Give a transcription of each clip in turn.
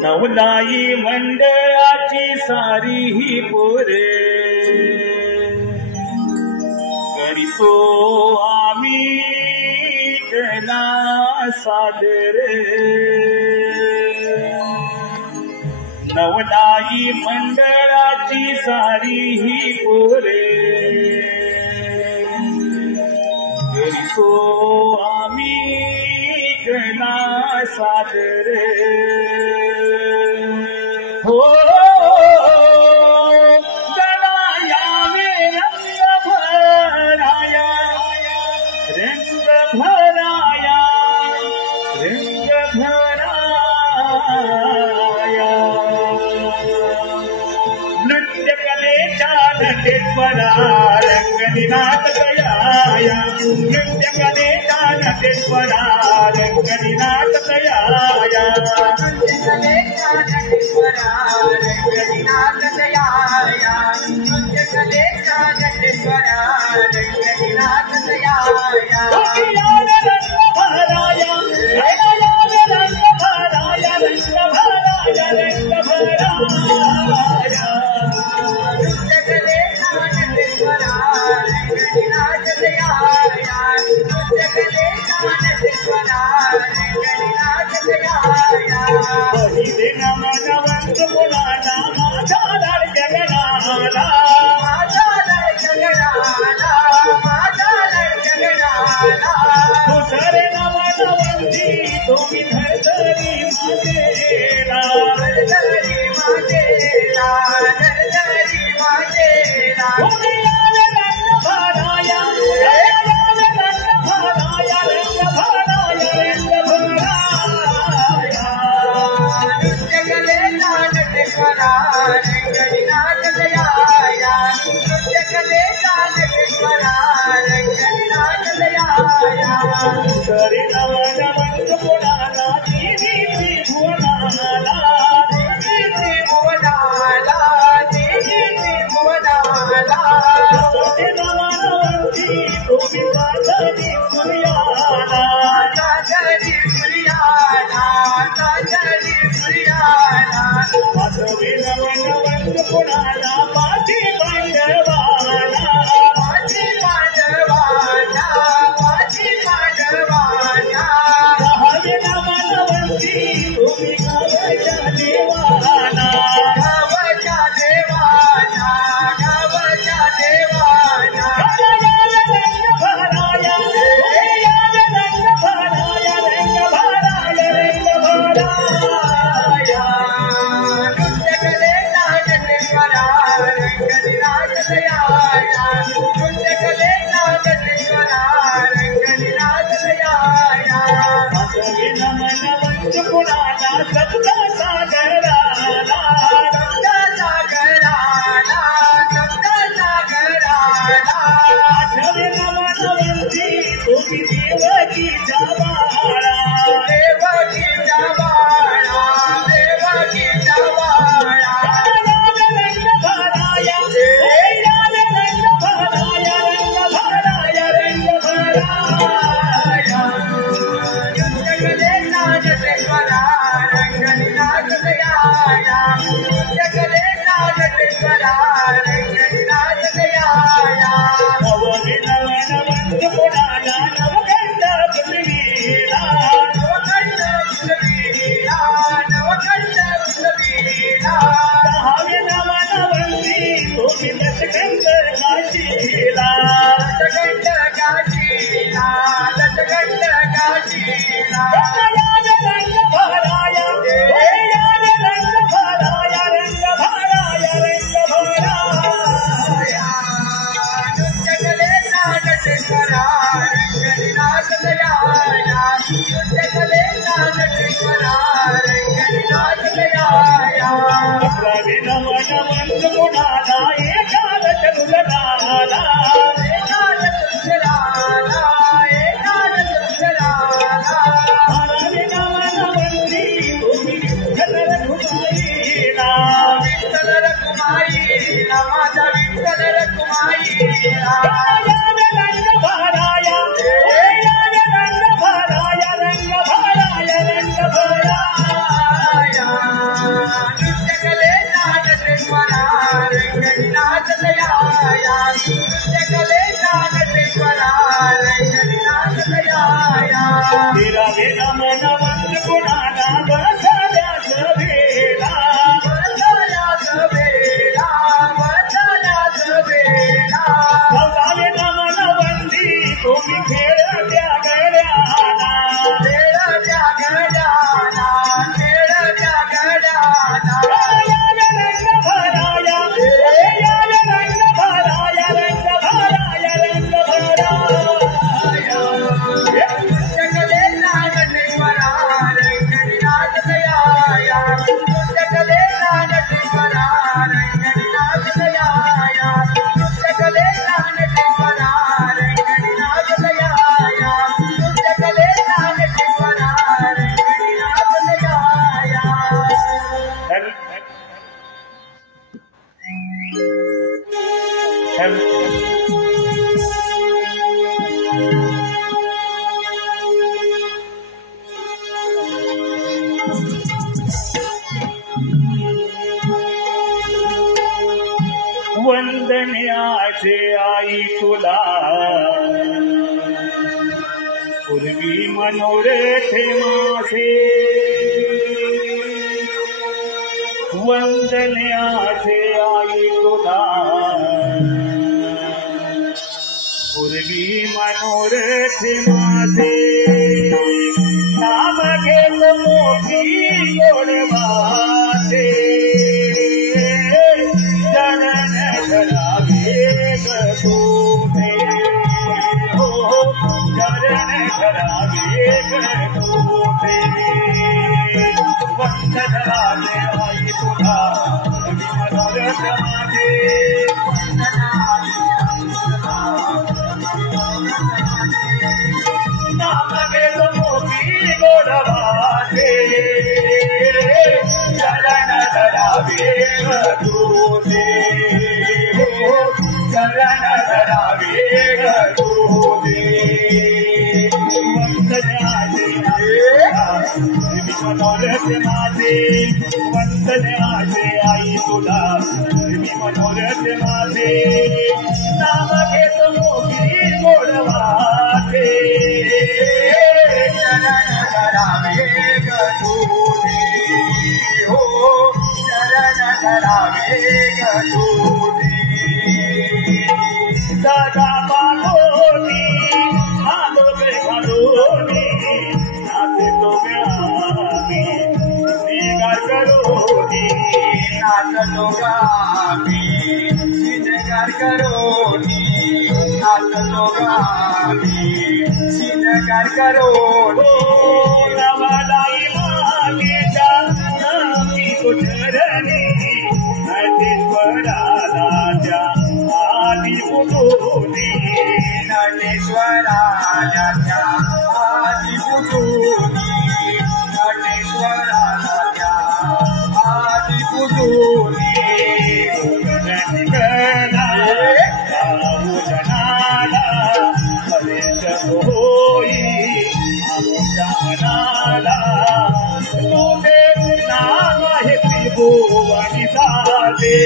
नवलाई मंडळाची सारी ही पोरे करीतो आम्ही त्याला सादरे नवलाई मंडळाची सारी ही पोरे करीतो आम्ही त्याला सादरे हो गणाया में रंग भराया नृत्य कलेच्या नटेश्वरा रंगनिनाद तयाया नृत्य कलेच्या नटेश्वरा रंगनिनाद तयाया नृत्य कलेच्या नटेश्वरा रंगनिनाद तयाया नृत्य कलेच्या नटेश्वरा रंगनिनाद तयाया रंग भराया रंग भराया रंग भराया रंग भराया नृत्य कलेच्या नटेश्वरा रंगनिनाद तयाया नृत्य कलेच्या नटेश्वरा रंगनिनाद तयाया पहिले नमनवंत मुलाला माझा लाडक्या गणाला माझा लाडक्या गणाला माझा लाडक्या गणाला दुसरे नमनवंती तुम्ही धरधरी माझेला धरधरी माझेला धरधरी माझेला रंग भराया रंग भराया रंग भराया रंग भराया नृत्य कलेचा नटेश्वरा रंगनिनाद तयाया नृत्य कलेचा नटेश्वरा रंगनिनाद तयाया तरी नवनवंत मुलाला देवी त्रिभुवनाला देवी त्रिभुवनाला देवी त्रिभुवनाला नवनवंती तुम्ही साजरी सूर्याला साजरी सूर्याला साजरी सूर्याला आठवे नवनवंत मुलाला माझी पांडवाला माझी पांडवाला माझी पांडवाला हवे नवनवंती तुम्ही गावच्या देवाला गावच्या देवाला गावच्या देवाला रंग भराया रंग भराया रंग भराया रंग भराया नृत्य कलेचा नटेश्वरा रंगनिनाद तयाया नृत्य कलेचा नटेश्वरा रंगनिनाद तयाया आठवे नमनवंत मुलाला सप्त सागराला सप्त सागराला सप्त सागराला आठवे नमनवंती तुम्ही देवकीच्या बाळा देवकीच्या बाळा देवकीच्या बाळा रंग भराया रंग भराया रंग भराया रंग भराया नृत्य कलेचा नटेश्वरा रंगनिनाद रंगनाथ दयाया जगले नागेश्वरा रंगनाथ दयाया तेरा वेदा मन वंद गुणाना बसाया सवेला भगवान नमन वंदी तुम्ही खेळ त्या गड्याना खेळ त्या गड्याना खेळ त्या गड्याना या रंग भराया या रंग भराया रंग भराया रंग भराया जगले नागेश्वरा रंगनाथ दयाया जगले नागेश्वरा रंगनाथ दयाया जगले नागेश्वरा रंगनाथ दयाया जगले नागेश्वरा रंगनाथ दयाया वंदन्याचे आई तुला पूर्वी मनोरथे माझे वंदन्याचे आई तुला पूर्वी मनोरथे माझे नाम घेत मोठी गोडवाचे चरण धरावे गतोने हो चरण धरावे गतोने वंदनाले आई तुला मनोरथ माझे नाम घेत मोठी गोडवाचे चरण धरावे गतोने चरण धरावे गतोने वंदन्याचे मनोरथ माझे वंदन्याचे आई तुला मनोरथ माझे नाम घेत मोठी गोडवाचे चरण धरावे गतोने हो चरण धरावे गतोने सदा पालोनी आलोके घालोनी नाचे तो गामी श्रीगार करोनी नाच तो गामी श्रीगार करोनी नाच तो गामी श्रीगार करोनी रवालाई मागेच्या नामी कुठरणी नटेश्वराला त्या आदि पुटोनी नटेश्वराला त्या आदि पुटोनी नटेश्वराला त्या आदि पुटोनी उदनाला हरेश होई आमच्या मनाला तुझे नाम आहे त्रिभुवनी साधे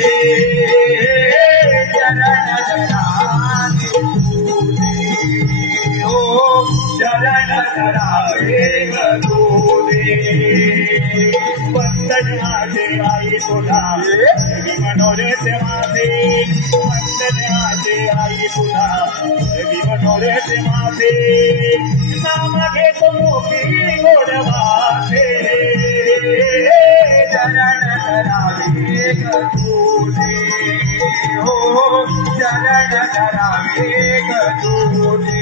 चरण धरावे गतोने वंदन्याचे आई तुला मनोरथ माझे वंदन्याचे आई तुला मनोरथ माझे नाम घेत मोठी गोडवाचे चरण धरावे गतोने हो चरण धरावे गतोने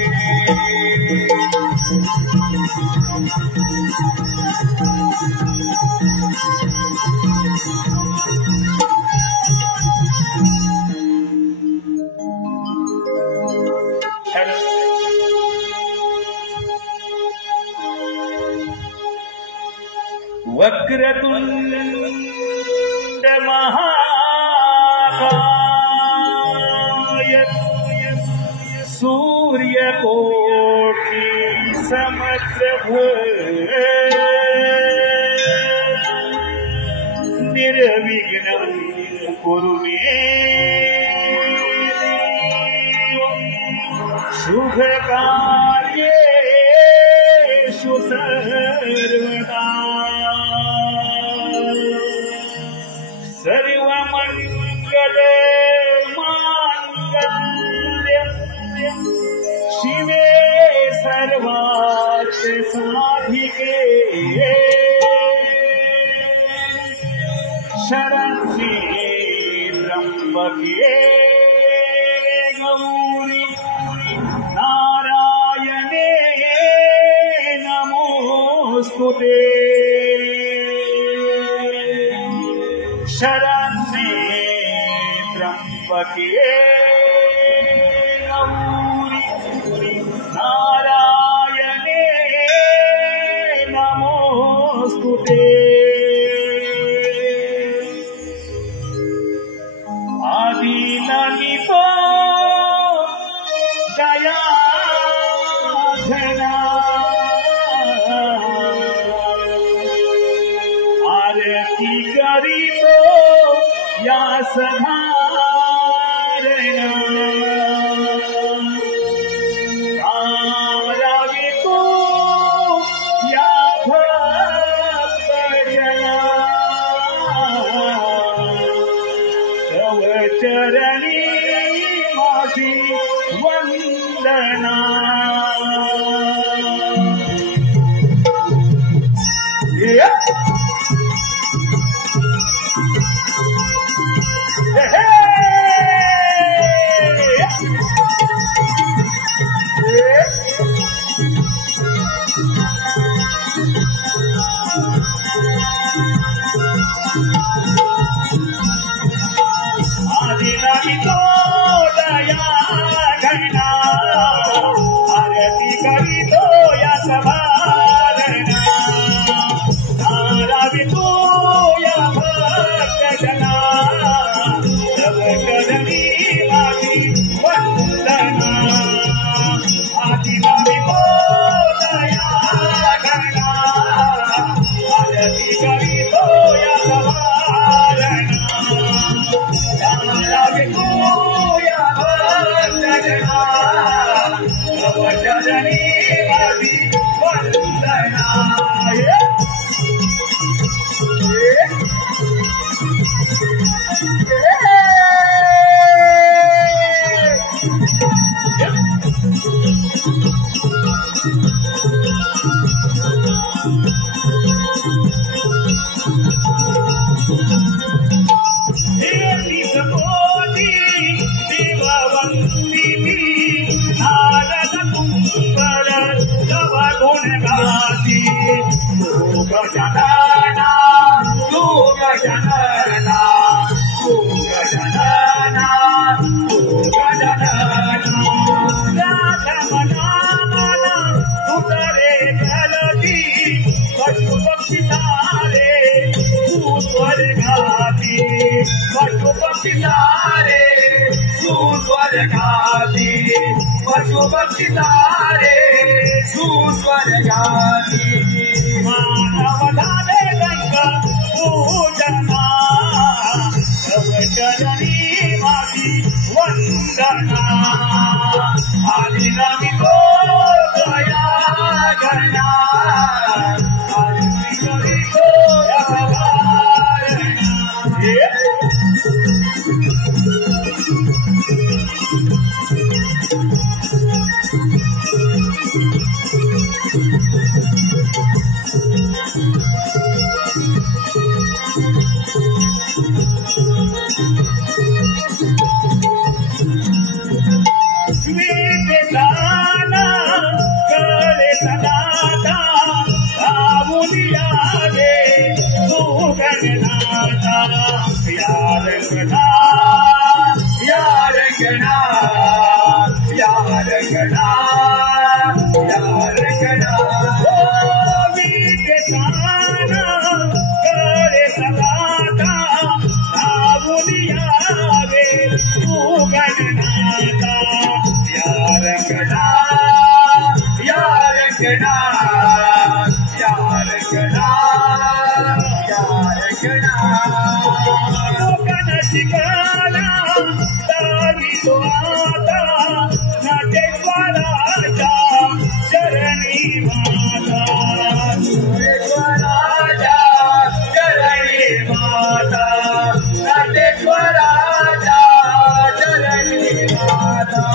वक्रतुंड महाकाय सूर्यकोटि समप्रभ निर्विघ्नं कुरु मे शुभकार्येषु सर्वदा सर्वमङ्गलमाङ्गल्यं शिवे सर्वार्थ साधिके शरण्ये त्र्यम्बके गौरी नारायणे नमोस्तुते शरण्ये त्र्यम्बके गौरी नारायणे नमोस्तुते आदिललितो दया घना आरती करीतो या सधारणा आरावितो या भक्तजना तव चरणी माझी वंदना आदिललितो दया घना आरती करीतो या सभारणा आरावितो या भक्तजना तव चरणी माझी वंदना आदिललितो दया घना आरती करीतो या सभारणा आरावितो या भक्तजना तव चरणी माझी वंदना पशुपक्षितारे सुस्वर्गाति मानवधारे गंग पूजना तव चरणी माझी वंदना आदिललितो दया घना आरती करीतो या सभारणा दाना करे सदाता आमुलिया रे तू गणनाता यार गणा यार गणा यार गणा यार गणा ओ वीर दाना करे सदाता आमुलिया रे तू गणनाता यार गणा यार गणा यार गणा लोकांची कला दारी तो आता नाटेश्वराच्या चरणी माता नाटेश्वराच्या चरणी माता नाटेश्वराच्या चरणी माता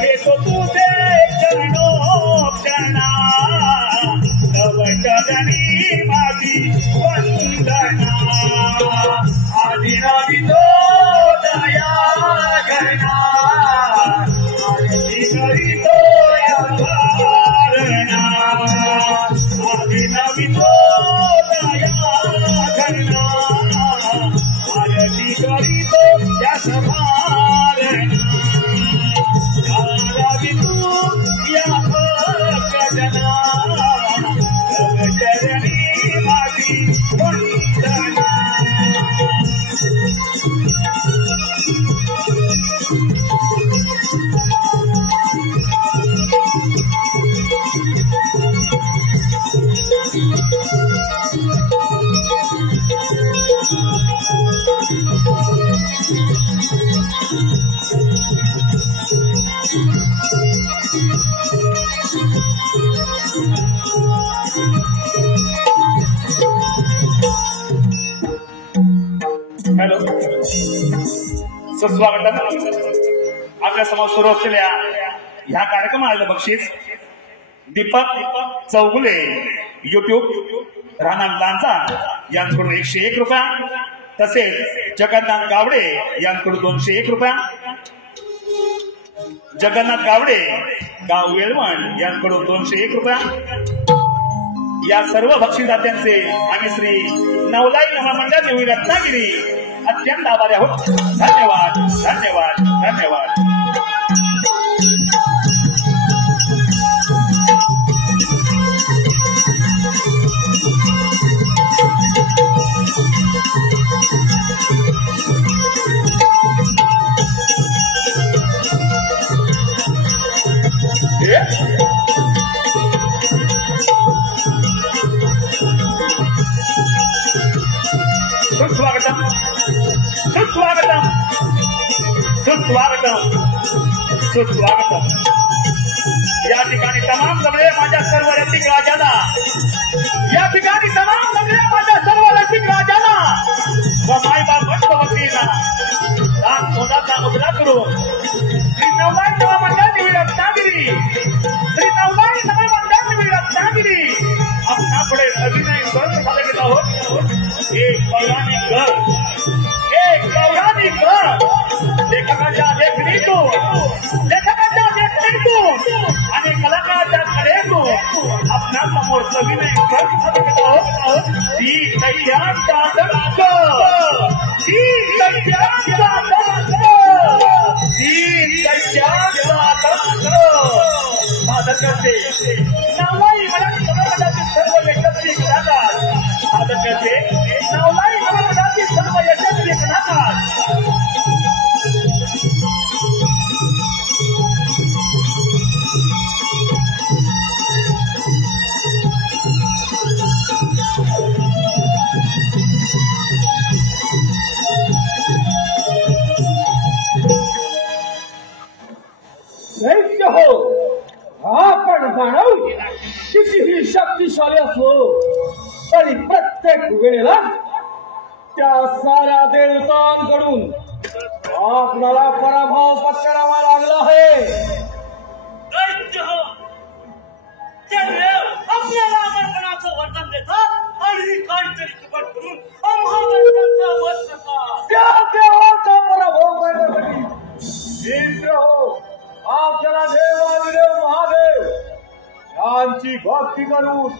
घेतो तुझे क्षणोक्षणा तव चरणी माझी वंदना आदि रवितो दया घना आरती करीतो या वारणा आदि रवितो दया घना आरती करीतो या समारणा रवितू या भक्तजना तव चरणी माझी वंदना हॅलो सुस्वागतम आपल्या समोर सुरू असलेल्या ह्या कार्यक्रमाला बक्षीस दीपक चौगुले युट्यूब राणा लांजा यांकडून 101 रुपया तसेच जगन्नाथ गावडे यांकडून 201 रुपया जगन्नाथ गावडे गाव वेलवण यांकडून 201 रुपया या सर्व बक्षीसदात्यांचे आम्ही श्री नवलाई महामंडळ देवी रत्नागिरी अत्यंत आभारी आहोत धन्यवाद धन्यवाद धन्यवाद सुस्वागतम सुस्वागतम सुस्वागतम सुस्वागतम या ठिकाणी तमाम सगळे माझ्या सर्व रसिक राजाला या ठिकाणी तमाम सगळे माझ्या सर्व रसिक राजाला व मायबाप भक्तभक्तीला दान सोदाचा मुद्रा करून श्री नवलाई महामंडळ देवी रत्नागिरी श्री नवलाई महामंडळ देवी रत्नागिरी अपना पुढे अभिनय करून सादर केला आहोत एक पौराणिक घर लेखकाच्या देखणीतून आणि कलाकाराच्या कलेतून आपल्या समोर सविनय कर सादर केला आहोत ती दैत्याचा दंड ती दैत्याचा दंड ती दैत्याचा दंड सादर करते नवलाई मराठी चित्रपटातील सर्व यशस्वी कलाकार सादर करते नवलाई मराठी सर्व यशस्वी कलाकार दैत्य हो आपण जाणव कितीही शक्तिशाली असलो तरी प्रत्येक वेळेला त्या साऱ्या देवतांकडून आपल्याला पराभव पत्करावा लागला आहे. दैत्य हो ते देव आपल्याला अमरपणाचं वर्तन देतात आणि काहीतरी कपट करून आम्हाला वश करतात. त्या देवाचा पराभव करण्यासाठी इंद्र हो आपल्याला देवादिदेव महादेव यांची भक्ती करून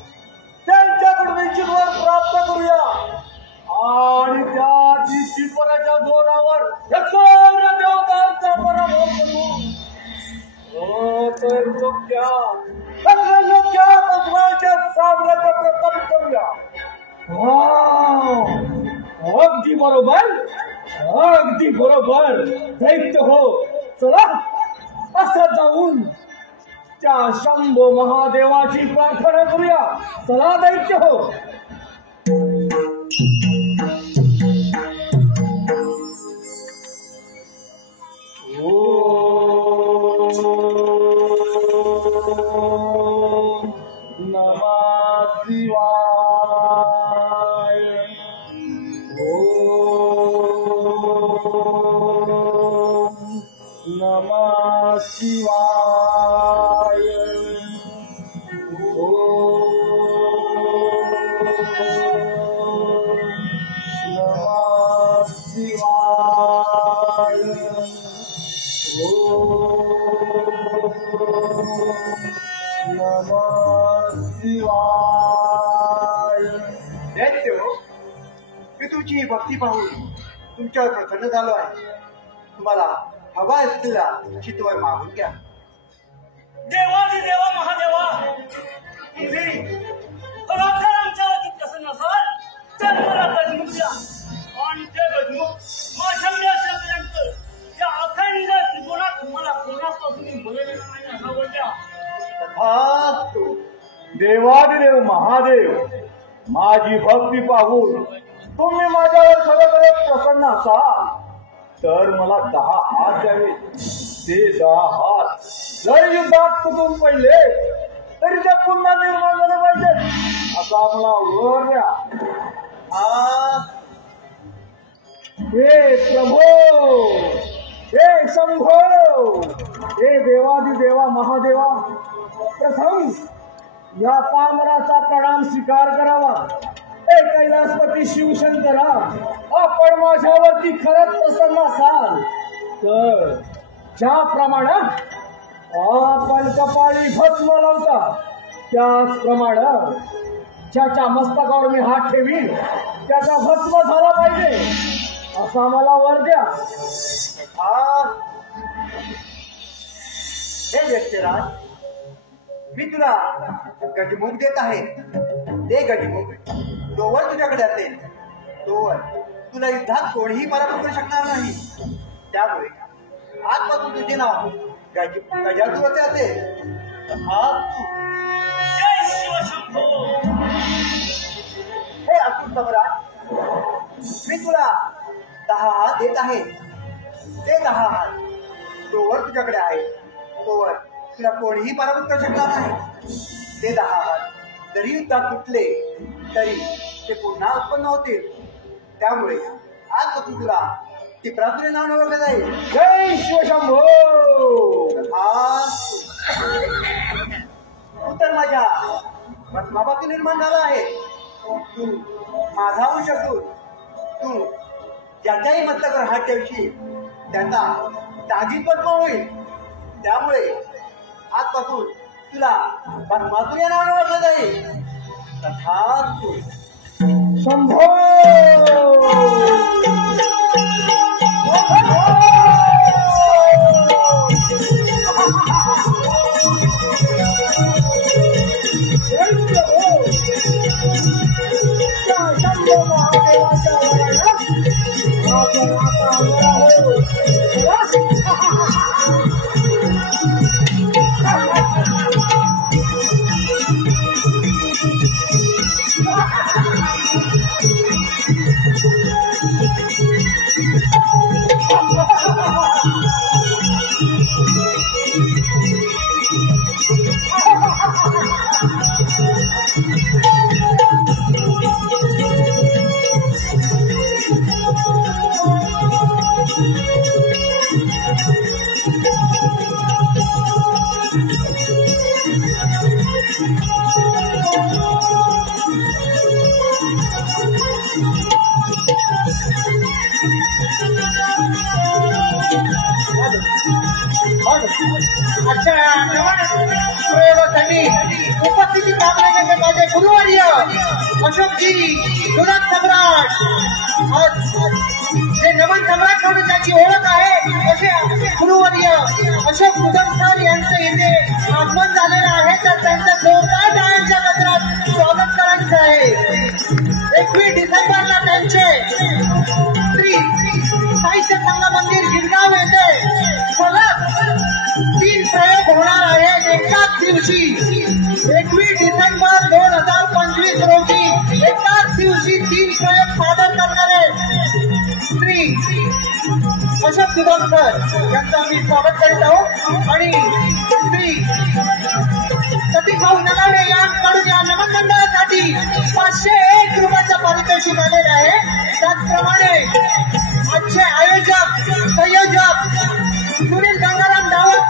त्यांच्याकडून इच्छित वर प्राप्त करूया आणि त्या दिवशीपणाच्या जोरावर या सर्व देवतांचा पराभव करू. तर लोक्यात अस्वलाच्या साम्राज्य प्रस्थापित करूया. अगदी बरोबर अगदी बरोबर दैत्य हो चला असं जाऊन त्या शंभो महादेवाची प्रार्थना करूया. चला दैत्य हो. शिवाय. मी तुमची भक्ती पाहून तुमच्यावर प्रसन्न झालो आहे. तुम्हाला हवा असलेला चितवर मागून घ्या. देवा महादेवा, तुम्ही खरोखर आमच्यावरती प्रसन्न असाल तर मला गजमुख द्या आणि ते गजमुख माझ्या असेपर्यंत या अखंड त्रिगुणात मला कोणापासून मदत नाही असा बोलल्या. तथास्तु. देवादिदेव महादेव, माझी भक्ती पाहून तुम्ही माझ्यावर खरोखर प्रसन्न असाल तर मला 10 हात द्यावे. ते 10 हात जर युद्धात तुटून पडले तरी ते पुन्हा निर्माण झाले पाहिजे असा मला वर द्या. हे प्रभो, हे शंभो, हे देवादिदेवा महादेवा, प्रथम या पामराचा प्रणाम स्वीकार करावा. हे कैलासपती शिवशंकरा, आपण माझ्यावरती खरंच प्रसन्न असाल तर ज्याप्रमाणे आपण कपाळी भस्म लावता त्याचप्रमाणे ज्याच्या मस्तकावर मी हात ठेवीन त्याचा भस्म झाला पाहिजे असा मला वर द्या. हे यक्षराज, मी तुला गजमुख देत आहे. ते गजमुख तोवर तुझ्याकडे असेल तोवर तुला युद्धात कोणीही पराभूत करू शकणार नाही. त्यामुळे आजपासून तुझे नाव गजासुरते असेल. जय शिवशंभो. हे असुर सम्राट, मी तुला 10 हात देत आहे. ते 10 हात तोवर तुझ्याकडे आहे तोवर तुला कोणीही पराभूत करू शकणार नाही. ते 10 हात जरी युद्धात तुटले तरी ते पुन्हा उत्पन्न होतील. त्यामुळे आजपासून तुला टिपरासुरे नाव ओळखलं जाईल. जय शिवशंभो. तू तर माझ्या भस्मापासून निर्माण झाला आहे. तू माझा होऊ शकतो. तू ज्याच्याही मस्तकावर हात ठेवशील त्याचा तागीद पद्म होईल. त्यामुळे आजपासून तुला भस्मासुर या नावाने ओळखलं जाईल. तथास्तु. शंभो. उपस्थिती लाभण्याचे माझे गुरुवर्य अशोकजी गुलाब सम्राट. जे नमन सम्राट म्हणून त्याची ओळख आहे असे गुरुवर्य अशोक कुदम सर यांचं इथे आगमन झालेलं आहे. तर त्यांचं जोरदार टाळ्यांच्या गजरात स्वागत करायचं आहे. 21 डिसेंबरला त्यांचे श्री साहित्य संघ मंदिर गिरगाव येथे सलग 3 प्रयोग होणार आहेत एकाच दिवशी. 21 डिसेंबर 2025 रोजी एकाच दिवशी 3 प्रयोग सादर करणारे श्री अशोक कुदमकर यांचं आम्ही स्वागत करीत आहोत. आणि श्री सतीश भाऊ नलावडे यांकडून या नमन मंडळासाठी 501 रुपयाचं पारितोषिक आलेलं आहे. त्याचप्रमाणे आजचे आयोजक संयोजक सुनील गंगाराम दावत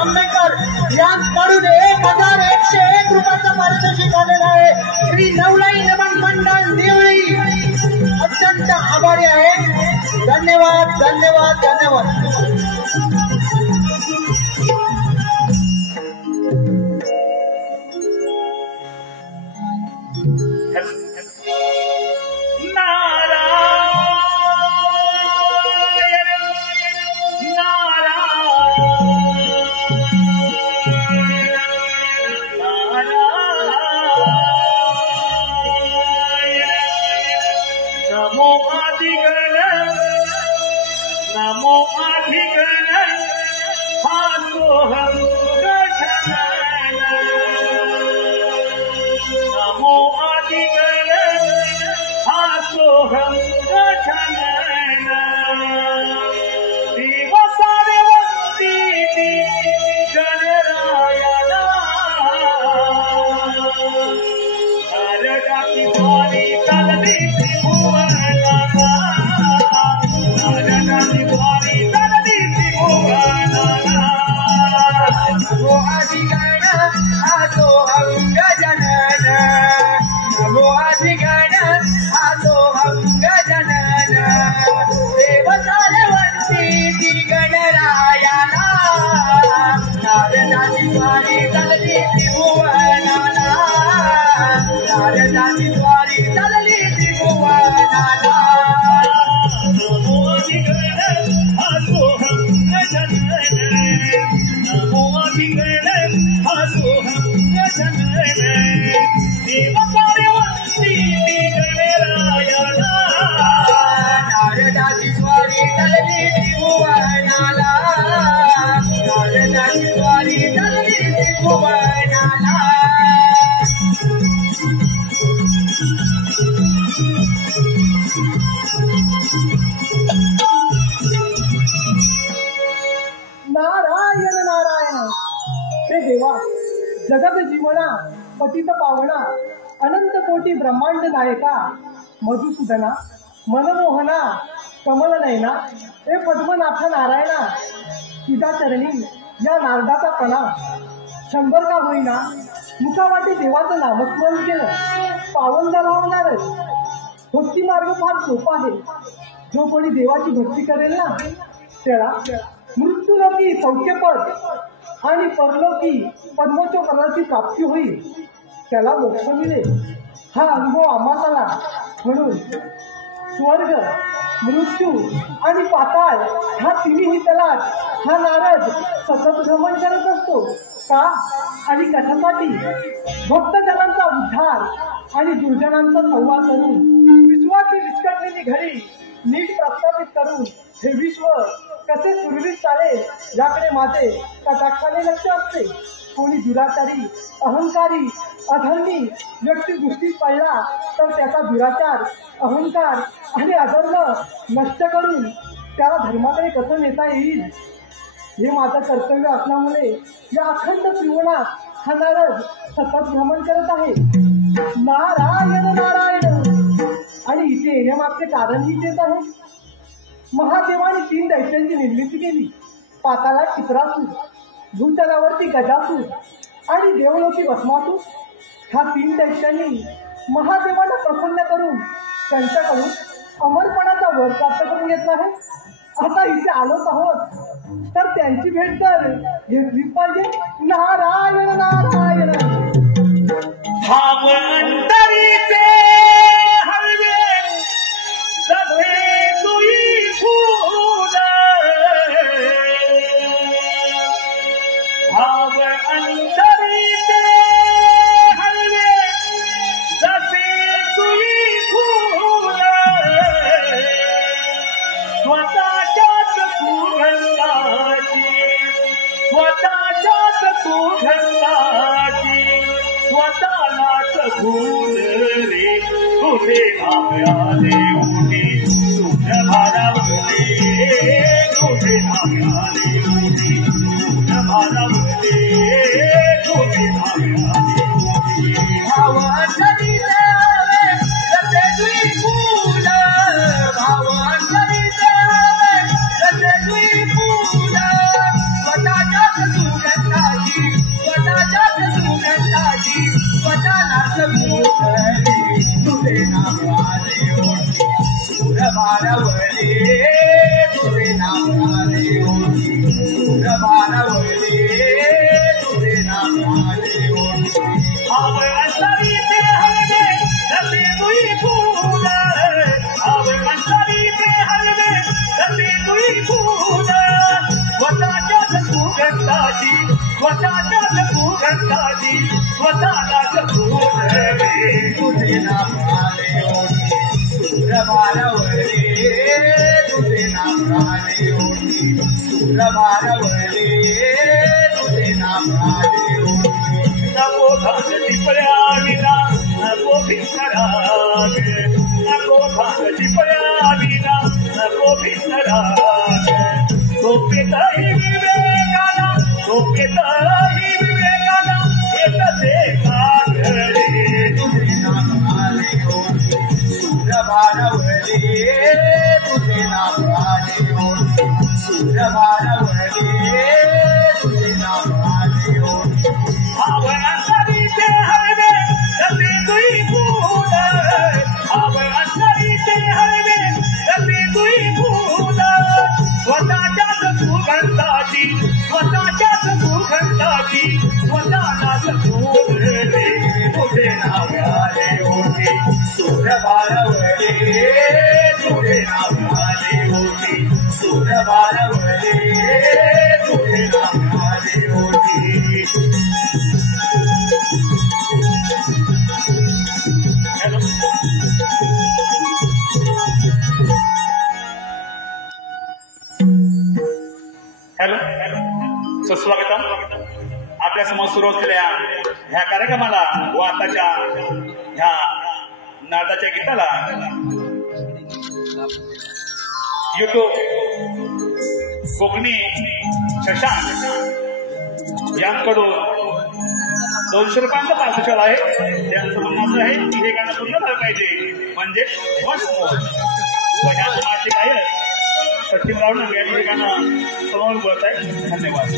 आंबेडकर यांकडून 1101 रुपयाचं पारितोषिक आलेलं आहे. श्री नवलाई नमन मंडळ देवळी अत्यंत आभारी आहे. धन्यवाद धन्यवाद धन्यवाद. नमो अधिगण हा सोहम गजानन. नमो अधिगण हा सोहम गजानन. दिवसारे वंदिती गणरायाला. नारदाची वारी चालली त्रिभुवनाला. नारदाची वारी चालली त्रिभुवनाला. नमो अधिगण हा सोहम गजानन. नमो अधिगण हा सोहम गजानन. देव सारवंती गणरायाला. नारदाची वारी चालली त्रिभुवनाला. नारदाची वारी चालली त्रिभुवनाला. नमो अधिगण हा सोहम गजानन. नमो अधिगण हा सोहम गजानन. देव सारवंती गणरायाला. नारदाची वारी चालली त्रिभुवनाला. नारदाची वारी चालली त्रिभुवनाला. नारायण नारायण. हे देवा, जगत जीवना पतित पावना अनंत कोटी ब्रह्मांड नायका मधुसूदना मनमोहना कमल नयना. हे पद्मनाथ नारायणा, तुझ्या चरणी या नारदाचा कणा 100 का होईना मुखावाटी देवाचं नामस्मरण केलं पावन भावणारच. भक्ती मार्ग फार सोपा आहे. जो कोणी देवाची भक्ती करेल ना त्याला मृत्यूलोकी सौख्यपद आणि परलोकी पद्मोच्चपदाची प्राप्ती होईल. त्याला मोक्ष मिळेल. हा अनुभव आम्हाला आला. म्हणून स्वर्ग मृत्यू आणि पाताळ हा तिन्ही तलाट हा नारद सतत भ्रमण करत असतो. का आणि कशासाठी? भक्तजनांचा उद्धार आणि दुर्जनांचा संवाद करून विश्वाची विस्कटलेली घडी नीट प्रस्थापित करून हे विश्व कसे सुरळीत चालेल याकडे माझे कटाक्षाने लक्ष असते. कोणी दुराचारी अहंकारी अधर्मी व्यक्ती दृष्टीत पडला तर त्याचा दुराचार अहंकार आणि अधर्म नष्ट करून त्याला धर्माकडे कसं नेता येईल हे माझं कर्तव्य असल्यामुळे या अखंड त्रिभुवनात हा नारद सतत भ्रमण करत आहे. नारायण नारायण. आणि इथे येण्यामागचे कारणही तेच आहे. महादेवाने 3 दैत्यांची निर्मिती केली. पाताळात चित्रासूर, भूतलावरती गजासूर आणि देवलोकी भस्मासूर. ह्या 3 दैत्यांनी महादेवाला प्रसन्न करून त्यांच्याकडून अमरपणाचा वर प्राप्त करून घेतला आहे. आता इथे आलोच आहोत तर त्यांची भेट तर घेतली पाहिजे. नारायण नारायण. भाव अंतरीचे हळवे जसे तुई फूल. भाव अंतरीचे हळवे जसे तुई फूल. स्वतःच्याच सुगंधाची स्वतःच्याच सुगंधाची स्वतःलाच भूल रे. तुझे नाम्याने उठे तुझ भारावले. तुझे नाम्याने उठे तुझ भारावले. तुझे नाम्याने उठे. भावांतरी देवे जसे तुई फूल. भावांतरी देवे जसे तुई फूल. स्वतःच्याच सुगंधाची भारावले तुझे नाम आले होती सूर भारावले तुझे नाम आले होती अंतरी ते हलवे रते तुई फूल अंतरी ते हलवे रते तुई फूल स्वतःच्या सुगंधाची स्वतःला सपून तुझे नाम आले होती सूर भारावले तुझे नाम आले होती सूर भारावले तुझे नाम आले होती नको भांगची पळाविना नको भिंगराग नको भांगची पळाविना नको भिंगराग झोपेतही विवेकाला येत ते कागडे तुझे नाम आले होती सूर भारावले तुझे नाम आले होती सूर भारावले तुझे नाम आले होती अंतरी ते हलवे रते तुई फूल अंतरी ते हलवे रते तुई फूल स्वतःच्याच सुगंधाची स्वतःला सपून तुझे नाम आले होते सूर भारावले तुझे नाम आले होते सूर भारावले तुझे नाम आले होते हॅलो सुस्वागतम आपल्या समोर सुरू असलेल्या ह्या कार्यक्रमाला व आताच्या ह्या नादाच्या गीताला युट्यूब कोकणी शशांक यांकडून 200 रुपयांचा पारितोषिक आहे. त्यांचं म्हणणं असं आहे की हे गाणं पूर्ण झालं पाहिजे म्हणजे मस्त माझे गायक सचिनराव नांगे यांनी हे गाणं समोर बोलत आहे. धन्यवाद.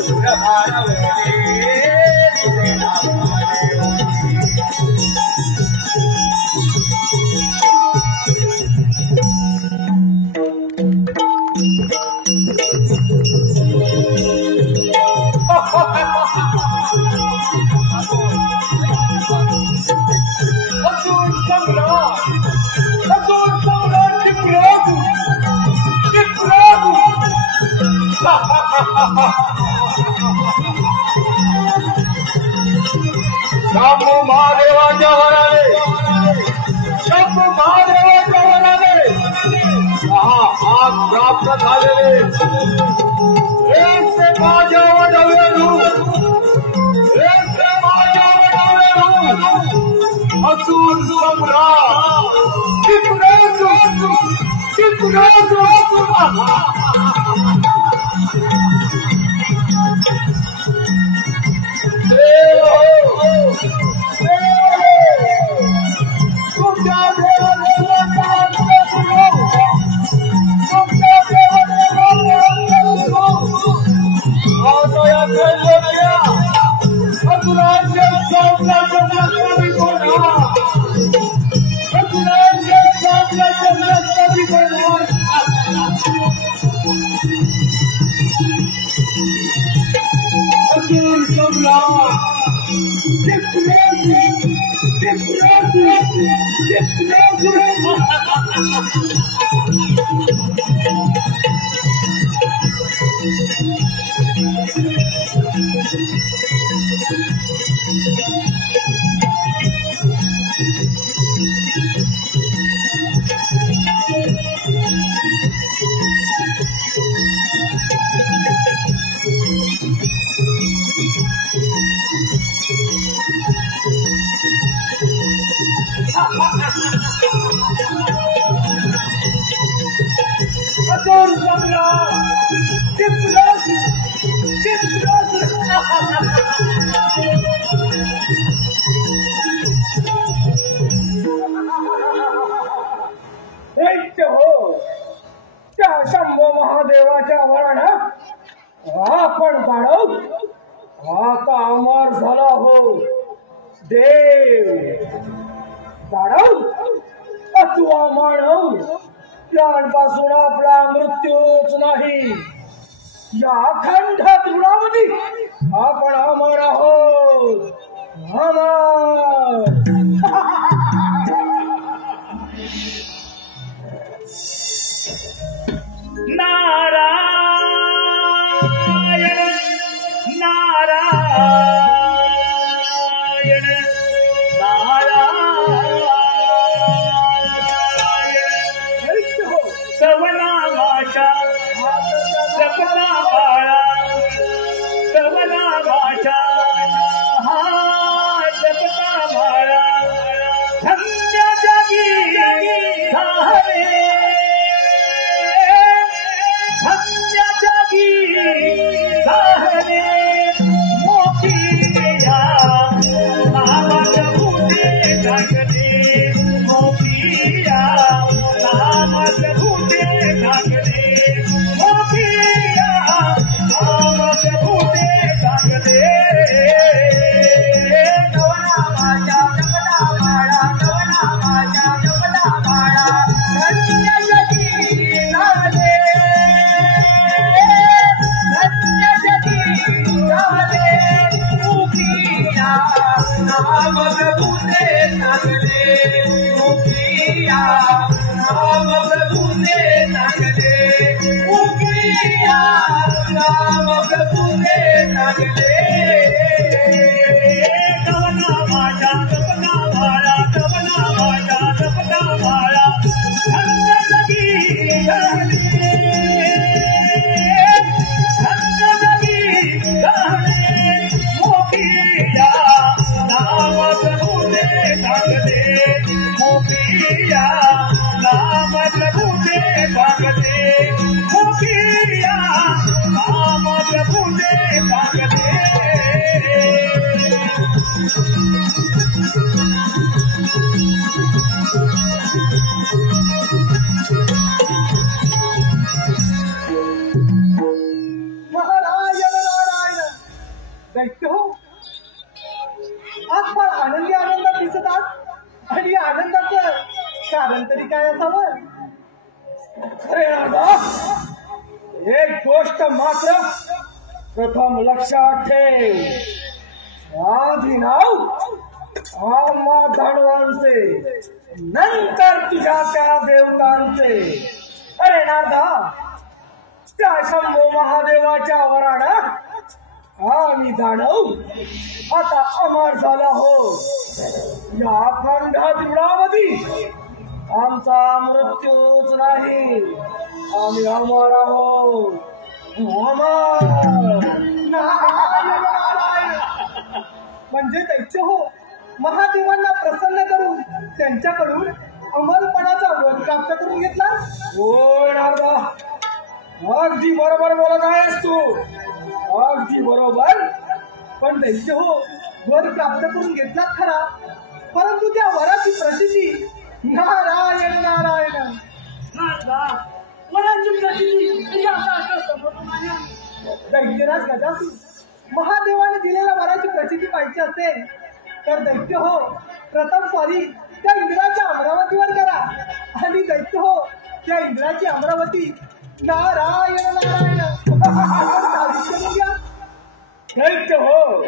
सूर भारावले तुझे नाम शंभू महादेवाच्या वराने शंभू महादेवाच्या वराने 6 हात प्राप्त झालेले एक से माझ्यावर एक से माझ्यावर असून सम्राट चित्रासू त्या शंभू महादेवाच्या वराना आपण बाळव आता अमर झाला हो देव बाळव अथवा मानव प्राणपासून आपला मृत्यूच नाही या अखंड धुळामध्ये आपण अमर आहोत अमर नारायण नारायण नारायण सवना भाषा सपना बाळा सवना भाषा हा सपना बाळा धन्य जगी धारे धन्य जगी धारे मोठिया नावात भूते टाकले मोठिया नावात भूते टाकले मोठिया नावात भूते टाकले नवना माझ्या नवना माळा नवना माझ्या नवना माळा धन्य जगी धारे धन्य जगी धारे मोठिया नावात भूते टाकले मोठिया नावात भूते टाकले मोठिया नावात भूते टाकले कवना माझा कपना भाळा कवना माझा कपना भाळा धन्य जगी धारे धन्य जगी धारे मोठिया नावात भूते टाकले मोठिया नावात भूते टाकले मोठिया नावात भूते टाकले नारायण नारायण दैत्य हो आज फार आनंदी आनंदात दिसत आहात आणि या आनंदाचं कारण तरी काय असावं अरे राधा एक गोष्ट मात्र प्रथम लक्षात ठेव आधी नाव आम्हा धनवांचे नंतर तुझ्या त्या देवतांचे अरे नारदा त्या शंभो महादेवाच्या वराडा आम्ही दानव आता अमर झाला हो. या खंडात रुडामध्ये आमचा मृत्यूच नाही, आम्ही अमर आहोत. म्हणजे दैत्य हो महादेवांना प्रसन्न करून त्यांच्याकडून अमरपणाचा वर प्राप्त करून घेतला. हो नारदा, अगदी बरोबर बोलत आहेस तू, अगदी बरोबर. पण दैत्य हो वर प्राप्त करून घेतला खरा, परंतु त्या वराची प्रसिद्धी नारायण नारायण. दैत्यराज गजासू महादेवाने दिलेल्या वराची प्रसिद्धी पाहिजे असेल तर दैत्य हो प्रथम स्वारी त्या इंद्राच्या अमरावतीवर करा, आणि दैत्य हो त्या इंद्राची अमरावती नारायण नारायण. दैत्य हो,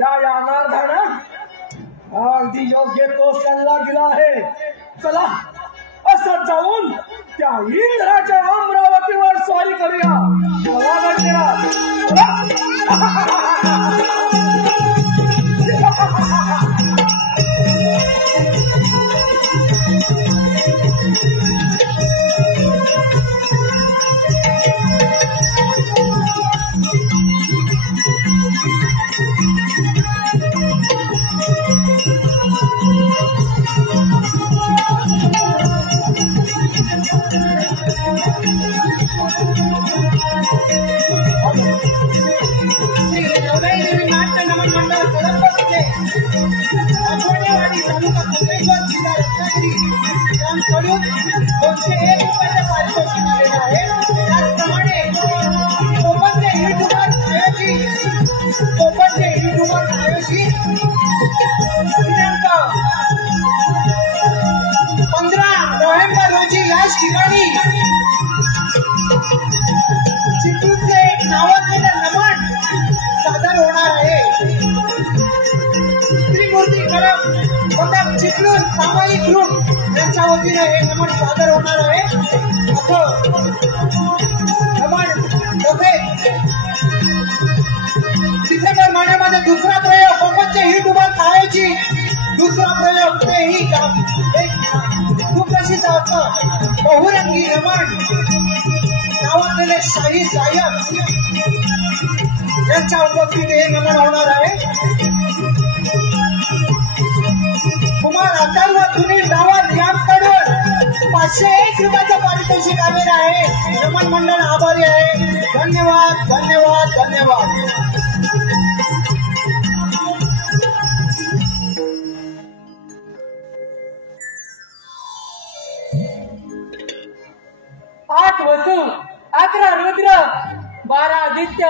या नारदानं अगदी योग्य तो सल्ला दिला आहे. चला असं जाऊन त्या इंद्राच्या अमरावतीवर स्वारी करूया. चिपळूणचे एक नावाजलेलं नमन सादर होणार आहे. त्रिमूर्ती कळप प्रताप चिपळूण सामायिक ग्रुप यांच्या वतीने हे नमन सादर होणार आहे. असं नमन तसेच डिसेंबर महिन्यामध्ये दुसरा प्रयोग कोकणचे हिट उभा खायची दुसरा प्रयोग तेही एक सुप्रसिद्ध असं बहुरंगी नमन नावाजलेले शाही गायक यांच्या उपस्थितीत हे नमन होणार आहे. कुमार अथर्व सुनील डावल यांकडून 501 रुपयाचं पारितोषिक आलेलं आहे. नमन मंडळ आभारी आहे. धन्यवाद धन्यवाद धन्यवाद. 8 वसु 11 रुद्र 12 आदित्य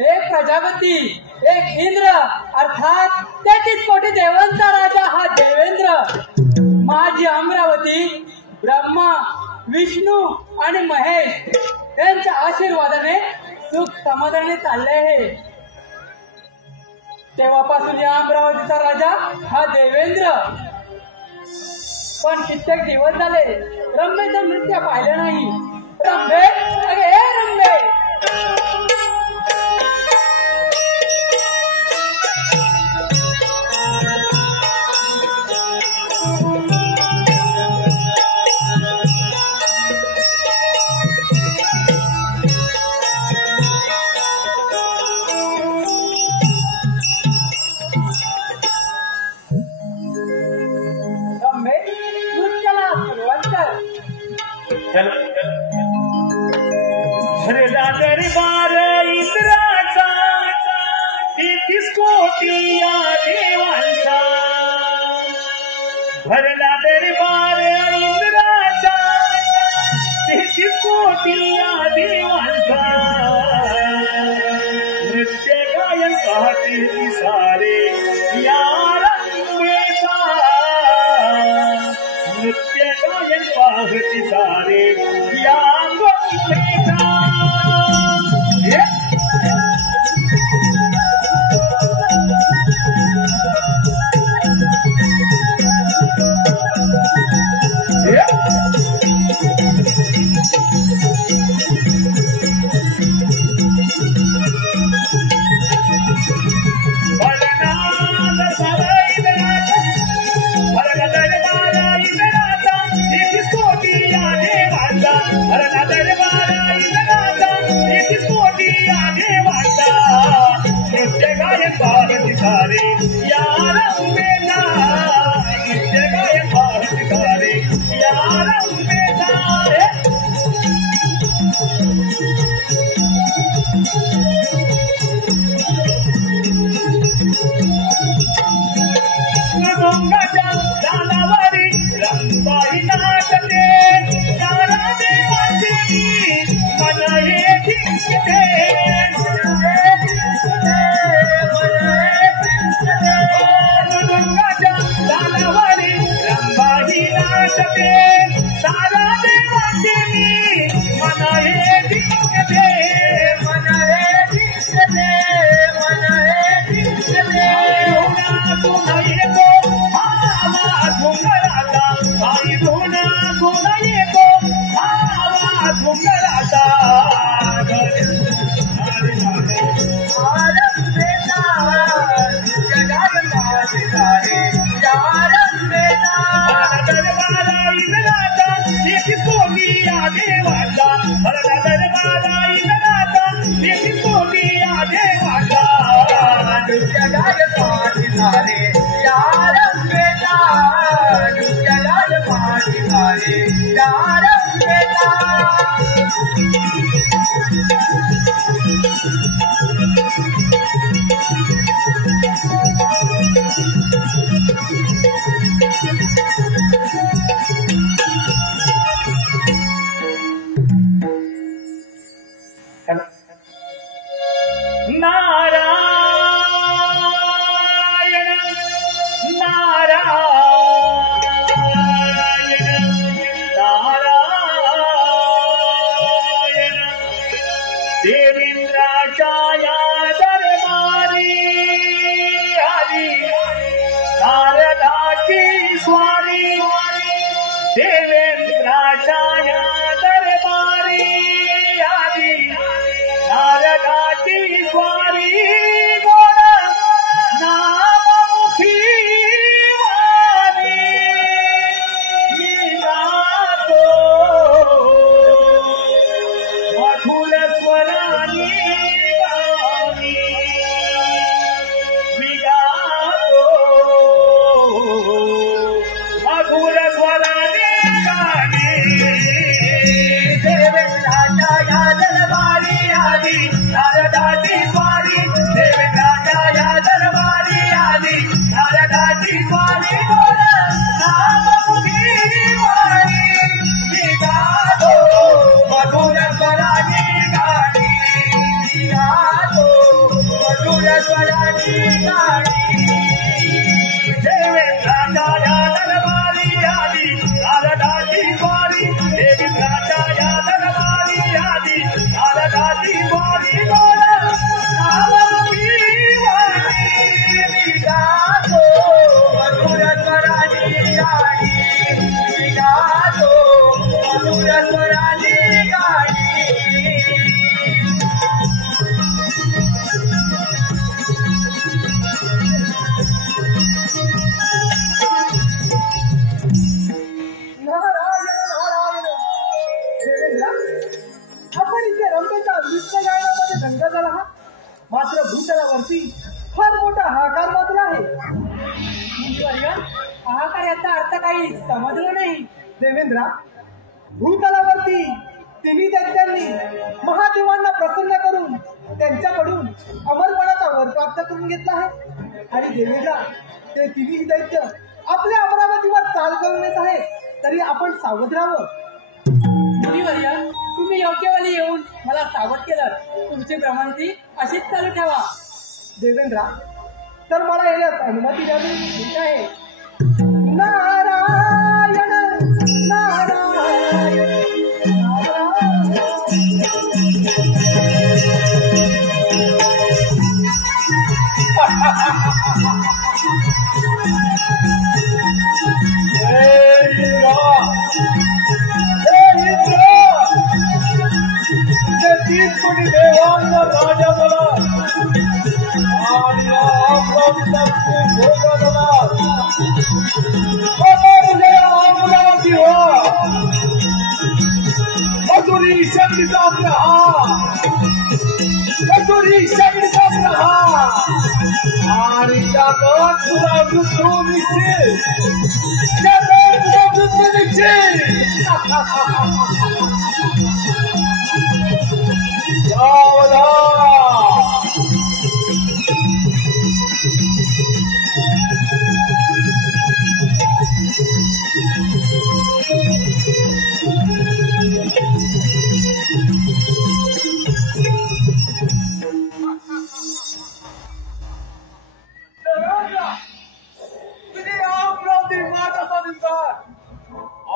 1 प्रजापती 1 इंद्र अर्थात 33 कोटी देवांचा राजा हा देवेंद्र माझी अमरावती ब्रह्मा विष्णू आणि महेश यांच्या आशीर्वादाने सुख समाधानाने चालले आहे. तेव्हापासून या अमरावतीचा राजा हा देवेंद्र. पण कित्येक दिवस झाले रंभेचं नृत्य पाहिलं नाही. रंभे अगे हे रंभे भरला दरबार इंद्राचा 33 कोटी या देवांचा. भरला दरबार इंद्राचा 33 कोटी या देवांचा. नृत्य गायन पाहते सारे या रंगेचा. नृत्य गायन पाहते सारे या रंगेचा. पाहणारे यार उमेदा नित्य गाय पाहणारे यार उमेदा मृदुंगाच्या दानावरी रंबाई नाचते तारा देवाची मन हे जिंकते मृदुंगाच्या दानावरी रंबाई नाचते तारा देवाची मन हे जिंकते मन हे जिंकते मन हे जिंकते गुणा येतो भावा घुंगराचा आई गुणा येतो भावा घुंगराचा मात्र भूतलावरती फार मोठा हाहाकार माजला आहे. हाहाकार याचा अर्थ काही समजलं नाही. देवेंद्रा, भूतलावरती तिन्ही दैत्यांनी महादेवांना प्रसन्न करून त्यांच्याकडून अमरपणाचा वर प्राप्त करून घेतला आहे. आणि देवेंद्रा, ते तिन्ही दैत्य आपल्या अमरावतीवर चाल करून येत आहे. तरी आपण सावध राहावं. मुनिवर्य, तुम्ही योग्य वेळी येऊन मला सावध केलं. तुमची भ्रमंती अशीच चालू ठेवा. देवेंद्रा, तर मला येण्यास अनुमती द्यावी ठीक आहे. नारायण नारायण देवांना राजा बोला आणि अमरावती हो मजुरी शक्तीचा प्रहार मजुरी शक्तीचा प्रहार आणि त्यात तुला मृत्यू निश्चित, त्यात तुला मृत्यू निश्चित. सावधान.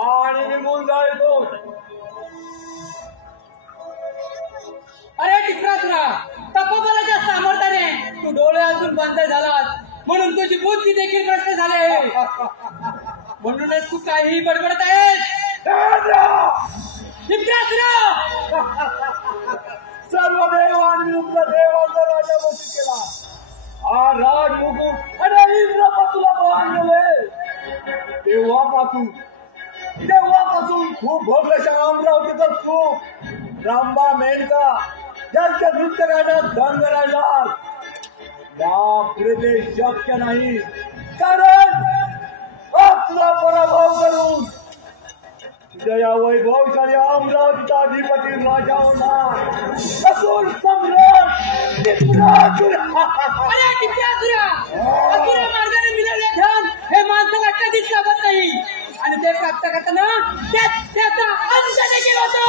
आणि निघून जायचो. अरे टिकरासरा, तपोबलाच्या सामर्थ्याने तू डोळे असून बंद झालास म्हणून तुझी बुद्धी देखील भ्रष्ट झाली. म्हणूनच तू काहीही बडबडत आहेस. सर्व देवांनी देवाचा राजा घोषित केला. हा राजमुकुट आणि इंद्रपतुला बांधले. तेव्हापासून खूप भोगल्याच्या अमरावतीचं सुख रामबा मेनका यांच्या नृत्य गाण्यात दंग राहिला. यापुढे ते शक्य नाही, कारण आपला पराभव करून तुझ्या या वैभवशाली अमरावतीचा अधिपती राजा होणार असुर सम्राट चित्रासुर. अरे टिकरासुरा, असुरा मार्गाने मिळालेले धन हे माणसाला कधीच लाभत नाही आणि ते प्राप्त करताना त्याचा अंश देखील होतो.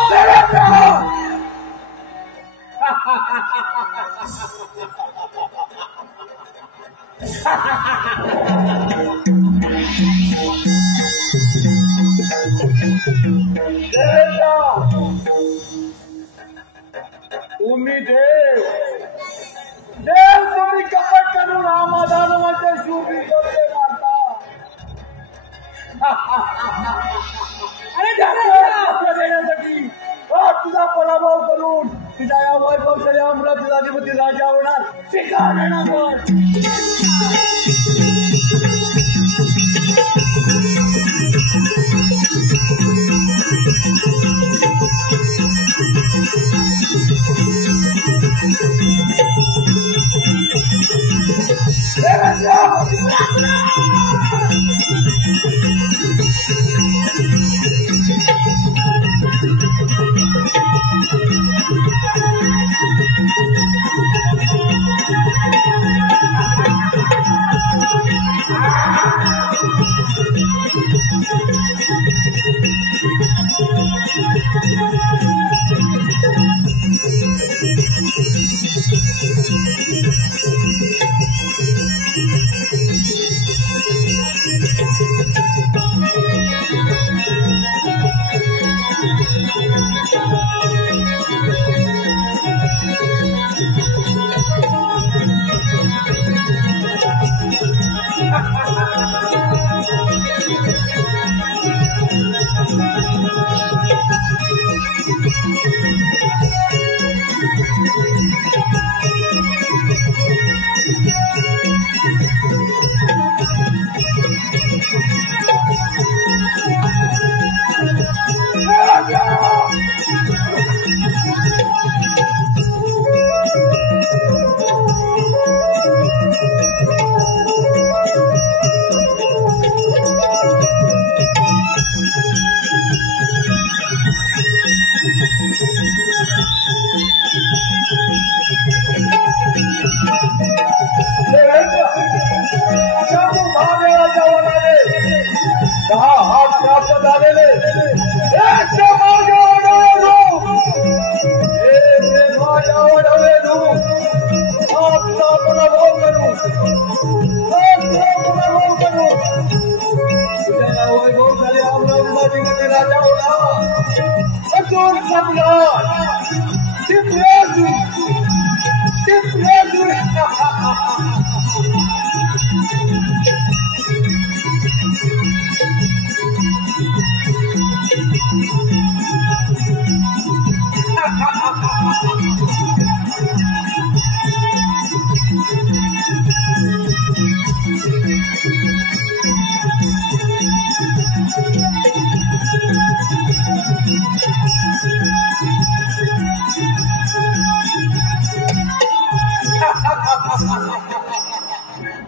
तुम्ही देव तुम्ही कपट करून आम्हा दानवाच्या शिवबी डोळे मारता. अरे देण्यासाठी तुझा पराभव करून तुझ्या या वैभवशाली अमरावतीचा अधिपती राजा होणार शिकार.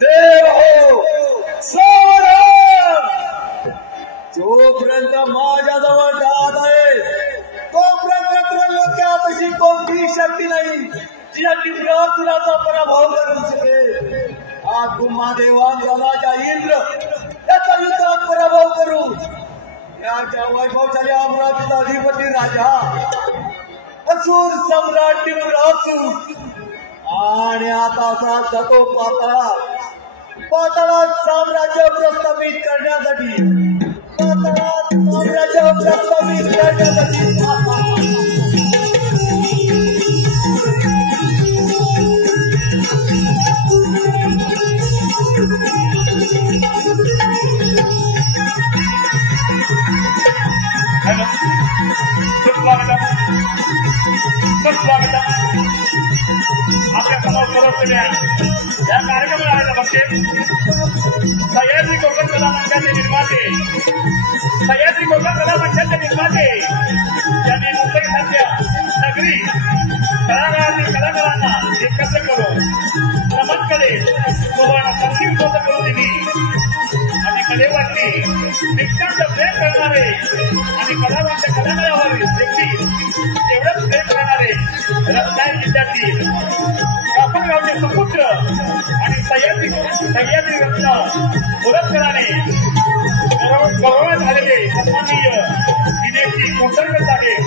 देव हो सावधान! जोपर्यंत माझ्याजवळ जात आहे तोपर्यंत त्रैलोक्यापाशी कोणतीही शक्ती नाही जी या टिपरासुराचा पराभव करू शकेल. आज महादेवांचा इंद्र त्याचा युद्धात पराभव करू. याच्या वैभवशाली अमरावतीचा अधिपती राजा असुर सम्राट टिपरासुर आणि आता जातो पाताळात साम्राज्य प्रस्थापित करण्यासाठी आपल्या समोर या कार्यक्रमाला आलेला बघते सह्याद्री कोकण कला मंचाचे निर्माते सह्याद्री कोकण कला मंचाचे निर्माते त्यांनी मुंबईसारख्या नगरी कलाकारांनी कलाकारांना एकत्र करून नमन करेल तुम्हाला संधी उपलब्ध करून दिली आणि कलेवरती निष्ठांत प्रेम करणारे आणि कलावंत कलाकारावर देखील तेवढंच प्रेम करणारे रत्नागिरी जिल्ह्यातील कापडगावचे सुपुत्र आणि सह्याद्री रत्न पुरस्काराने गौरवात आलेले सन्माननीय विदेशी कोकणकर साहेब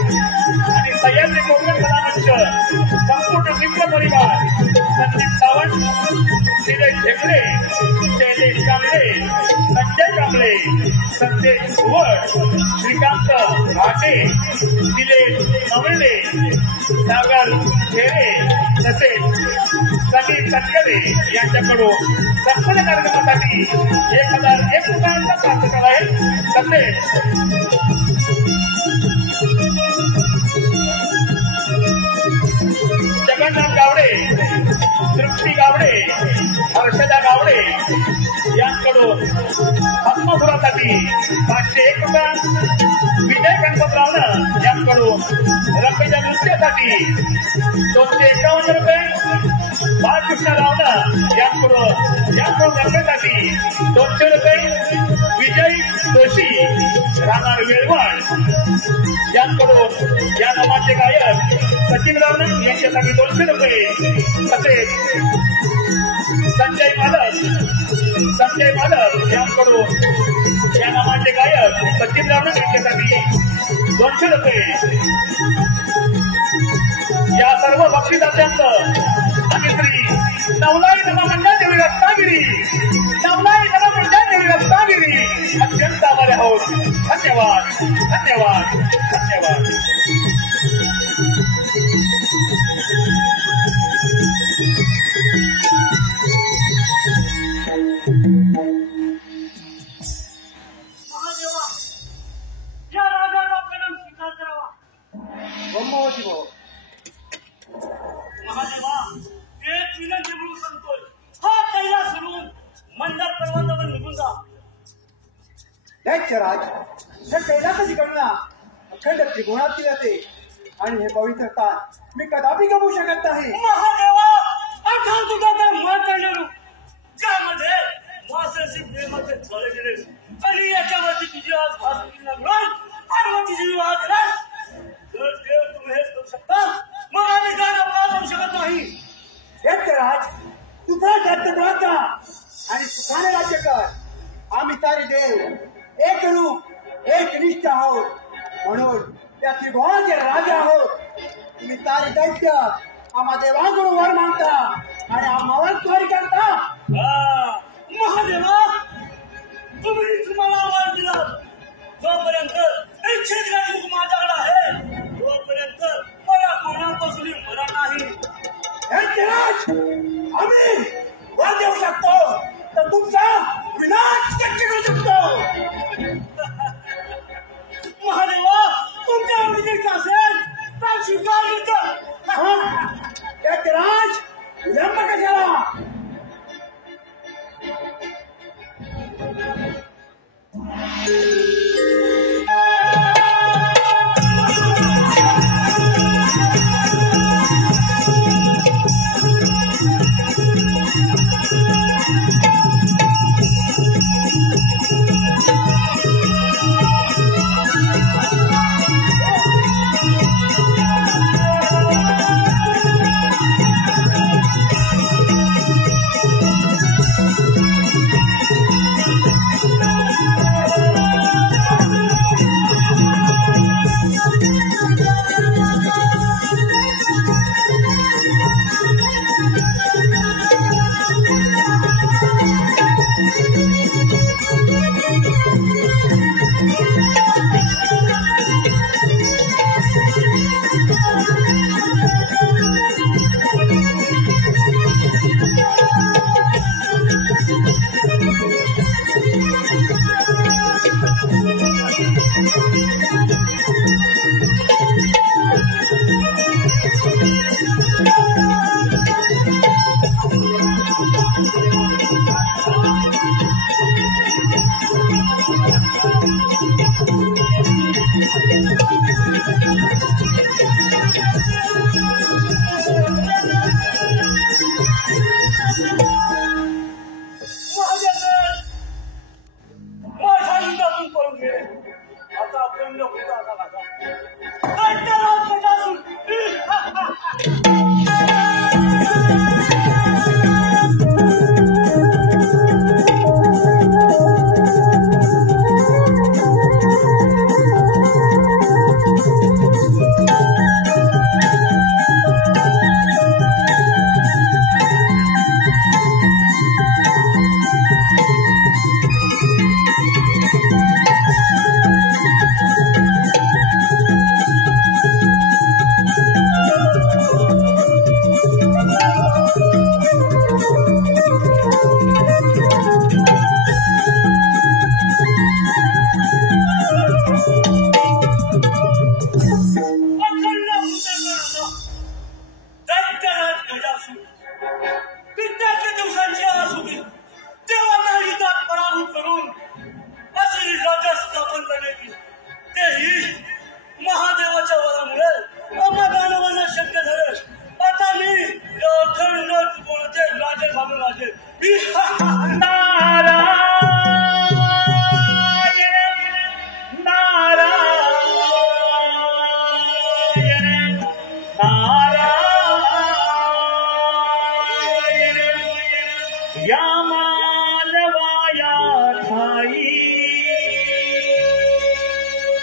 आणि सह्याद्री कोकण कला मंच संपूर्ण मित्र परिवार संदीप सावंत विजय ढेकळे शैलेश कांबळे संजय कांबळे संदेश भुवड श्रीकांत घाटे दिलेश नवळे सागर खेरे तसेच सनी तटकरे यांच्याकडून संपन्न कार्यक्रमासाठी 1001 रुपयांचा प्राप्त केला आहे. तसेच जगन्नाथ गावडे तृप्ती गावडे हर्षदा गावडे यांकडून पद्मपुरासाठी 501 रुपया विजय गणपतरावनं यांकडून रंगच्या नृत्यासाठी 251 रुपये बाळकृष्णरावनं यांकडून रंगसाठी 200 रुपये विजय जोशी राहणार वेळवण यांकडून या नावाचे गायक सचिन रावण यांच्यासाठी 200 रुपये तसेच संजय मालक यांकडून या नावाचे गायक सचिन रावण यांच्यासाठी 200 रुपये. या सर्व बक्षिसात्यांचं आणि श्री नवलाई नवा मंडळ रत्नागिरी अत्यंत आभारी आहोत. धन्यवाद धन्यवाद धन्यवाद. महादेवा या राजाचा कलम स्वीकार करावा. ब्रह्मवती भाऊ महादेवा एक विनंती म्हणून सांगतोय हा कैलास सोडून मंदार पर्वतावर निघून जा. दैत्यराज हे कैलासाची गणना अखंड त्रिगुणातील येते आणि हे पवित्र स्थान मी कदापि गमवू शकत नाही. महादेवा अठाल तुझा तर मन काढलं ज्यामध्ये वासरशी प्रेमाचे झाले गेले आणि याच्यावरती तुझी आज भासली लागून पार्वतीची विवाह करास. जर देव तुम्ही हेच करू शकता मग आम्ही काय करू शकत नाही. दैत्यराज तुझा दत्तभ्राता आणि सुखाने राज्य कर. आम्ही सारे देव एक रूप एक निष्ठ आहोत म्हणून त्या त्रिभुवनाचे राजा आहोत. तुम्ही सारे दैत्य आम्हा देवांकडून वर मागता आणि आम्हावर स्वारी करता. महादेवा तुम्हीच मला आवाज दिला. जोपर्यंत इच्छित नाही माझ्याकडे आहे तोपर्यंत मला कोणापासून मरण नाही. दैत्यराज आम्ही वर देऊ शकतो तर तुमचा विनाश शक्य करू शकतो. महादेवा तुमच्या आवडीचं असेल तर स्वीकार करतो. दैत्यराज विलंब कशाला.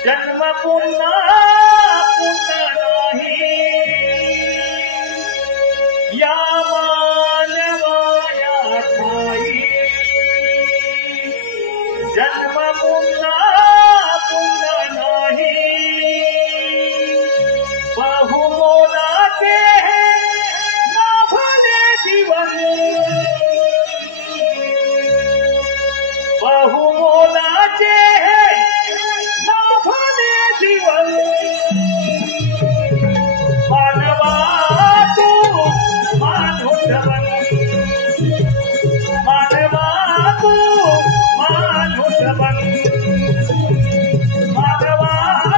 जन्म पुन्हा नाही या मानवाया ठाई जन्म पुन्हा नाही बहुमोलाचे नाभले जीवन बहुमोलाचे जीवन मानवा तू मानुषवन मानवा तू मानुषवन मानवा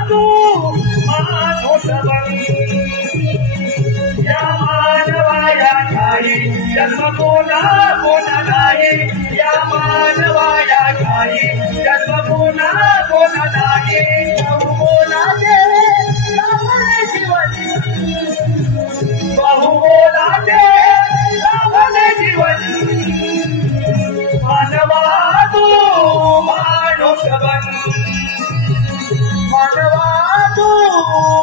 तू मानुषवन या मानवाया ठाई जन्म कोणा नाही या मानवाया ठाई जन्म कोणा नाही बहुमोलाचे लाभले जीवन मानवा तू मानुषवन मानवा तू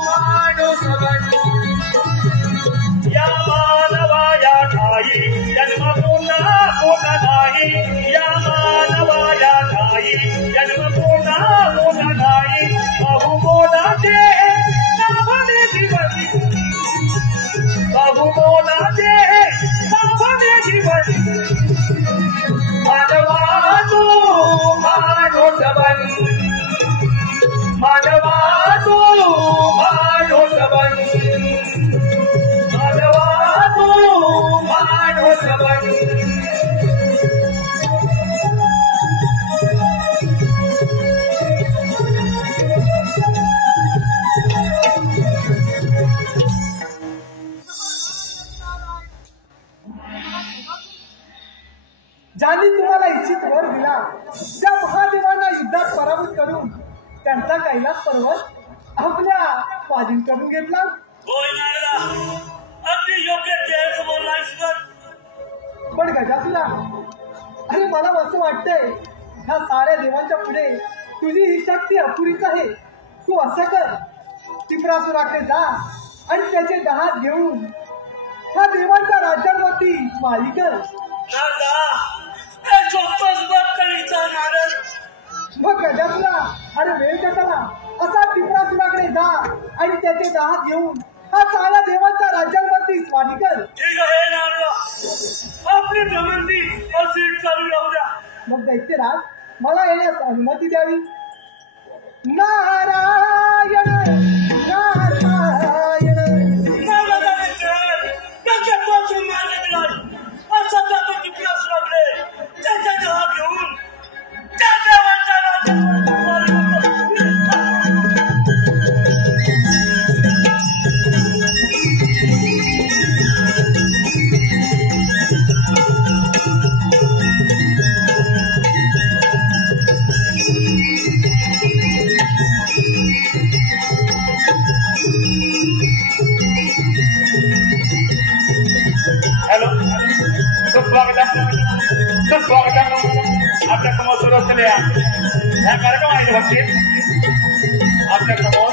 मानुषवन या मानवाया ठाई जन्म पुन्हा नाही या मानवाया ठाई जन्म पुन्हा नाही बहुमोलाचे लाभले जीवन बहुमोलाचे लाभले जीवन मानवा तू मानुषवन मानवा तू मानुषवन मानवा तू मानुषवन ज्यांनी तुम्हाला इच्छित वर दिला त्या महादेवांना युद्धात पराभूत करून त्यांचा कैलास पर्वत आपल्या स्वाधीन करून घेतला. अगदी योग्य तेच बोललायस पण गजासुरा, अरे मला असं वाटतंय ह्या साऱ्या देवांच्या पुढे तुझी ही शक्ती अपुरीच आहे. तू असं कर, त्रिपुरासुराकडे जा आणि त्याचे दहात घेऊन ह्या देवांच्या राज्यांवरती माली कर. मग गजासुरा, अरे वेळ कशाला, असा त्रिपुरासुराकडे जा आणि त्याचे दहात घेऊन हा साऱ्या देवांच्या राज्यांवरती स्वारी कर. ठीक आहे नारदा, आपली भ्रमंती अशीच चालू राहू द्या. मग दैत्यराज, मला येण्यास अनुमती द्यावी. नारायण नारायण त्याच्यापासून मारले गेला असं त्याचं त्रिपुरासुराकडे असलेल्या ह्या कार्यक्रम आहे बघतील आपल्या समोर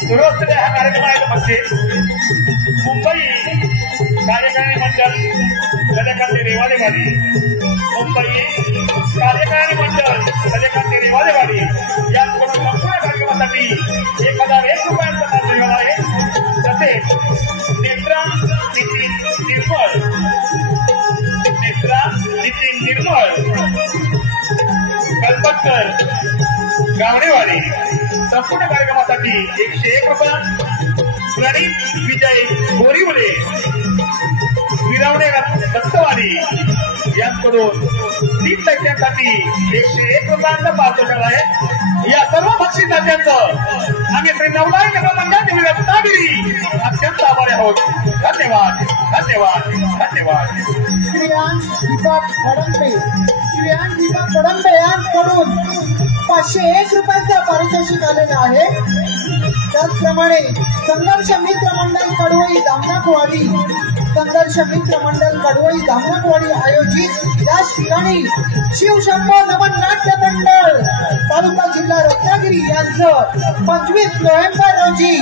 सुरू असलेल्या ह्या कार्यक्रम आहे बघतील मुंबई कार्यकारिणी मंडळ कलाकार रेवालेवाडी मुंबई कार्यकारिणी मंडळ कलाकार रेवालेवाडी याकडून संपूर्ण कार्यक्रमासाठी 1001 रुपयांचा दान मिळणार आहे. तसेच नेत्रा नितीन निर्मळ कल्पतकर गावडेवाडी संपूर्ण कार्यक्रमासाठी 101 रुपये. प्रणित विजय बोरीवले विरावणे दत्तवाडी यांकडून 30 टक्क्यांसाठी 101 रुपयांचा पारितोषिक आहे. या सर्व बक्षीस दात्यांचं आम्ही श्री नवलाई नगर मंडळ रत्नागिरी अत्यंत आभारी आहोत. धन्यवाद धन्यवाद धन्यवाद. श्रीयांश दीपक कडंबे यांकडून 501 रुपयांचा पारितोषिक आलेला आहे. त्याचप्रमाणे संघर्ष मित्र मंडळ कडवई धामणकवाडी आयोजित याच ठिकाणी शिवशंभो नमन नाट्य मंडळ तालुका जिल्हा रत्नागिरी यांचं 25 नोव्हेंबर रोजी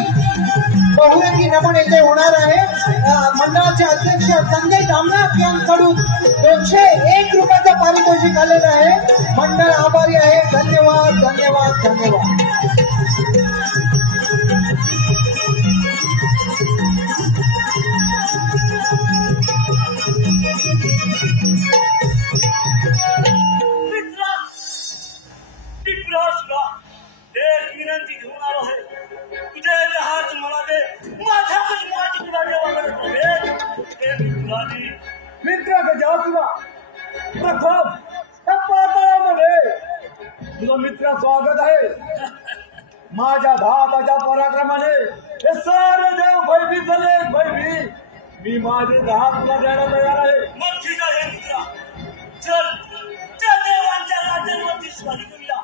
बहुरंगी नमन येथे होणार आहे. मंडळाचे अध्यक्ष संजय धामनाथ यांकडून 201 रुपयाचं पारितोषिक आलेलं आहे. मंडळ आभारी आहे. धन्यवाद धन्यवाद धन्यवाद. एक विनंती घेऊन आलो आहे. तुझे हात मला दे. माझ्याकडे माझी गाडी मित्र गजासुरा प्रथम या पाताळामध्ये तुझं मित्र स्वागत आहे. माझ्या धाताच्या पराक्रमाने हे सारे देव भयभीत झाले. मी माझे धात तुला द्यायला तयार आहे. मग ठीक आहे मित्रा. चल त्या देवांच्या राज्यांवरती स्वारी करूया.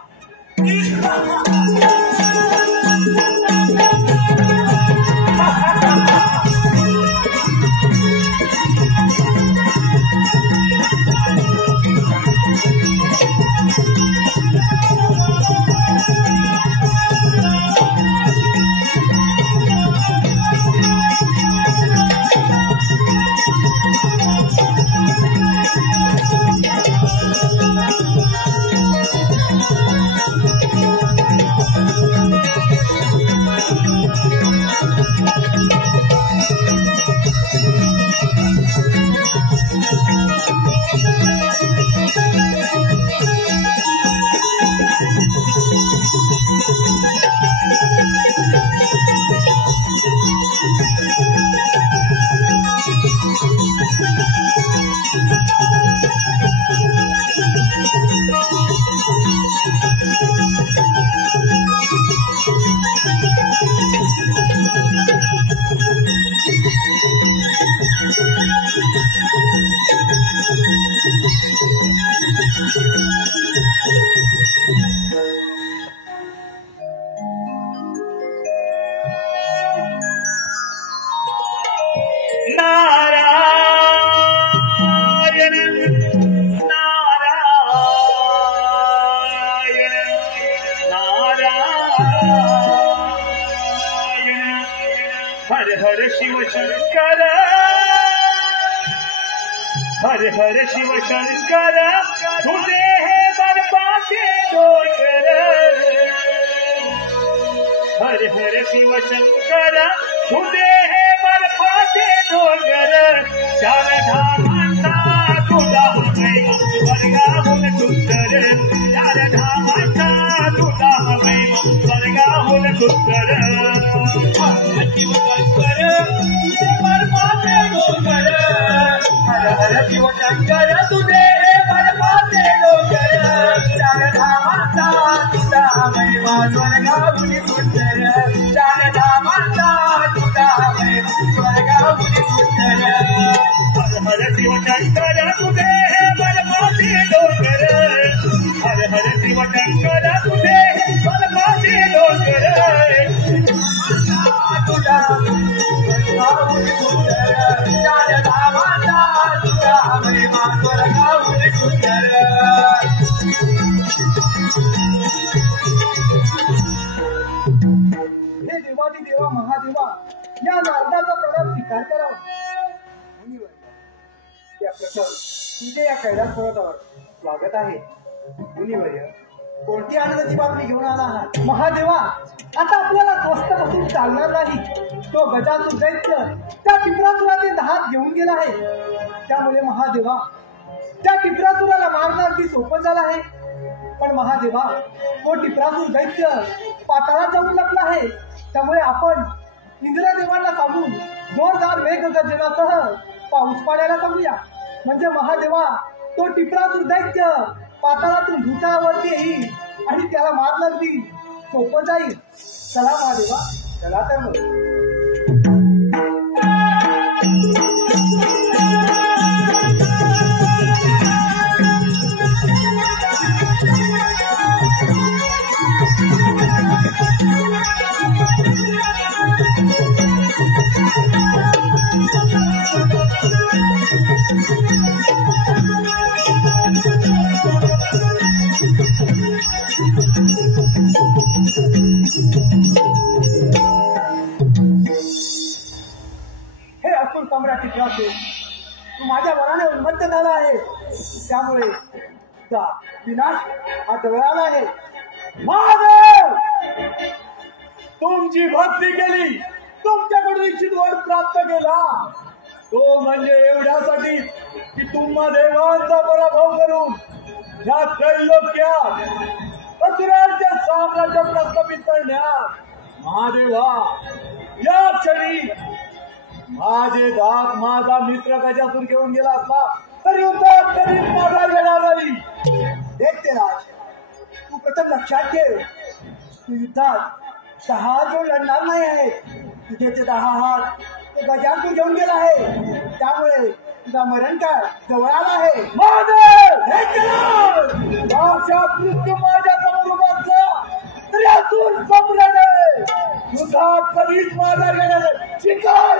हर हर शिव शंकर हर हर शिव शंकर तुझे हे बर्फाचे डोंगर हर हर शिव शंकर तुझे हे बर्फाचे डोंगर चार धामांचा तुझा स्वर्गाहून सुंदर चार धामांचा तुझा स्वर्गाहून सुंदर शिव शंकर तुझे बर्फाचे डोंगर हर हर शिव शंकर तुझे हे बर्फाचे डोंगर चार धामांचा तुझा महिमा स्वर्गाहून सुंदर चार धामांचा तुझा महिमा स्वर्गाहून सुंदर हर हर शिव शंकर तुझे हे बर्फाचे डोंगर हर हर शिव शंकर तुझे हे बर्फाचे डोंगर तुझा स्वर्गाहून सुंदर चार धामांचा तुझा महिमा स्वर्गाहून सुंदर हे देवादी देवा महादेवा, या नारदाचा प्रकार स्वीकार करावा. त्या प्रथम तुझे या कैलास पर्वतावर स्वागत आहे. मुनिवर्य, कोणती आनंदाची बातमी घेऊन आला आहात? महादेवा, आता आपल्याला स्वस्त बसून चालणार नाही. तो गजासुर दैत्य त्या टिपरासुराचे हात घेऊन गेला आहे. त्यामुळे महादेवा, त्या टिपरासुराला मारणं अगदी सोपं झालं आहे. पण महादेवा, तो टिपरासुर दैत्य पाताळात जाऊन लपला आहे. त्यामुळे आपण इंद्रदेवांना सांगून जोरदार मेघगर्जनासह पाऊस पाडायला सांगूया. म्हणजे महादेवा, तो टिपरासुर दैत्य पाताळातून भूतावरती येईल आणि त्याला मारणं अगदी सोपं जाईल. चला महादेवा, चला तर मग. हे असुर सम्राट टिपरासुर, तू माझ्या वराने उन्मत्त झाला आहे. त्यामुळे तुझा विनाश हा जवळ आला आहे. महादेव, तुमची भक्ती केली, तुमच्याकडून इच्छित वर प्राप्त केला, तो म्हणजे एवढ्यासाठी की तुम्हा देवांचा पराभव करून या त्रैलोक्यात असुरांच्या साम्राज्य प्रस्थापित करण्यात. महादेवा, या क्षणी माझे दात माझा मित्र गजासुर घेऊन गेला असला तर युद्धात कधीच माघार घेणार नाही. दैत्यराज, तू प्रथम लक्षात ठेव, तू युद्धात 10 हात घेऊन लढणार नाही आहे. तुझे ते 10 हात तो गजासुर घेऊन गेला आहे. त्यामुळे तुझा मरण काळ जवळ आला आहे. महादेव, दैत्यराज, साक्षात मृत्यू माझ्या समोर उभा असला तरी असुर सम्राट युद्धात कधीच माघार घेणार नाही. शिकार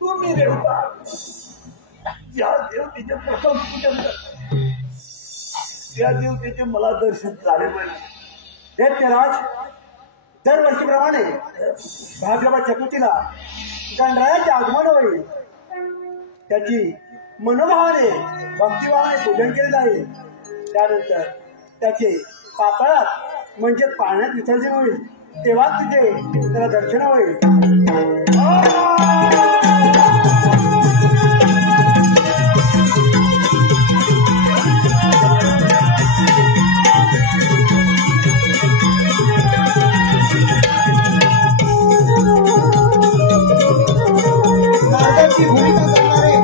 तुम्ही देवता, ज्या देवतेचे प्रथम पूजन करतात त्या देवतेचे मला दर्शन झाले पाहिजे. दैत्यराज, दरवर्षीप्रमाणे भाद्रपद चतुर्थीला गणरायाचे आगमन होईल. त्याची मनोभावाने भक्तिभावाने पूजन केले जाईल. त्यानंतर त्याचे पाताळात म्हणजे पाण्यात विसर्जन होईल. तेव्हा तुझे त्याला दर्शन होईल. नारदाची भूमिका करणारे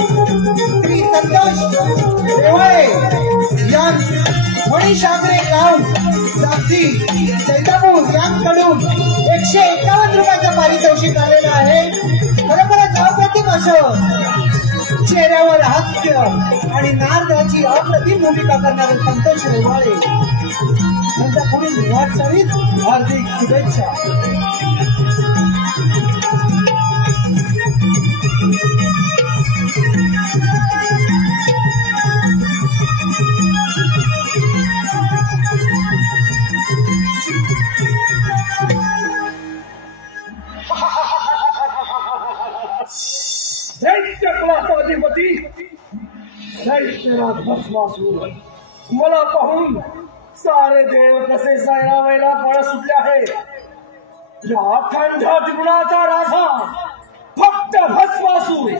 श्री संतोष देवळे या मणिसागरे गाव साक्षी चैतापूर यांकडून 151 रुपयाचं पारितोषिक आलेलं आहे. खरोखरच अप्रतिम असं चेहऱ्यावर हास्य आणि नारदाची अप्रतिम भूमिका करणारे संतोष देवळे त्यांच्या पुढील वाटचालीत हार्दिक शुभेच्छा. दैत्य कुलाचा अधिपती दैत्यराज भस्मासूर मला पाहून सारे देव कसे सैरावैला पळ सुटले आहे. या अखंड त्रिगुणाचा राजा फक्त भस्मासूर,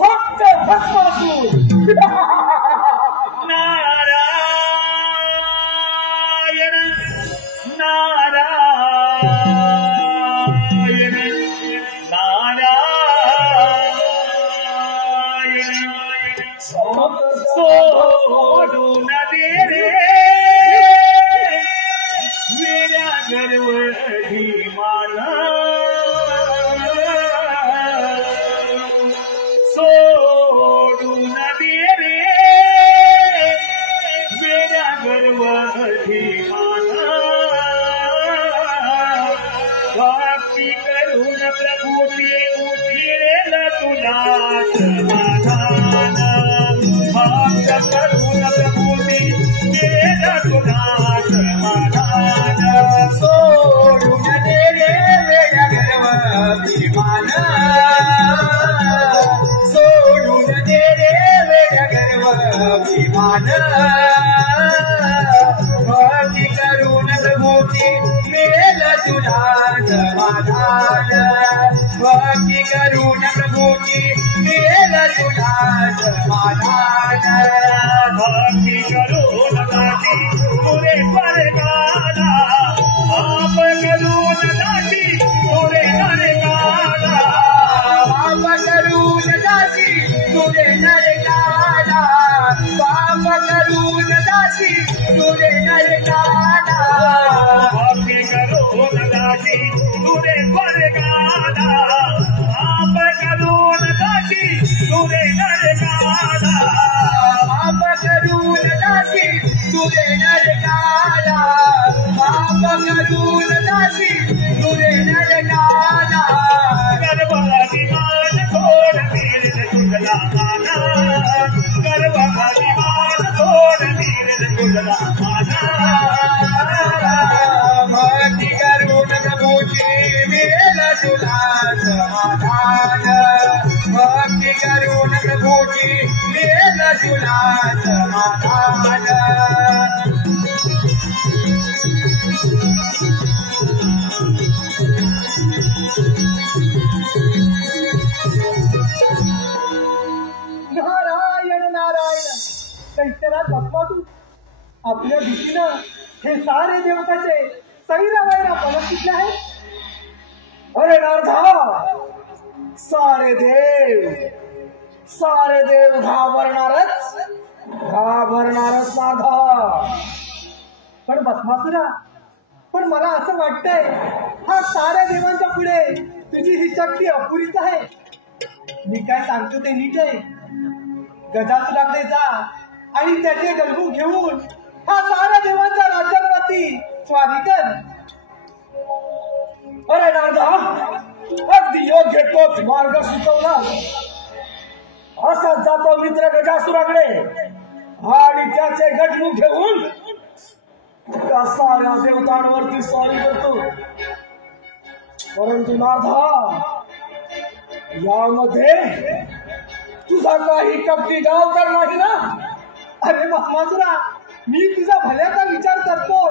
फक्त भस्मासूर. नारायण नारायण नारायण सोडून दे रे मेरा गर्व धीमाना सोडून दे रे मेरा गर्व धीमाना भक्ती करून प्रभू उठेल तुला समाधान भक्त करून प्रभू उठेल तुला समाधान सोडून दे रे मेरा गर्व धीमान सोडून दे रे मेरा गर्व धीमान भक्ती करून प्रभूची मिळेल तुला समाधान भक्ती करून प्रभूची मिळेल तुला समाधान भक्ती करून दासी पुरे परगाला पाप करून दासी पुरे नरकाला पाप करून दासी पुरे नरकाला पाप करून दासी पुरे नरकाला भक्ती करून दासी पुरे परगाला पाप करून दासी पुरे नरकाला पाप करून दासी पुरे नरकाला पाप करून दासी पुरे नरकाला गर्भाची मान थोड वीर तुझला माना गर्भाची मान थोड वीर तुझला माना भक्ती करून प्रभूची मिळेल तुला समाधान भक्ती करून प्रभूची मिळेल तुला समाधान नारायण नारायण. दैत्यराज भस्मासूर आपल्या भीतीनं हे सारे देव कसे सैरावैरा पळत सुटले आहेत. अरे नारदा, सारे देव घाबरणारच नारदा. पण भस्मासुरा, पण मला असं वाटतंय हा साऱ्या देवांच्या पुढे तुझी ही शक्ती अपुरीच आहे. मी काय सांगतो ते नीट आहे. गजासुराकडे जा आणि त्याचे गलबू घेऊन हा साऱ्या देवांच्या राज्यांवरती स्वारी कर. अरे नारदा, अगदी योग्य तोच मार्ग सुचवला. असाच जातो मित्र गजासुराकडे आणि त्याचे गटमुख घेऊन त्या साऱ्या देवतांवरती स्वारी करतो. परंतु नारदा, यामध्ये तुझा काही कपटी डाव तर नाही ना? अरे भस्मासुरा, मी तुझा भल्याचा विचार करतो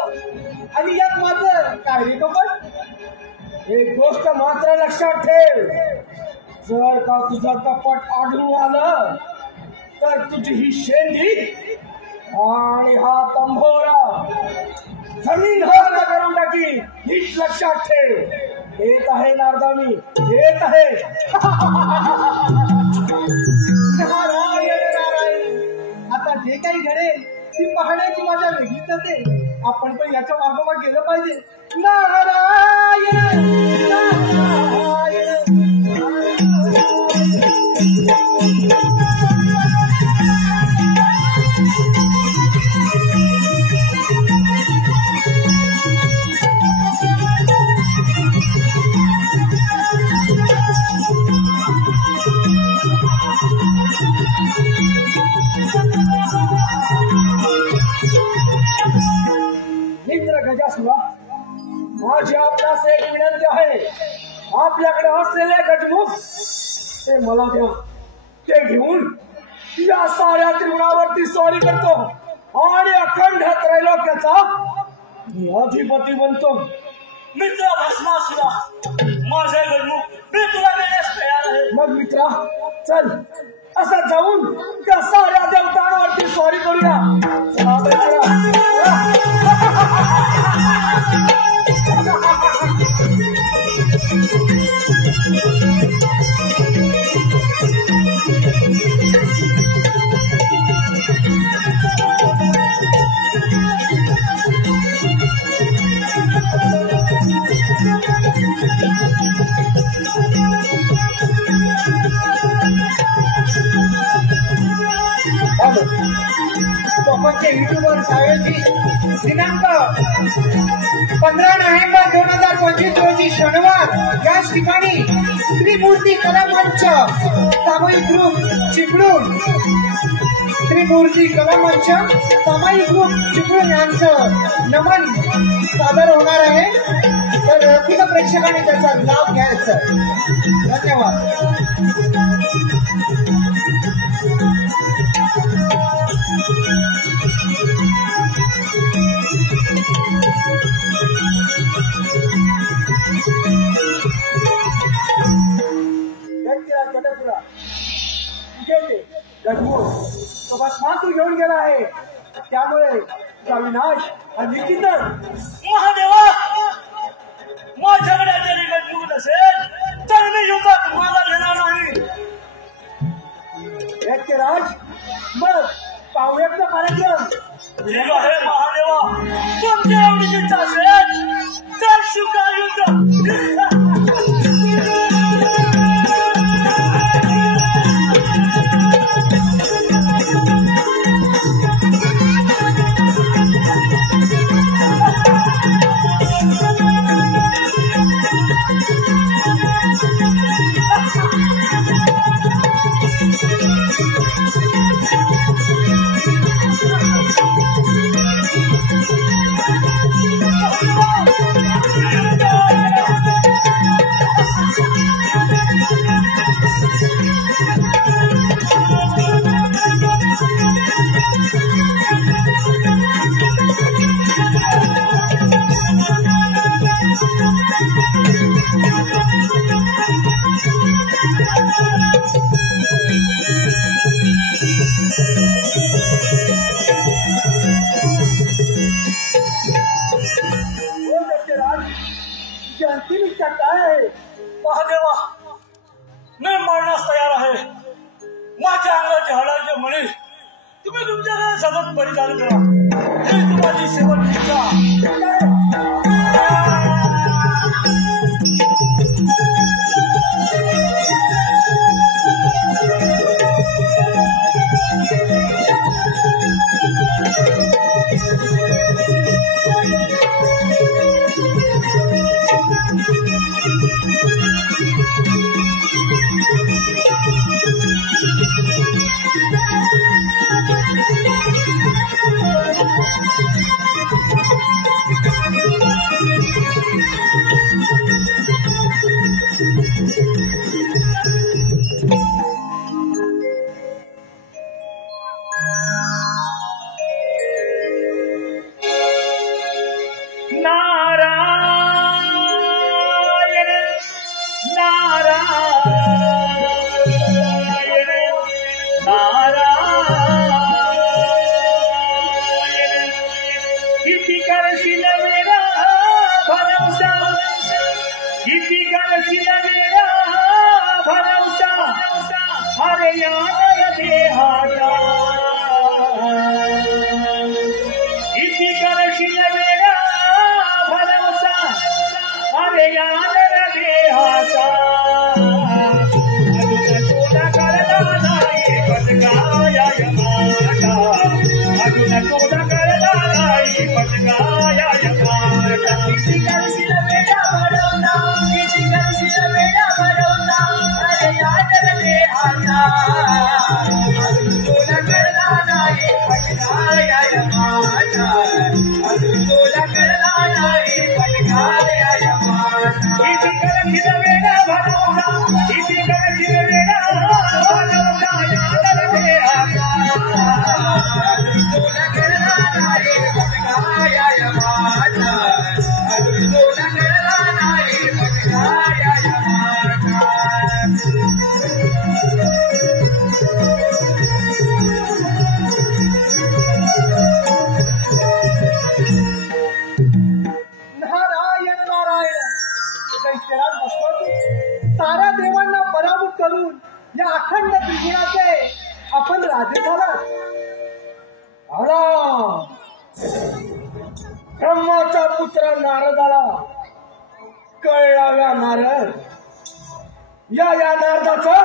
आणि यात माझं काय रे कपट. एक गोष्ट मात्र लक्षात ठेव, जर का तुझं कपट आढळून आलं तर तुझी ही शेंडी आणि हा तंबोरा जमीन हस्त करून टाकी. नीट लक्षात ठेव. येत आहे नारदा, मी येत आहे. नारायण नारायण. आता जे काही घडेल ती पाहण्याची माझ्या वेगळीच असेल. आपण पण याच्या मागोमाग गेलं पाहिजे. नारायण नारायण. एक विनंती आहे. आपल्याकडे असलेले गजमुख ते मला द्या. ते घेऊन या साऱ्या त्रिगुणावरती स्वारी करतो आणि अखंड त्रैलोक्याचा मी अधिपती बनतो. मित्र भस्मासुरा, माझे गजमुख मी तुला देण्यास तयार आहे. मग मित्रा चल असं जाऊन त्या साऱ्या देवतांवरती स्वारी करूया. चला मित्रा. कोकणच्या युट्यूबवर सावेची दिनांक 15 नोव्हेंबर 2025 रोजी शनिवार याच ठिकाणी त्रिमूर्ती कला मंच सामायिक ग्रुप चिपळूण, त्रिमूर्ती कला मंच सामायिक ग्रुप चिपळूण यांचं नमन सादर होणार आहे. तर रसिक प्रेक्षकांनी त्याचा लाभ घ्यायचा. धन्यवाद. तू घेऊन गेला आहे त्यामुळे तुझा विनाश हा निश्चितच. महादेवा, माझ्याकडे जरी गजमुख नसेल तर मी युद्धात मला घेणार नाही. राज मग पाहुण्यातलं कार्यक्रम ठीक आहे महादेवा, तुमची एवढी इच्छा असेल तर स्वीकार युद्ध. महादेवा, मी मरण्यास तयार आहे. माझ्या अंगाचे हाडाचे मणी तुम्ही तुमच्याकडे सतत परिधान करा. ही तुम्हाला शेवटची इच्छा. Thank you. इति करशील वेडा भानवता इति करशील वेडा भानवता यादर दे नारायण नारायण. दैत्यराज भस्मासुर साऱ्या देवांना पराभूत करून या अखंड त्रिगुणाचे आपण राजे झाला. ब्रह्माचा पुत्र नारदाला कळला नारद या नारदाचा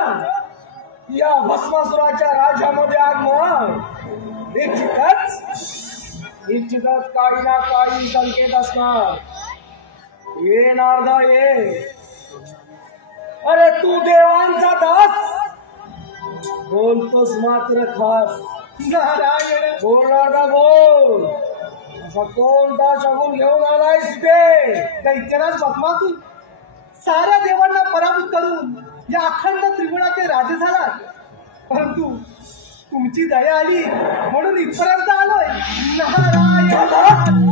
या भस्मासुराच्या राज्यामध्ये आगमन निश्चितच काही ना काही संकेत असणार. ये नारदा ये. अरे तू देवांचा दास बोलतोस मात्र खास. नारायण बोल नारदा बोल. असा कोणता शगुन घेऊन आलायस ते? दैत्यराज भस्मासुर साऱ्या देवांना पराभूत करून या अखंड त्रिगुणाचे राजे झाला. परंतु तुमची दया आली म्हणून इथपर्यंत आलोय. नारायण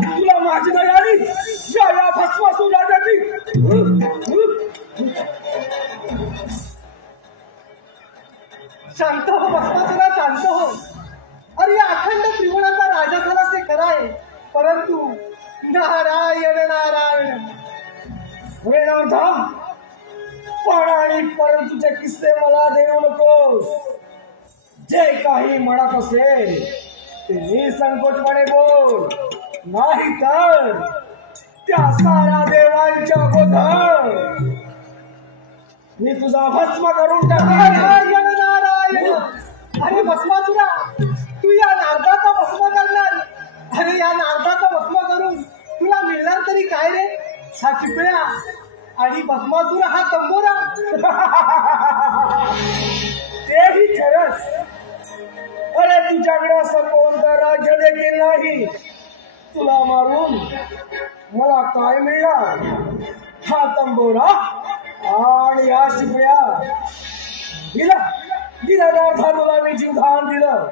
तुला माझी दया आली या भस्मासुर राजाची. शांत हो भस्मासुरा शांत हो. अरे या अखंड त्रिगुणाचा राजा झाला ते खरं आहे, परंतु नारायण नारायण अरे नारदा पण आणि परंतुचे किस्से मला देऊ नकोस. जे काही म्हणत असेल ते निसंकोचपणे बोल, नाही तर त्या साऱ्या देवांच्या गोधर मी तुझा भस्म करून टाकेन. नारायण नारायण. अरे भस्मासुरा तू या नारदाचा भस्म करणार. अरे या नारदाचा भस्म करून तुला मिळणार तरी काय रे? हा चिपळ्या आणि भस्मासुरा हा तंबोरा. तेही खरंच. अरे तुझ्याकडे असं कोणतं राज्य देखील नाही. तुला मारून मला काय मिळणार? हा तंबोरा आणि या शिपया दिला नारदा तुला मी जीवदान दिलं.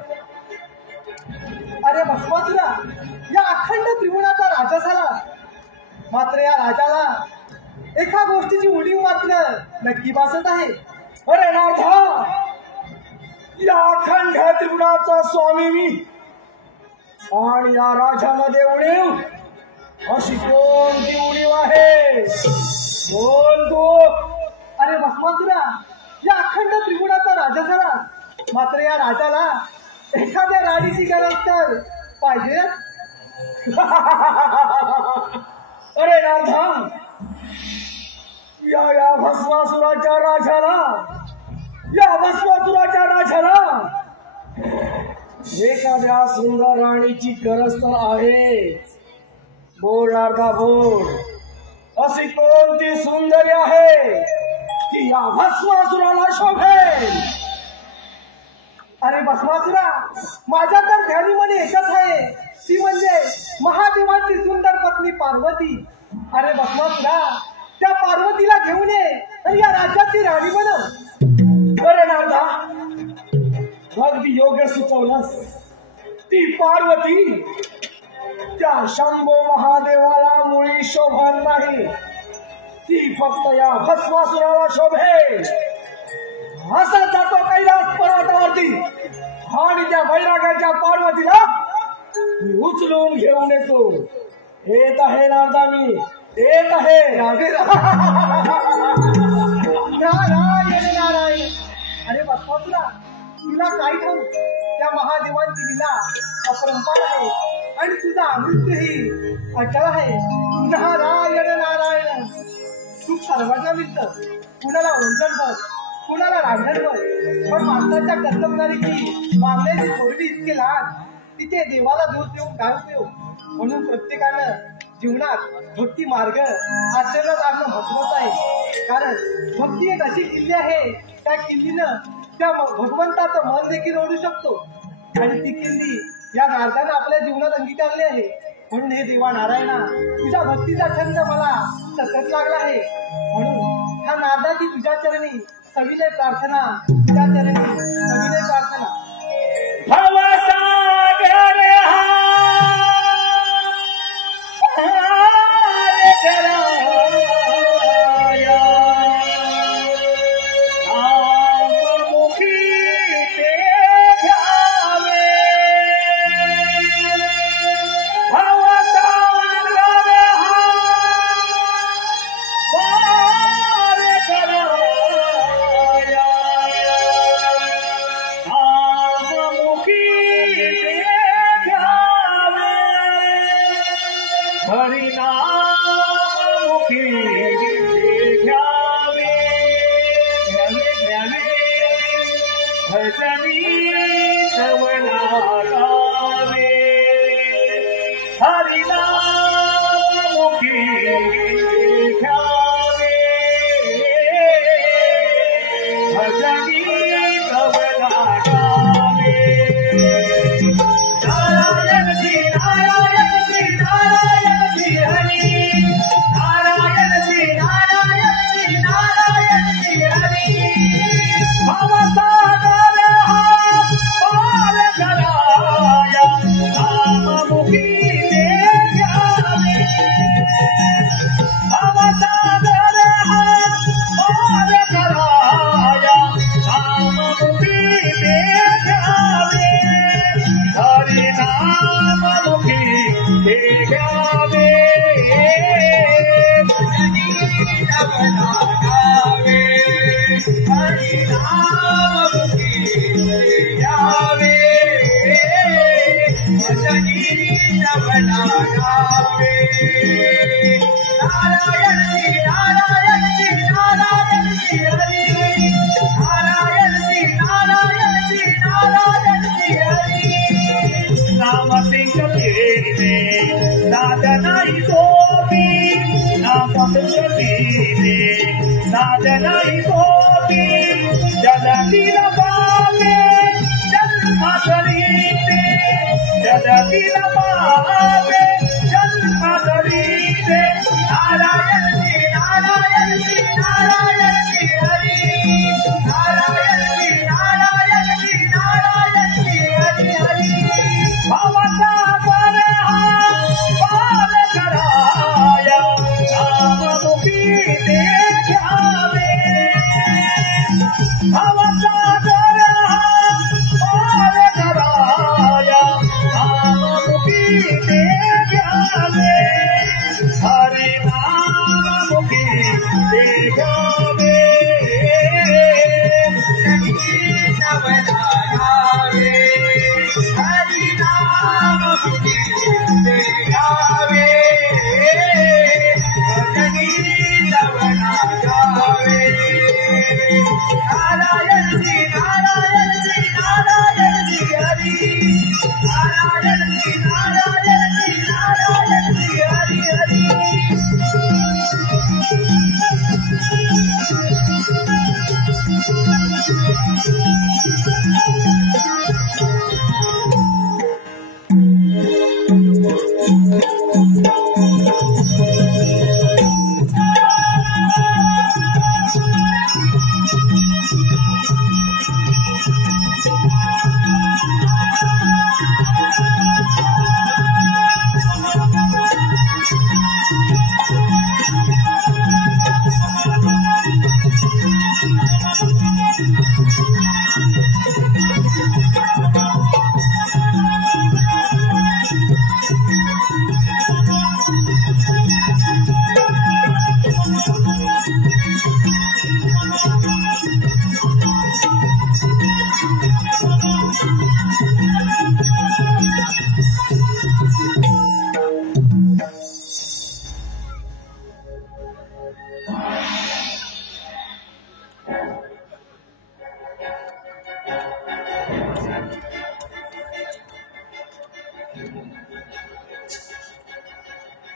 अरे भस्मासुरा या अखंड त्रिगुणाचा राजा झाला, मात्र या राजाला एका गोष्टीची उणीव मात्र नक्की भासत आहे. अरे नारदा या अखंड त्रिगुणाचा स्वामी मी आणि या राजामध्ये उणीव अशी कोणती उणीव आहे? बोल तू. अरे भस्मासुरा या अखंड त्रिगुणाचा राजा झाला, मात्र या राजाला एखाद्या राणीची गरज तर पाहिजे. अरे नारदा या भस्मासुराच्या राजाला एखाद्या सुंदर राणीची गरज तर आहे. बोल नारदा बोल. अशी कोणती सुंदरी आहे की या भस्मासुराला शोभेल? अरे भस्मासुरा माझ्या तर ध्यानीमध्ये एकच आहे, ती म्हणजे महादेवाची सुंदर पत्नी पार्वती. अरे भस्मासुरा त्या पार्वतीला घेऊन ये आणि या राज्याची राणी बनव. अरे नारदा अगदी योग्य सुचवलंस. ती पार्वती त्या शंभो महादेवाला मुळी शोभन नाही. ती फक्त या भस्मासुराला शोभेल. असा जातो कैलास पर्वतावरती आणि त्या वैराग्याच्या पार्वतीला मी उचलून घेऊन येतो. येत आहे नारदा मी येत आहे. नारायण नारायण. अरे भस्मासुरा तुला काय ठाऊक, त्या महादेवांची लीला अपरंपार आहे आणि तुझा मृत्यूही अटळ आहे. नारायण नारायण. तू सर्वांना मिळत, कुणाला ओंजळ बघ, कुणाला रांधण बघ, पण माणसाच्या कर्तव्याची मागण्याची थोडी इतके लहान तिथे देवाला दोष देऊन काय उपयोग. म्हणून प्रत्येकानं जीवनात भक्ती मार्ग आचरणात आणणं महत्वाचं आहे. कारण भक्ती एक अशी किल्ली आहे, त्या किल्लीनं त्या भगवंताचं मन देखील ओढू शकतो. आणि ती किल्ली या नारदानं आपल्या जीवनात अंगीकारली आहे. म्हणून हे देवा नारायणा, तुझ्या भक्तीचा छंद मला सतत लागला आहे. म्हणून ह्या नारदाची तुझ्या चरणी सविनय प्रार्थना, तुझ्या चरणी सविनय प्रार्थना. भवसागर हार कराया, नाममुखी ते घ्यावे. भवसागर हार कराया, नाममुखी ते घ्यावे. हरिनाममुखी ते घ्यावे, घ्यावे, भजनी सवला गावे. हरिनाममुखी ते घ्यावे, भजनी सवला गावे. नारायण श्री नारायण श्री नारायण श्री हरी, नारायण श्री नारायण श्री नारायण श्री हरी. भवसागर पार कराया, नाममुखी ते घ्यावे. भवसागर पार कराया, नाममुखी ते घ्यावे. हरिनाममुखी ते घ्यावे, भजनी सवला गावे. हरिनाममुखी ते घ्यावे, भजनी सवला गावे. नारायण श्री नारायण श्री नारायण श्री हरी, नारायण श्री नारायण श्री नारायण श्री हरी. नाम सिंगतीने साधनाई सोबी, नाम सिंगतीने साधनाई सोबी. जलतील पावे जन्मासरीते, जलतील पावे जन्मासरीते. नारायण श्री नारायण श्री नारायण श्री हरी, नारायण श्री नारायण श्री नारायण श्री हरी हरी. भवसागर पार कराया, नाममुखी ते घ्यावे. भवसागर पार कराया, नाममुखी ते घ्यावे. हरिनाममुखी ते घ्यावे, सवला गावे. हरिनाममुखी ते घ्यावे, भजनी सवला गावे. नारायण श्री नारायण श्री नारायण श्री हरी, नारायण श्री नारायण श्री नारायण श्री हरी हरी.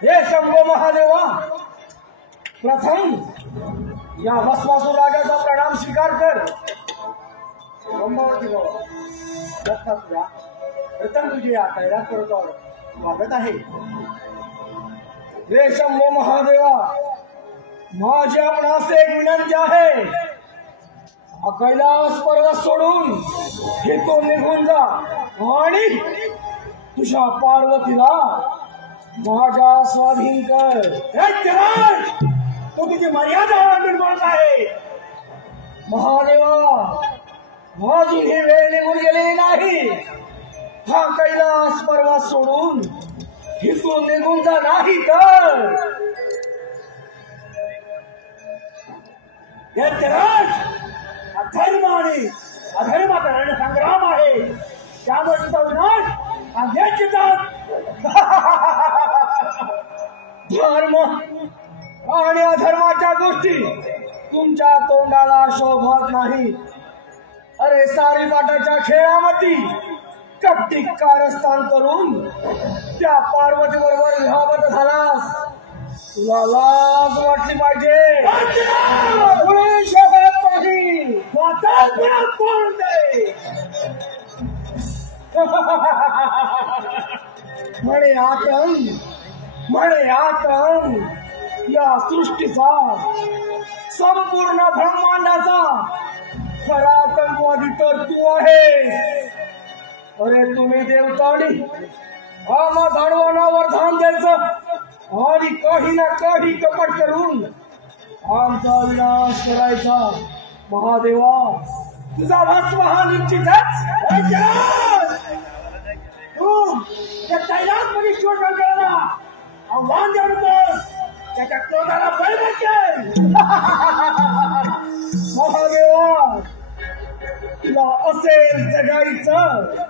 हे शंभो महादेवा, प्रथम या भस्मासूर राजाचा प्रणाम स्वीकार कर. ब्रह्मावती बाबा दत्ता तुझ्या प्रथम तुझी या कैलास पर्वतावर स्वागत आहे. रे शंभो महादेवा, माझी आपणास एक विनंती आहे. हा कैलास पर्वत सोडून इथून निघून जा आणि तुझ्या पार्वतीला माझ्या स्वाधीन कर. तो तुझी मर्यादा ओलांडून बोलत आहे. महादेवा, अजून ही वेळ निघून गेलेली नाही. हा कैलास पर्वत सोडून इथून निघून जा, नाही तर अधर्म आणि अधर्माचा रणसंग्राम आहे. त्यामुळे तुझा विनाश धर्म आणि अधर्माच्या गोष्टी तुमच्या तोंडाला शोभत नाही. अरे सारी पाटाच्या खेळामध्ये कपटी कारस्थान करून त्या पार्वती बरोबर विवाहबद्ध झालास. तुला लाज वाटली पाहिजे. पुढे शोभत नाही. म्हणे आतंक या सृष्टीचा, संपूर्ण ब्रह्मांडाचा खरा आतंकवादी तर तू आहेस. अरे तुम्ही देवताडी आम्हा धाडवानावर धान द्यायचं आणि काही ना काही कपट करून आमचा विनाश करायचा. महादेवा, तुझा भस्म हा निश्चितच. तू त्या कैलासमध्ये शिवशंकराला आव्हान देऊ नकोस. त्याच्या क्रोधाला बळ भेटेल. महादेवा, तुला असेल जगायचं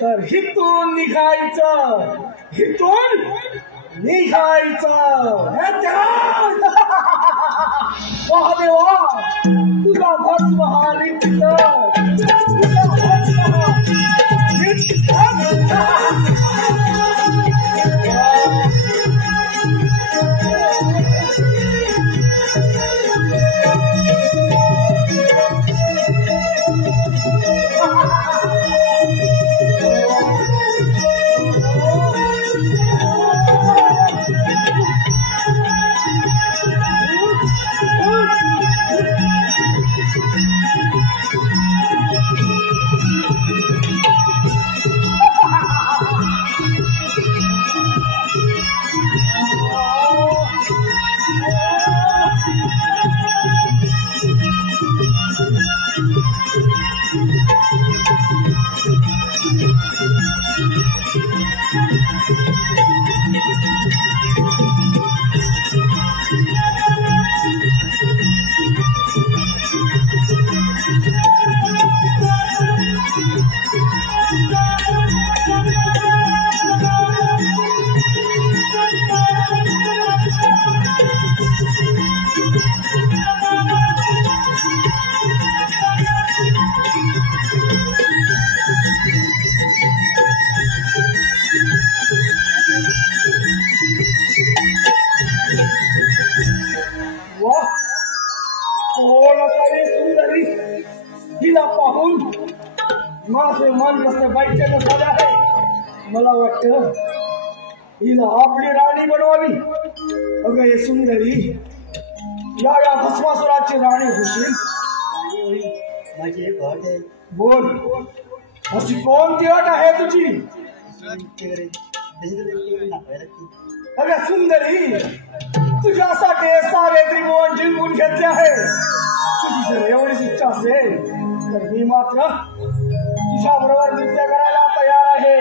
तर हितून निघायचं. हितून निघायचं. महादेवा, तुझा भस्म हा निश्चित. हिला पाहून माझे मन कसं बैठक झाले आहे. मला वाटतं हिला आपली राणी बनवावी. अगं हे सुंदरी, या भस्मासुराची राणी होशील. माझी एक अट आहे. बोल, अशी कोणती अट आहे तुझी? अगं सुंदरी, तुझ्यासाठी सारे त्रिभुवन जिंकून घेतले आहे. तुझी जर एवढीच इच्छा असेल तर मी मात्र तुझ्या बरोबर नृत्य करायला तयार आहे.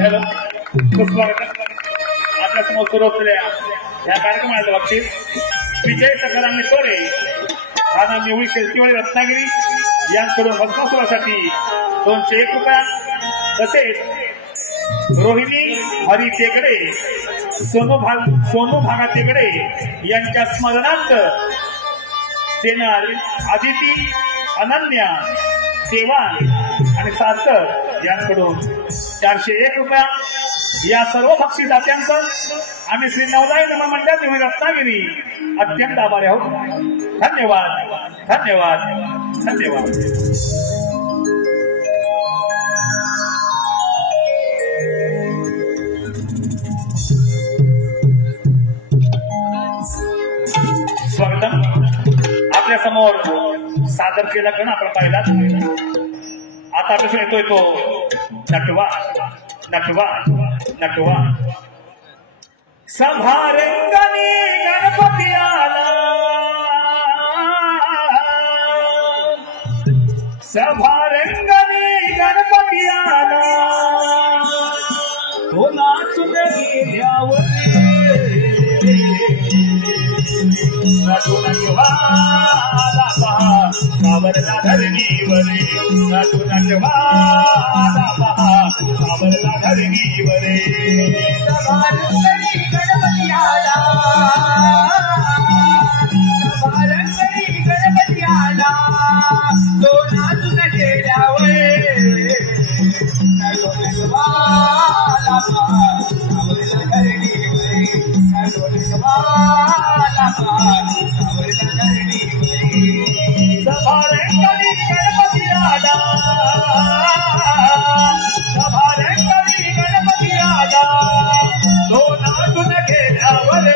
हॅलो, सुस्वागत आपल्या समोर सुरू असलेल्या या कार्यक्रमाच्या बाबतीत विजय सकाराम तोरे हा नाम निवडी शेतीवाडी रत्नागिरी यांकडून भस्मासुरासाठी 201 रुपया, तसेच रोहिणी हरी टेकडे सोनू भागा टेकडे यांच्या स्मरणार्थ देणार आदिती, अनन्या, देवान आणि सार्थक यांकडून 401 रुपया. या सर्व बक्षीसदात्यांचं आम्ही श्री नवदाय नम मंडळ निवडी रत्नागिरी अत्यंत आभारी आहोत. धन्यवाद, धन्यवाद, धन्यवाद. स्वागतम. आपल्या समोर सादर केला कण आपण पाहिला. आता प्रश्न येतोय तो नटवा नटवा नटवा. सभारंगणी गणपती आला, सभारंगणी गणपती आला, तो नाचून गेल्यावर नटवा सावरला धरणीवरे, नटवा सावरला धरणीवरे. सभारंगणी गणपती आला, सभारंगणी गणपती आला, तो नाचून गेल्यावर नटवा सावरला धरणीवरे, नटवा सावरला धरणीवरे. सभारंगणी गणपती आला, सभारंगणी गणपती आला, तो नाचून गेल्यावर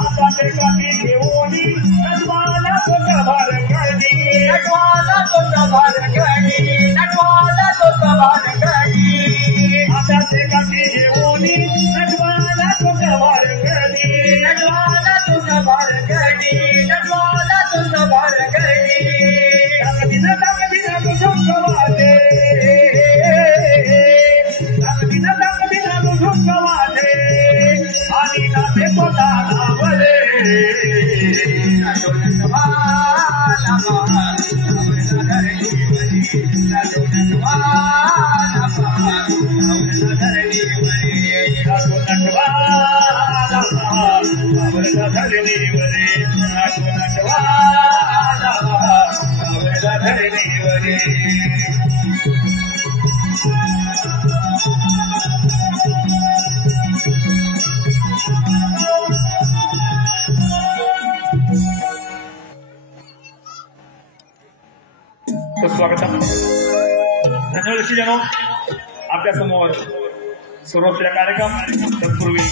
आता ते कमी घेऊनी नटवाला तो सभारंगणी, नटवाला तो सभारंगणी, नटवाला तो सभारंगणी. आता ते कमी घेऊनी नटवाला तो सभारंगणी, नटवाला तो सभारंगणी, नटवाला तो सभारंगणी. तगदिन तगदिन तुझं सभारंगणी. स्वागत धन्यवाद जनो आपल्या समोर सुरू असलेला कार्यक्रम तत्पूर्वी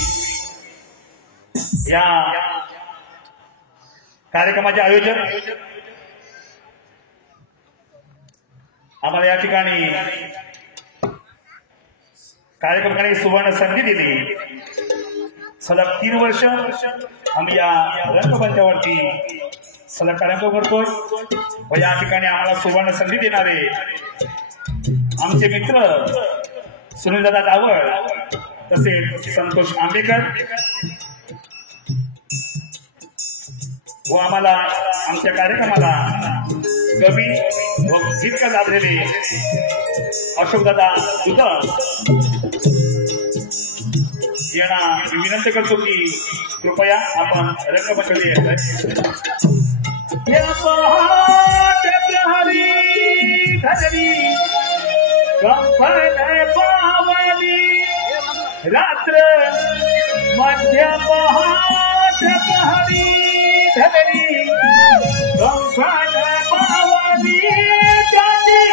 या कार्यक्रमाचे आयोजक आम्हाला या ठिकाणी कार्यक्रम करण्याची सुवर्ण संधी दिली. सलग 3 वर्ष आम्ही या रंगमंचावरती सलग कार्यक्रम करतोय व या ठिकाणी आम्हाला सुवर्ण संधी देणारे आमचे मित्र सुनीलदादा डावळ तसेच संतोष आंबेकर व आम्हाला आमच्या कार्यक्रमाला कवी व गीतकार लाभलेले अशोकदादा दुधर यांना मी विनंती करतो की कृपया आपण रंगमंचावर यायचं. हरी धरी पावली रात्र मध्य पहाट हरी धरी पावली त्याची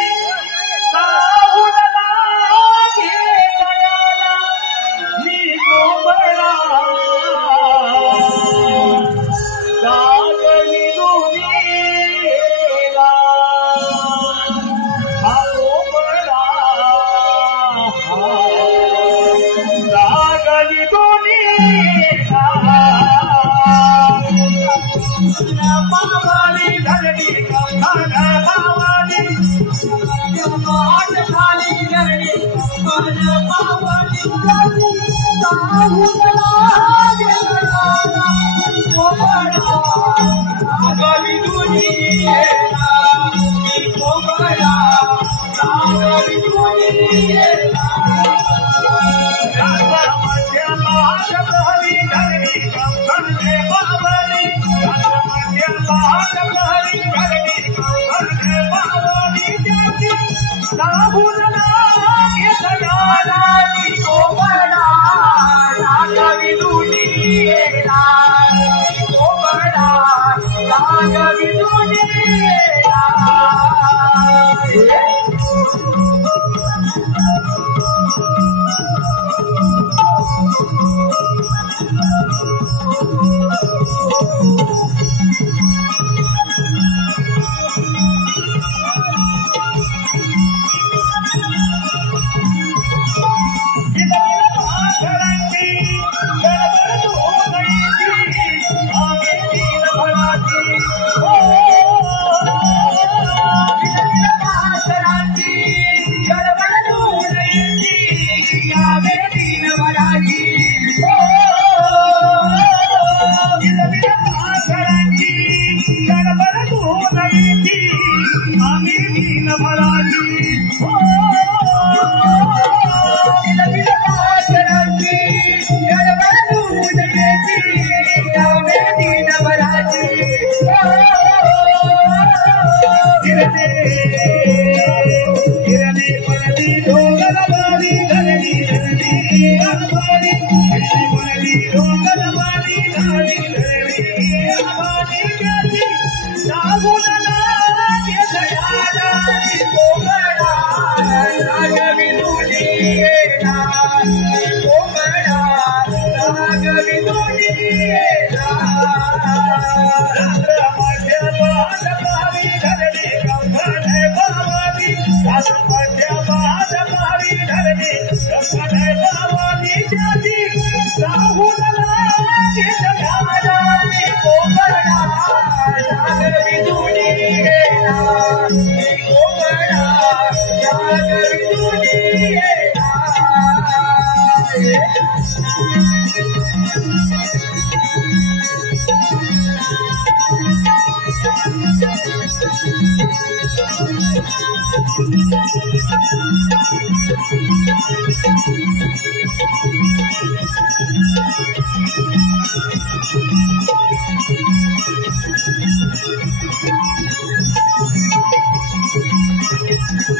हॅलो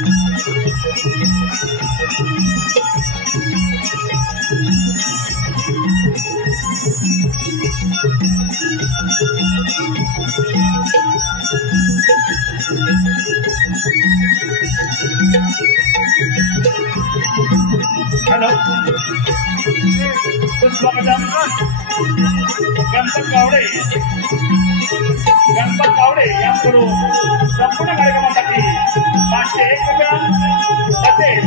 स्वागतम गणपत गावडे यांकडून संपूर्ण कार्यक्रमासाठी 501 रुपया तसेच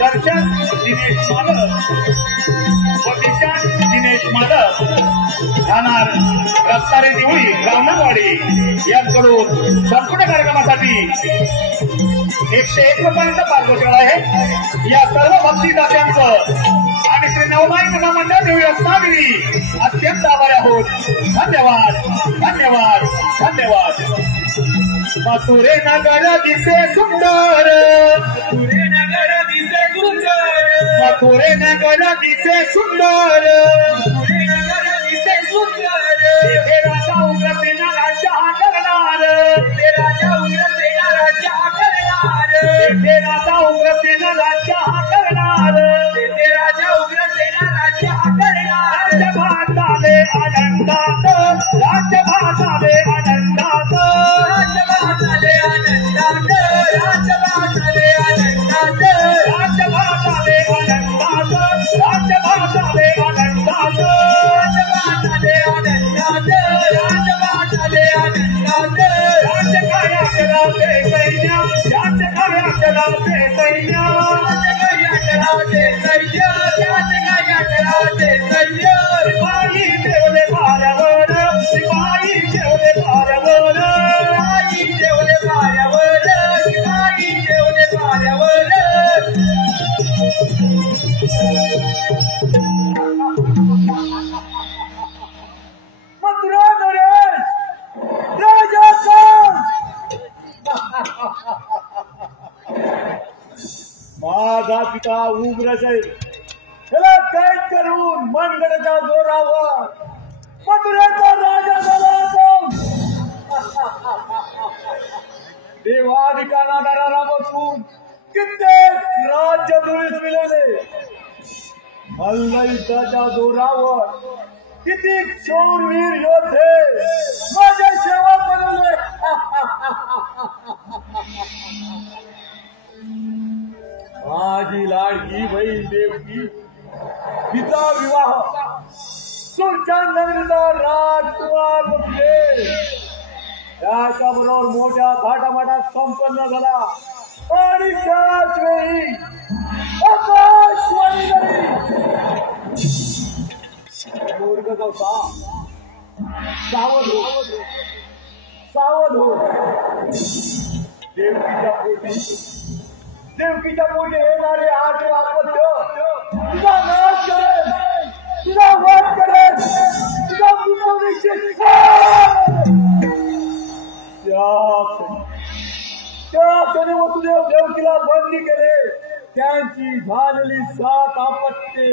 दर्शन दिनेश मालक व दिशान दिनेश मालक राहणार रस्तारे दिवळी ब्राह्मणवाडी यांकडून संपूर्ण कार्यक्रमासाठी 101 रुपयांचा पारितोषिक आहे। या सर्व भक्तिदात्यांचं आणि श्री नवमाई महामंडळ देवी रत्नागिरी अत्यंत आभारी आहोत। धन्यवाद धन्यवाद धन्यवाद। मथुरे नगर दिसे सुंदर, मथुरे नगर दिसे सुंदर, मथुरे नगर दिसे सुंदर, मथुरे नगर दिसे सुंदर। हे राजा उग्रसेना राज्य करणार, हे राजा उग्रसेना राज्य करणार, हे राजा उग्रसेना राज्य करणार, हे राजा उग्रसेना राज्य करणार। राजभाषाले आनंदात, राजभाषाले आनंदात, राजभाषाले आनंदात, राजभाषाले आनंदात, राजभाषाले आनंदात, राजभाषाले आनंदात, राजभाषाले आनंदात, राजभाषाले आनंदात। राजकाया करावे सैन्य, राजकाया करावे सैन्य, राजकाया करावे सैन्य, राजकाया करावे सैन्य। शिपाई ठेवले पायावर, शिपाई ठेवले पायावर, शिपाई ठेवले पायावर, शिपाई ठेवले पायावर। मथुरा नरेश राजाचा माझा पिता उग्रसेन त्याला कैद करून मनगडाच्या जोरावर मथुरेचा राजा झाला तो। देवाधिकारा दरारा बसून कित्येक राज्य धुळीस मिळवले। मल्लयुद्धाच्या जोरावर किती शूरवीर योद्धे माझ्या सेवा बनवले। माझी लाडकी बहीण देवकी तिचा विवाह सुलतान नगरीचा राजकुमार बसले त्याच्याबरोबर मोठ्या थाटामाटात संपन्न झाला आणि त्याच वेळी आकाशवाणी झाली। मूर्ख गवता सावध हो, सावध हो। देवकीच्या पोटी येणारे आटे आपत्य तुझा नाश करेल, तुझा वध करेल, तुझा मृत्यू निश्चित। त्या क्षणी वसुदेव देवकीला बंदी केले। त्यांची झालेली 7 आपत्ये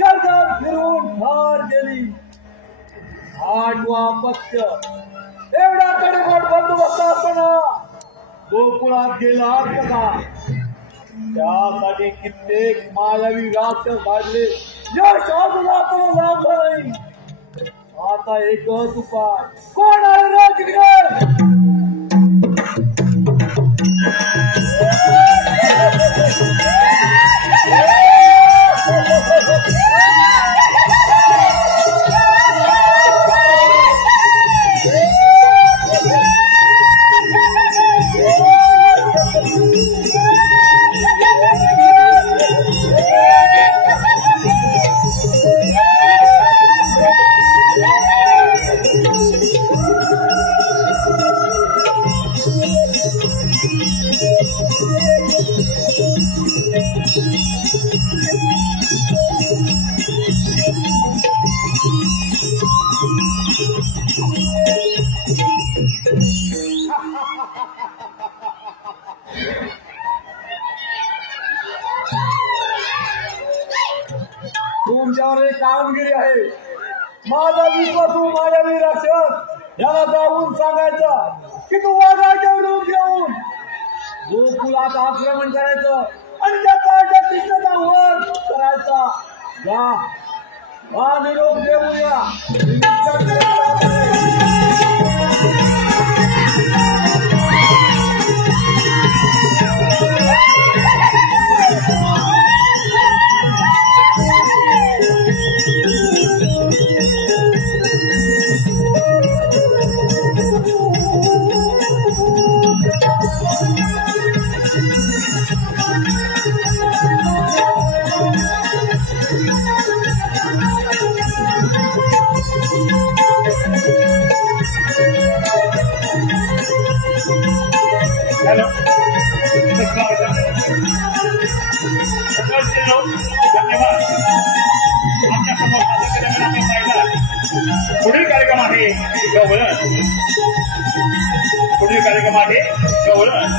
जगात फिरून ठार केली। 8वा अपत्य एवढा कडकड बंदोबस्त असताना गोकुळात गेला कसा? त्यासाठी कित्येक मायावी राक्षस काढले, यश अजून आपण लाभलं नाही। आता एकच उपाय, कोण आहे राजगिर? तुमच्यावर एक कामगिरी आहे। माझा विश्वासू मायावी राक्षस याला जाऊन सांगायचा की तू वाघाच्या रूप घेऊन गोकुळात आक्रमण करायचं आणि त्या काळच्या कृष्णाचा वध करायचा. जा निरोप देऊया. हॅलो धन्यवाद. आमच्या समोर सादर आपण पाहिला. पुढील कार्यक्रम आहे गवळण. पुढील कार्यक्रम आहे गवळण.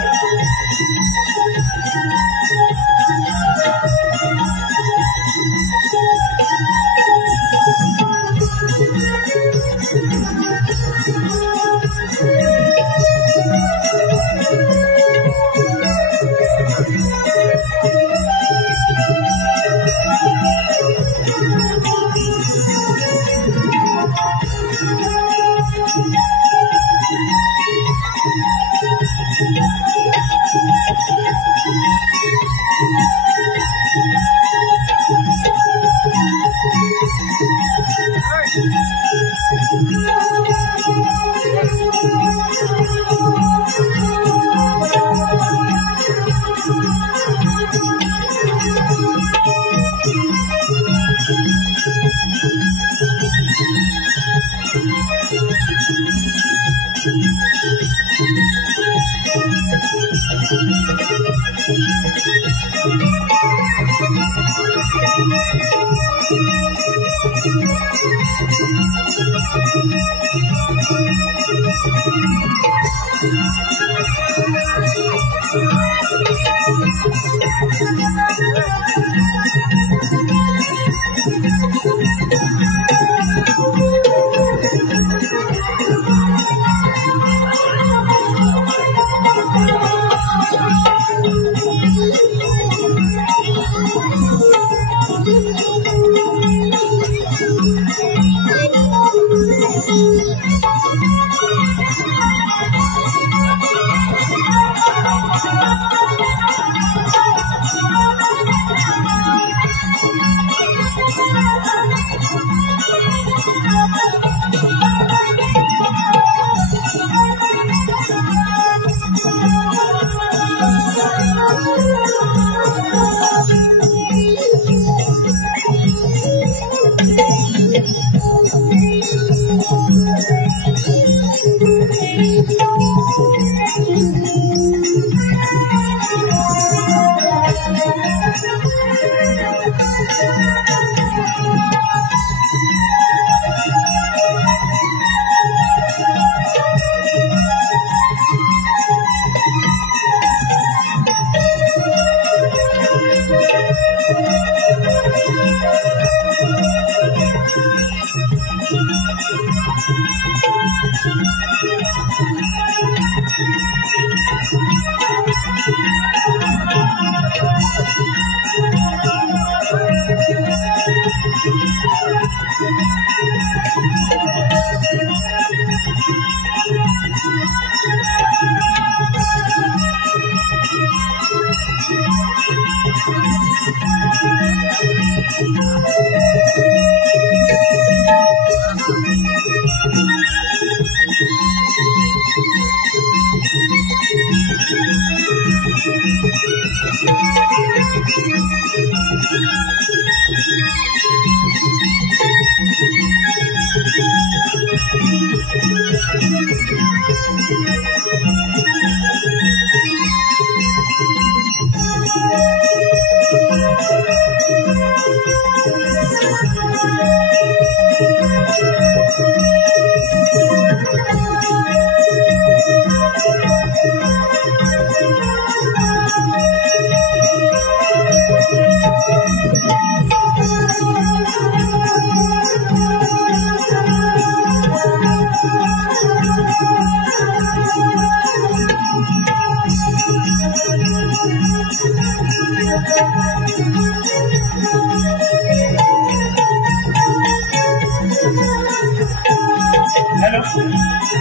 हॅलो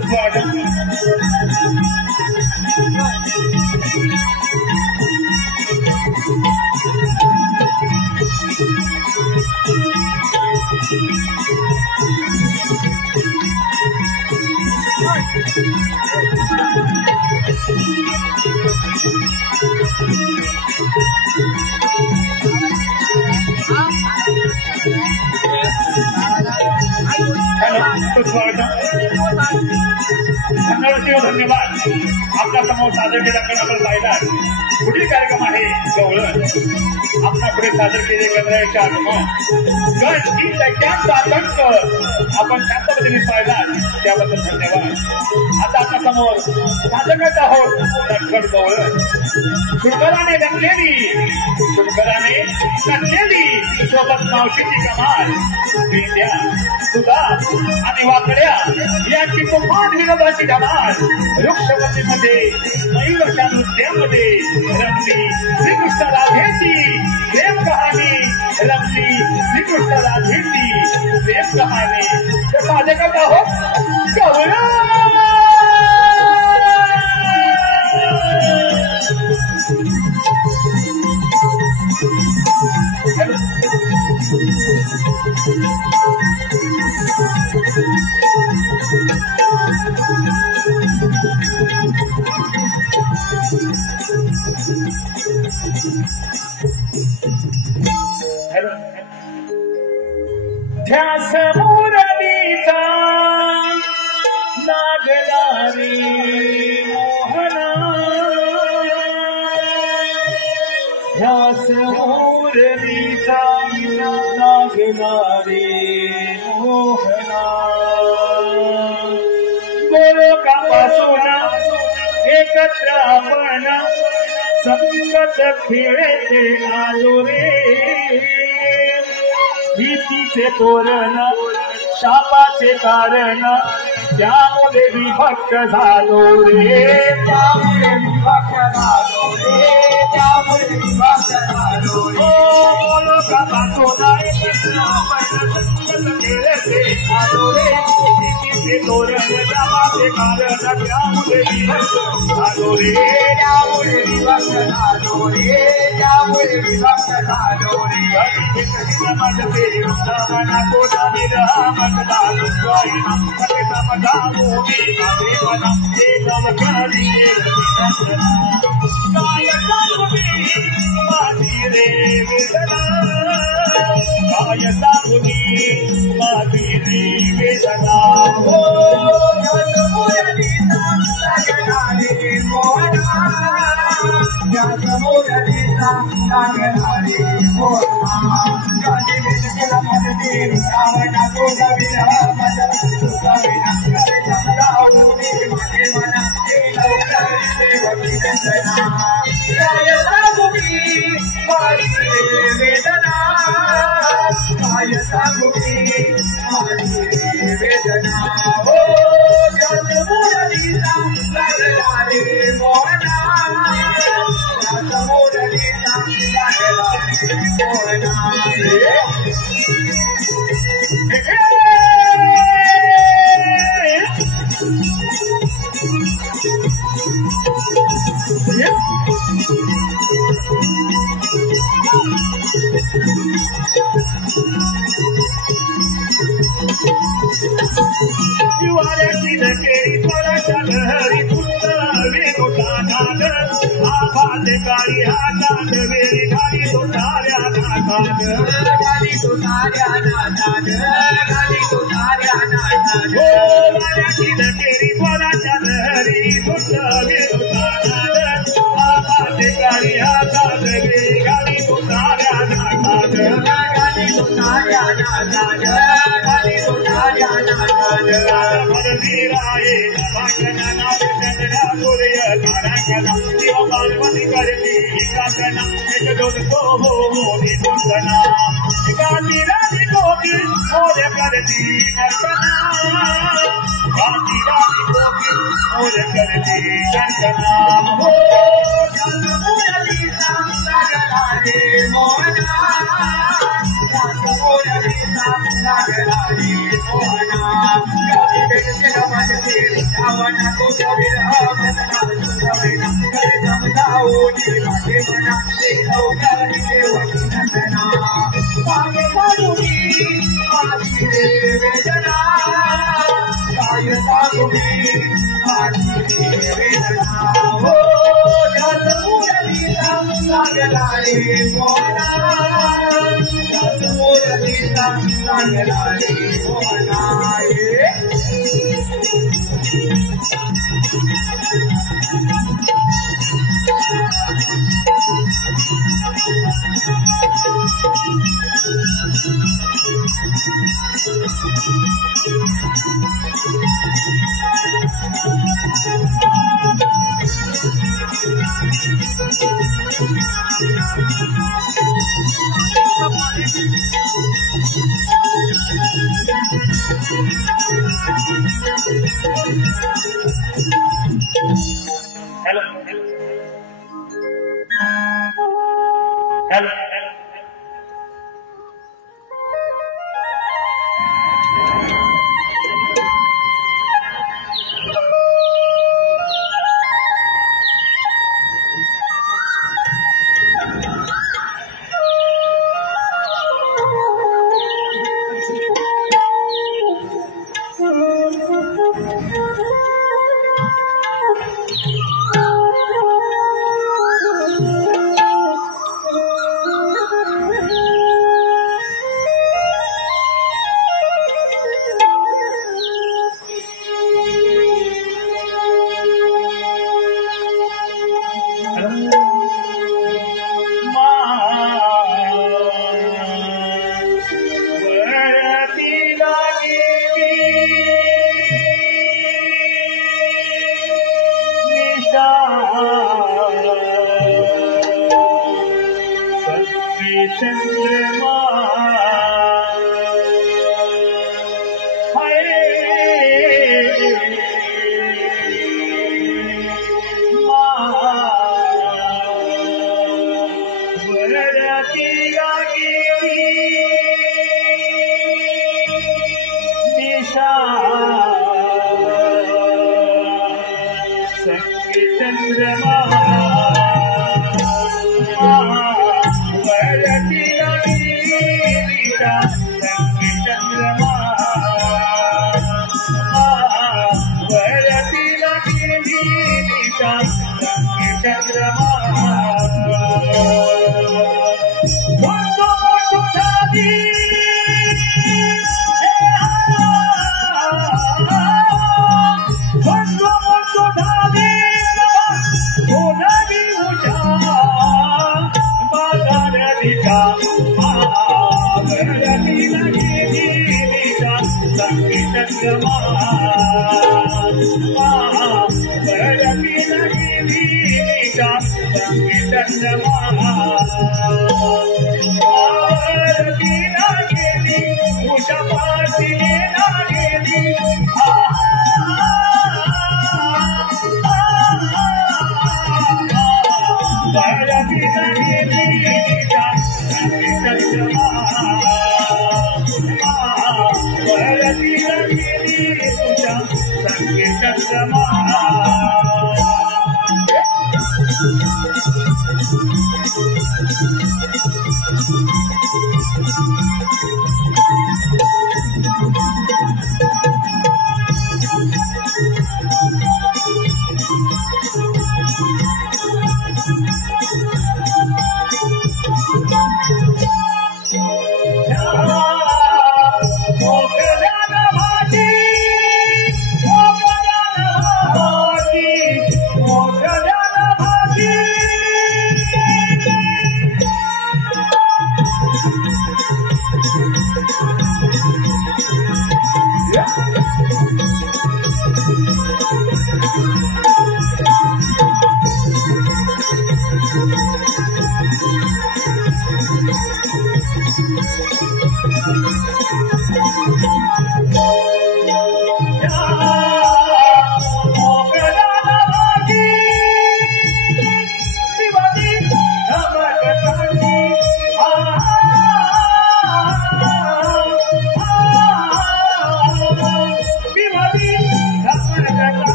स्वागत धन्यवाद. आपल्या समोर सादर केला आपण पाहिला. पुढील कार्यक्रम आहे गवळण. आपल्या पुढे सादर केले गणरायाचे आगमन. गण ही सैन्यांचा आतंक आपण शांत पद्धतीने पाहिला, त्याबद्दल धन्यवाद. आता आपल्या समोर सादर करत आहोत लटकड गवळण. सुंदराने नटलेली सोबत मावशीची कमाल, विद्या सुधा आणि वाकड्या यांची तुफान विनोदाची धमाल. वृक्षवतीमध्ये मयूरच्या नृत्यामध्ये रमली श्रीकृष्ण राधेची प्रेम कहाणी. रमली श्रीकृष्ण राधेची प्रेम कहाणी. तर सादर करत आहोत गवळण. ध्यास मुरलीचा नागदारी मोहना. ध्यास मुरलीचा नागदारी मोहना. गोलोकापासून एकत्र आपण संकट खेळते आलो रे. भीतीचे तोरण शापाचे कारण त्यामुळे विभक्त झालो रे. त्यामुळे विभक्त झालो रे. त्यामुळे विभक्त झालो रे. लोकांपासून एकत्र आपण संकट खेळते आलो रे. भीतीचे तोरण शापाचे कारण त्यामुळे विभक्त झालो रे. त्यामुळे विभक्त झालो रे. त्यामुळे विभक्त झालो रे. मना कोटा विरामन दालु स्वाईना कथा मधामो मेघे मना एकम करी काय सागुनी माझी रे वेदना. काय सागुनी माझी रे वेदना. ओ मोरलीचा नागनारी मोहना. या मोरलीचा नागनारी मोहना. Hello hello Thank you.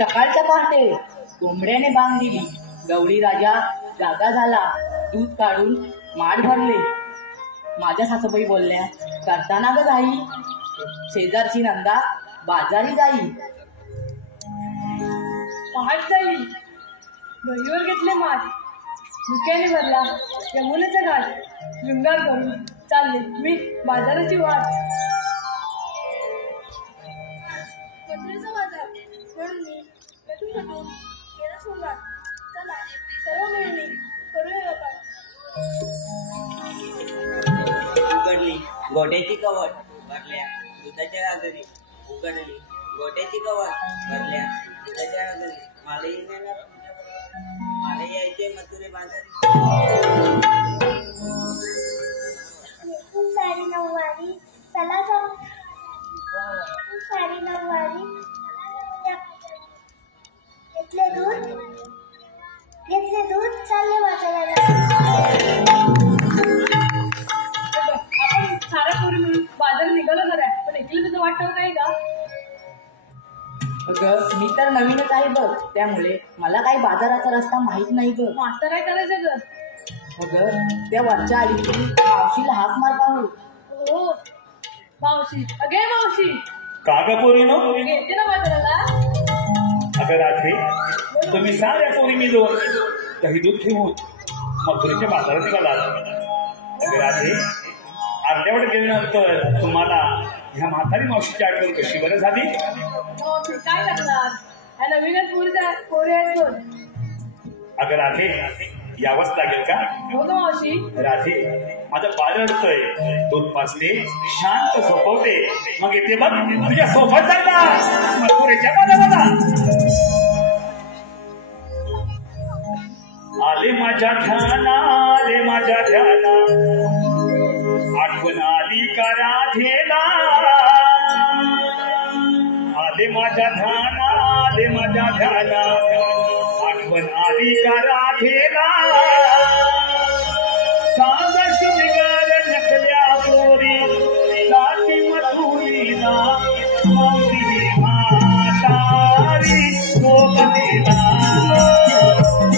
सकाळच्या पहाटे कोंबड्याने बांग दिली. गवळी राजा जागा झाला. दूध काढून माठ भरले. माझ्या सासूबाई बोलल्या, करताना ग जाई, शेजारची नंदा बाजारी जाई. पहाट जाई, गहीवर घेतले माठ, धुक्याने भरला. यमुनेचा घाट शृंगार करून चालले मी बाजाराची वाट. कपड्याचा बाजार म्हणून मी पेटून पेटून केला सोंगार. चला सर्व मिळून करूया व्यापार. उघडली गोट्याची कवट भरल्या दुधाच्या गागरी. उघडली गोट्याची कवट भरल्या दुधाच्या गागरी. मला यायचे मथुरे बाजारी. साडी नऊवारी चला जाऊ. साडी नऊवारी घेतले दूध चालले बाजाराला. आपण साऱ्या पोरी म्हणून बाजार निघालो खरं, पण एकलं तुझं वाटतं काय का? अगं मी तर नवीनच आहे बघ, त्यामुळे मला काही बाजाराचा रस्ता माहित नाही ग. आता काय करायचं ग? अगं त्या वरच्या आली की मावशीला हाक मार पाहू. हो मावशी, अगे मावशी कागपोरीनो घेते ना बाजाराला. अगं रात्री तुम्ही साऱ्या पोरी मिळून काही दूध घेऊन मथुरेच्या बाजारात निघालात. अगं रात्री अर्ध्यावर गेल्यानंतर तुम्हाला ह्या म्हातारी मावशीची आठवण कशी बरं झाली? मावशी काय करणार, ह्या नवीनच पोरी आहेत दोन. अगं राधे यावंच लागेल का? हो ग मावशी. राधे माझं बाळ रडतोय, दूध पाजते, शांत झोपवते, मग येते बघ तुझ्या सोबत चालला मथुरेच्या बाजाराला. आले माझ्या ध्याना, आले माझ्या ध्याना, आठवण आली का राधेला. आले माझ्या ध्याना आठवण आली का राधेला सांग शुनिगार नकल्या पोरी लाटी मधुरीला माऊली म्हातारी गोपनीला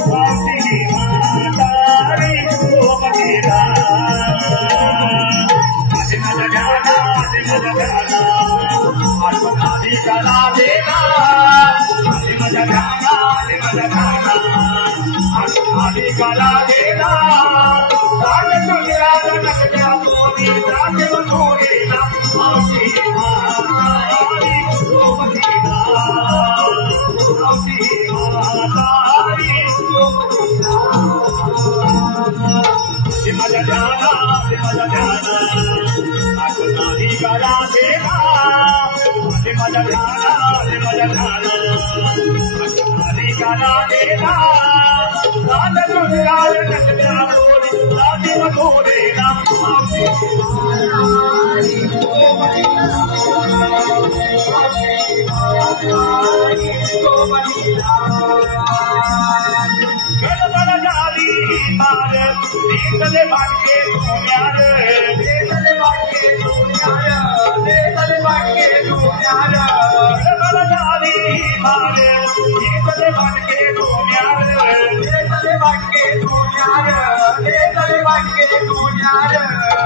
माऊली म्हातारी गोपनीला आले माझ्या ध्याना आठवण आली का राधेला आले माझ्या ध्याना आठवण आली का राधेला सांग शुनिगार नकल्या पोरी लाटी मधुरीला माऊली म्हातारी गोपनीला माऊली म्हातारी माझ्या ध्याना आठवण आली का राधेला माझ्या ध्याना आठवण आली का राधेला सांग शुनिगार नकल्या पोरी लाटी मधुरीला माऊली गडबड झाली मार देतले वाटके सोन्यार देतले वाटके सोन्यार देतले वाटके सोन्यार गडबड झाली मार देतले वाटके सोन्यार देतले वाटके सोन्यार देतले वाटके सोन्यार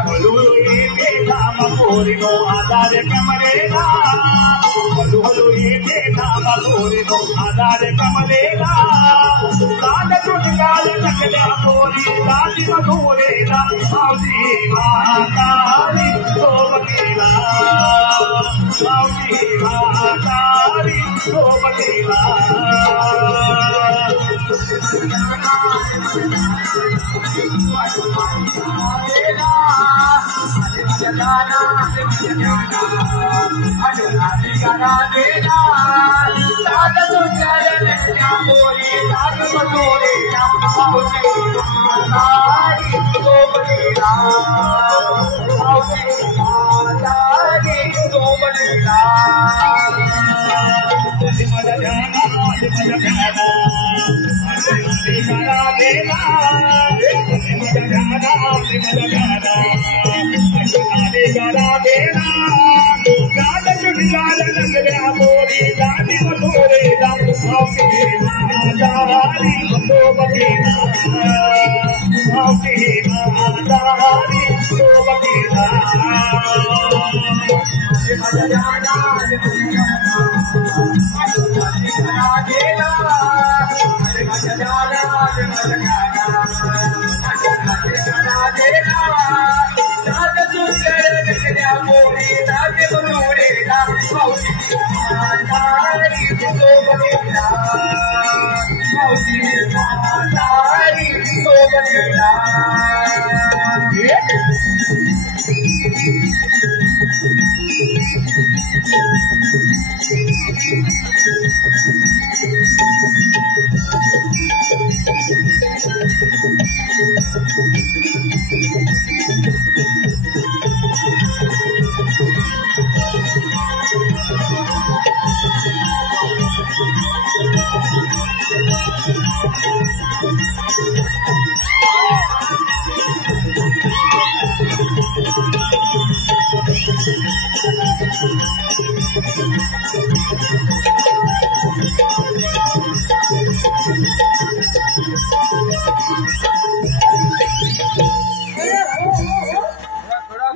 हळूहळू येते धाम पोरीनो आधार कमरेला हळूहळू येते धाम पोरीनो आधार कमरेला सांग शुनिगार नकल्या पोरी लाटी मधुरीला माऊली म्हातारी गोपनीला माऊली म्हातारी गोपनीला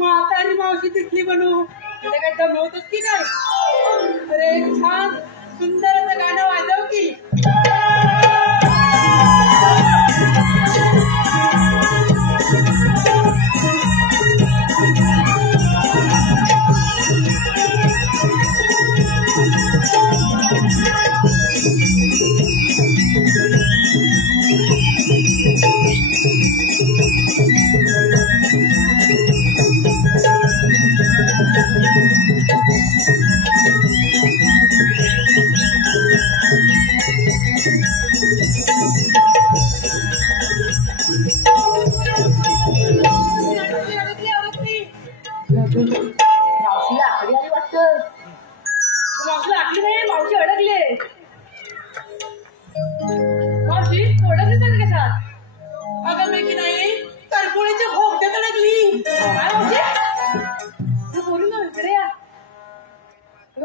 म्हातारी मावशी दिसली म्हणून तुला काय दम होतच की काय? अरे एक छान सुंदर असं गाणं वाजव की. मावशी नाही, मावशी अडकले. मावशी अडकली तर कशात? अगं मी की नाही तरपुळीच्या भोगद्यात अडकली. काय मावशी बोलू ना इकडे या.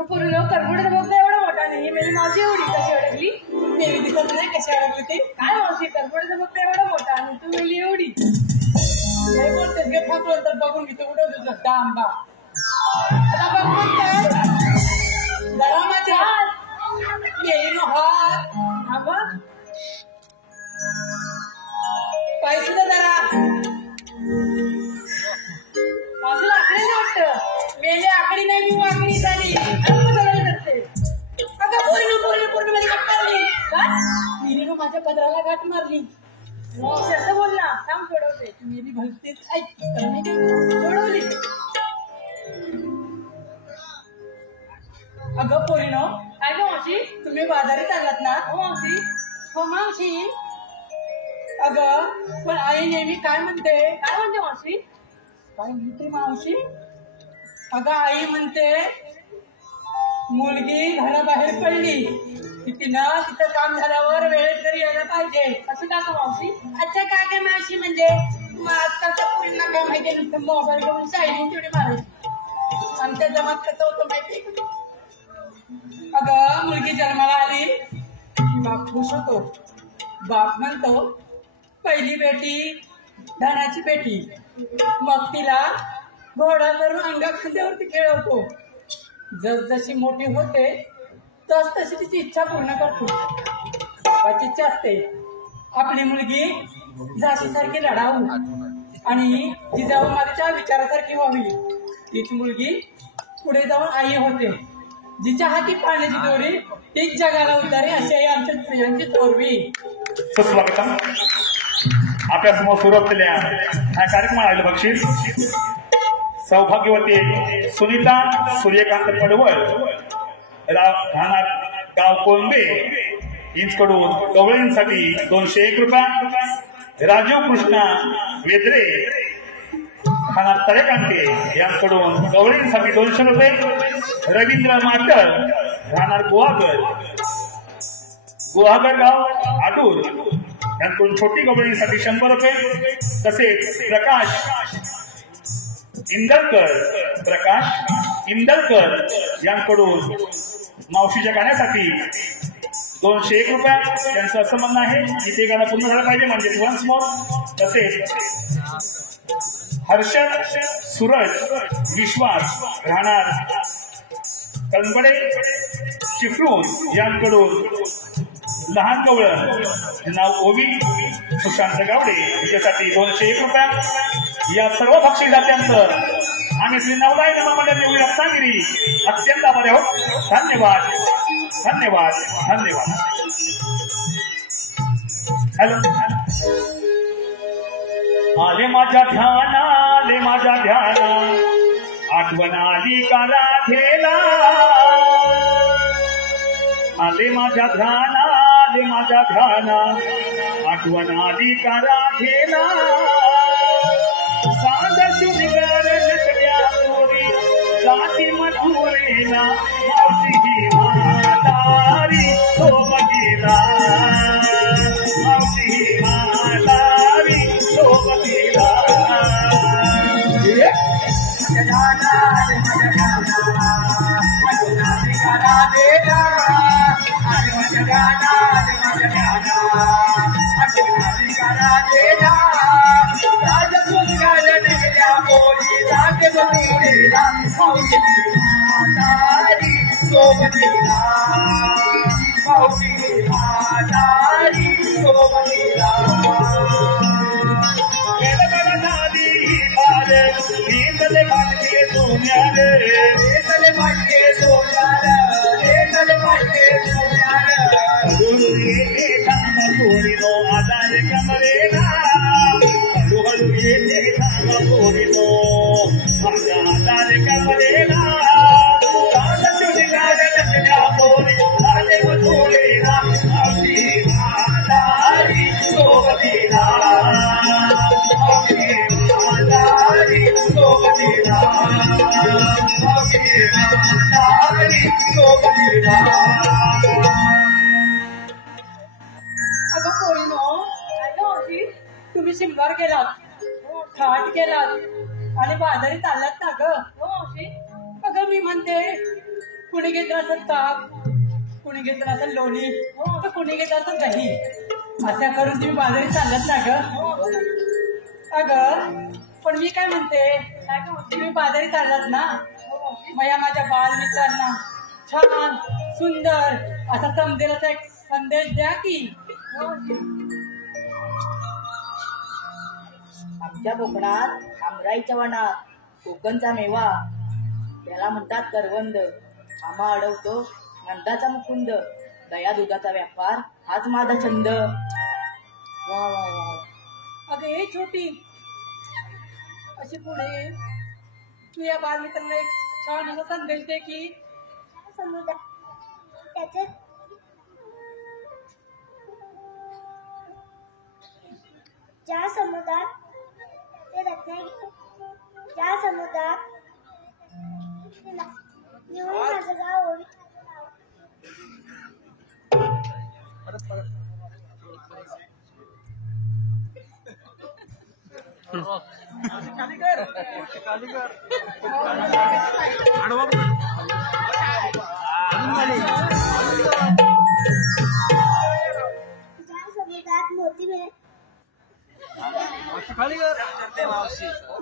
पूर्ण करगुड्याचा भोगदा एवढा मोठा नाही, मेरी मावशी एवढी कशी अडकली? मेरी दिसत नाही कशी अडकली ते. काय मावशी करगुड्याचा भोगदा एवढा मोठा आणि तू मेली एवढी. नाही बोलतेस गे फाकलं तर बघून घेतो उडवू शकता आंबा. आता बघ म्हणताय जरा माझ्या मेली नो हात आंबा पैसे दे जरा. मावशीला आकडे नाही वाटतं. मेले आकडी नाही मी वाकडी झाली. अगं पूर्ण मध्ये गाठ मारली. काय माझ्या पदराला गाठ मारली. असं बोल ना, थांब सोडवते. मेली भलतेच ऐक सोडवली. अगं पोरीनो काय गं मावशी तुम्ही बाजारी चाललात ना? हो मावशी. हो मावशी. अगं पण आई नेहमी काय म्हणते? काय म्हणते मावशी? काय म्हणते मावशी? अगं आई म्हणते मुलगी घराबाहेर पडली की तिनं तिचं काम झाल्यावर वेळेत घरी यायला पाहिजे. असं का मावशी? अच्छा काय काय मावशी म्हणजे आजकालच्या पोरींना काय माहिती नुसतं मोबाईल घेऊन शाळेने तेवढी मारायची. आमच्या जमात कसं होतं माहिती? अगं मुलगी जन्माला आली बाप खुश होतो. बाप म्हणतो पहिली बेटी धनाची बेटी. मग तिला घोडा करून अंगा खांद्यावरती खेळवतो. जसजशी मोठी होते तस तशी तिची इच्छा पूर्ण करतो. बापाची इच्छा असते आपली मुलगी झाशीसारखी लढावू आणि जिजाऊ मातेच्या विचारासारखी व्हावी. तीच मुलगी पुढे जाऊन आई होते. जिच्या हाती पाण्याची दोरी तीच जगाला उतारे अशी आई आमच्या स्त्रियांची थोरवी. सुस्वागतम. आपल्या समोर सुरू असलेल्या ह्या कार्यक्रमाला आलेलं बक्षीस सौभाग्यवती सुनीता सूर्यकांत पडवळ राहणार गाव कोळंबे यांच्याकडून कवळींसाठी 201 रुपये. राजीव कृष्णा वेद्रे खाणार तळेकांते यांच्याकडून कवळींसाठी 200 रुपये. रवींद्र माटल राहणार गुहागर गाव आडूर यांकडून छोटी गवळीसाठी 100 रुपये. तसेच प्रकाश इंदलकर यांकडून मावशीच्या गाण्यासाठी 201 रुपये. त्यांचं असं म्हणणं आहे की ते गाणं पूर्ण झालं पाहिजे म्हणजे वन्स मोर. तसेच हर्षद सूरज विश्वास राहणार कणबडे चिपळूण यांकडून लहान गवळण नाव ओवी सुशांत गावडे याच्यासाठी 201 रुपये. या सर्व बक्षिसात्यांचं आम्ही श्री नवलाई नमामंडळ देऊ रत्नागिरी अत्यंत आभारी आहोत. धन्यवाद धन्यवाद धन्यवाद. हॅलो. आले माझ्या ध्याना आठवण आली का राधेला. आले माझ्या ध्याना आठवण आली का राधेला. सांग सुनिगार नटल्या पोरी जाती मथुरेला. मावशी ही म्हातारी सोबतीला. मावशी ही म्हातारी सोबतीला. अगं पोरीनो, तुम्ही शिंगार केलात, थाट केलात आणि बाजारी चाललात ना ग. अगं मी म्हणते, कुणी घेतलं असं ताक, कुणी घेतलं असं लोणी, तर कुणी घेतलं असं दही, अशा करून तुम्ही बाजारी चाललात ना ग. अगं पण मी काय म्हणते, तुम्ही बाजारी चाललात ना, मग या माझ्या बालमित्रांना छान सुंदर असा समजेल असा एक संदेश द्या की. आमच्या कोकणात आमराईच्या वनात कोकणचा मेवा त्याला म्हणतात करवंद. आम्हा अडवतो नंदाचा मुकुंद, दया दुधाचा व्यापार हाच माझा छंद. वा वा वा. अगं हे छोटी अशी पुढे तू या बालमित्रांना एक छान असा संदेश दे की. त्याचे ज्या समुद्रात ज्या समुद्रात निवडून माझं गाव ओळी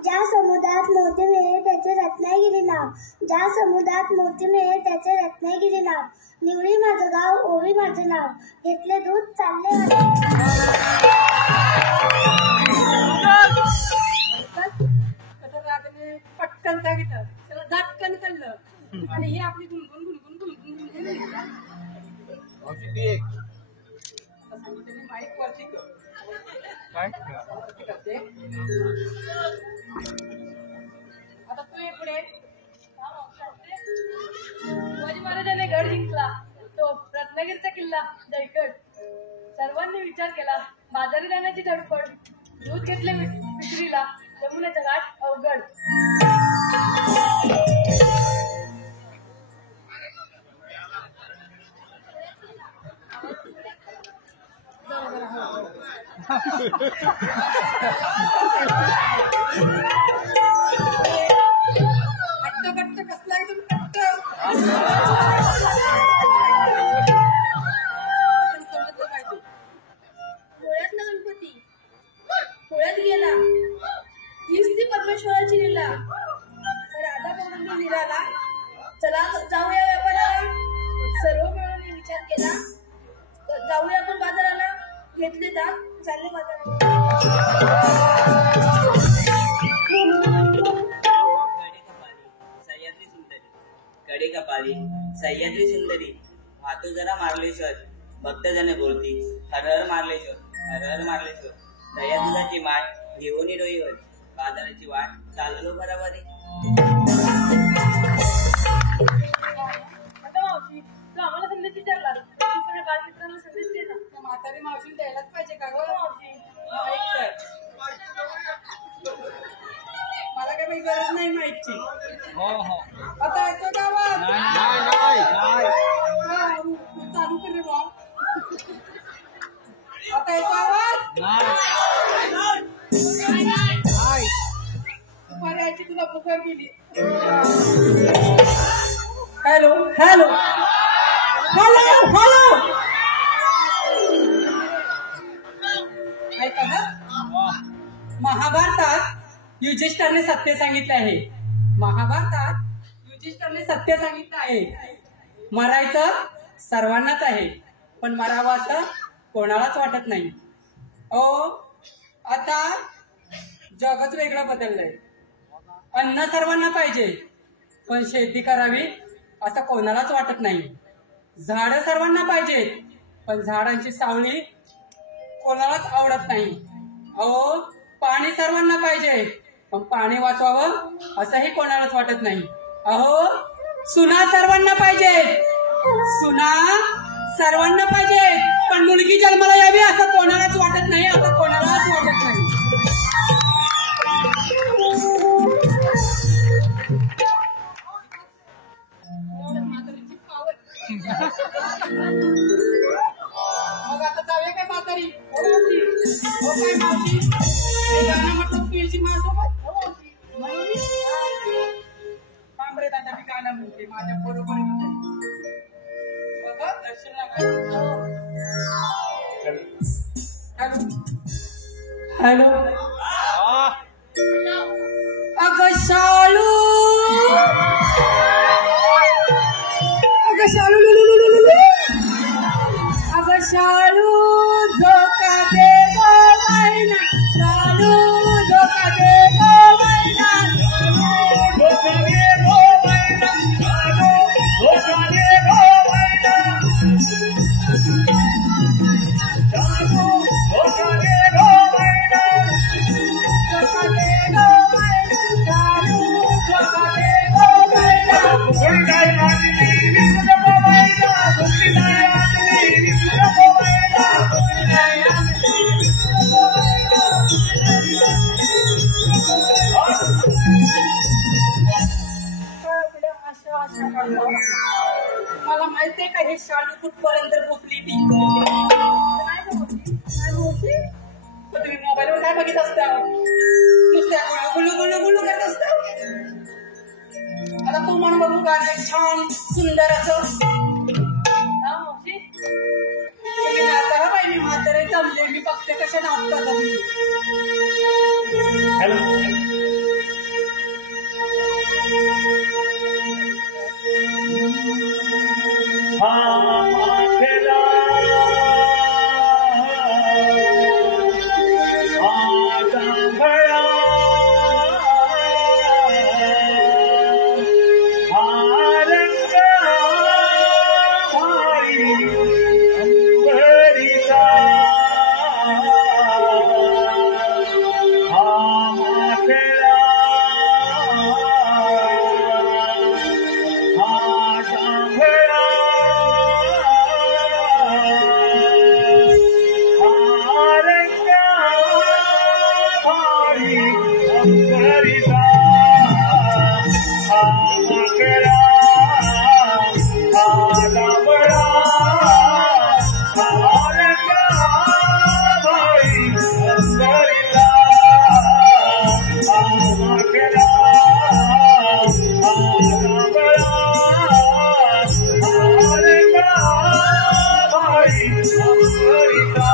ज्या समुद्रात मोती मिळेल त्याचे रत्नागिरी नाव. ज्या समुद्रात मोती मिळेल त्याचे रत्नागिरी नाव. निवडी माझं गाव ओवी माझं नाव. घेतले दूध चालले पटकन सांगितलं त्याला झटकन कळलं आणि ही आपली गुणगुण गुणगुण गुणगुण गुणगुण माईक वरती करते. आता तू ये पुढे. शिवाजी महाराजांनी गड जिंकला तो रत्नागिरीचा किल्ला जयगड. सर्वांनी विचार केला बाजारी जाण्याची धडपड. दूध घेतले विक्रीला यमुनेचा घाट अवघड. कट्ट कसला एकदम कट्ट. डोळ्यातला गणपती डोळ्यात गेला. हीच ती परमेश्वराची लीला. राधा पौर्णिमा निराला. चला जाऊया व्यापाराला. सर्व मिळून विचार केला जाऊया आपण बाजाराला. घेतले दात चालले कडे कपाली सह्याद्री सुंदरी. हातो जरा मार्लेश्वर भक्त जण बोलती. हर हर मार्लेश्वर हर हर मार्लेश्वर. दया दुधाची माठ घेऊन डोईवर. बाजाराची वाट चाललो बराबरी. आम्हाला संदेश विचारला बालमित्रांना संदेश दे ना. म्हातारी मावशी द्यायलाच पाहिजे का गं मावशी. मला काही काही गरज नाही माहिती. आता ऐकतो का आवाज. चालू कर रे बा. आता येतो आवाज. पर्यायची तुला पुकार गेली. Hello hello hello hello. ऐका ना. महाभारतात युधिष्ठिराने सत्य सांगितले आहे. महाभारतात युधिष्ठिराने सत्य सांगितलं आहे. मरायचं सर्वांनाच आहे पण मरावं असं कोणालाच वाटत नाही. आता जगच वेगळं बदललंय. अन्न सर्वांना पाहिजे पण शेती करावी असं कोणालाच वाटत नाही. झाडं सर्वांना पाहिजेत पण झाडांची सावली कोणालाच आवडत नाही. पाणी सर्वांना पाहिजे पण पाणी वाचवावं असंही कोणालाच वाटत नाही. सुना सर्वांना पाहिजे. सुना सर्वांना पाहिजे पण मुलगी जन्माला यावी असं कोणालाच वाटत नाही. असं कोणालाच वाटत नाही. मग आता जाऊया काय म्हातारी? हो मावशी. हो काय मावशी? हे गाणं म्हटलं तुझी माझ्यासोबत? हो मावशी. मावशी. तांबरे दादा मी गाणं म्हणते माझ्या बरोबर बघा दर्शन हॅलो. अगं शालू, अगं शालू, अगं शालू झोका दे गो मैना, शालू झोका दे गो मैना, धोका दे गो मैना, शालू धोका दे गो मैना, शालू धोका दे गो मैना, झोका दे गो मैना, शालू झोका दे गो मैना. गुंडाई मारली विसरू नको मैना, गुंडाई मारली विसरू नको मैना, गुंडाई मारली विसरू नको मैना. अशा करतो. मला माहितीये का हे शालू कुठपर्यंत पोचली ती? तुम्ही मोबाईलवर काय बघित असता? नुसत्या गुलू गुलू गुलू गुलू करत असता. आता तू म्हण बघू गाणं छान सुंदर असं. हा मावशी, तुम्ही नाचा हा बाई, मी म्हातारे जमले, मी बघते कशा नाचता तुम्ही. हॅलो. हा माथेला हा जांभळा हा रंग भारी अंबरीचा हा माथेला हा जांभळा हा रंग भारी अंबरीचा हा माथेला हा जांभळा हा रंग भारी अंबरीचा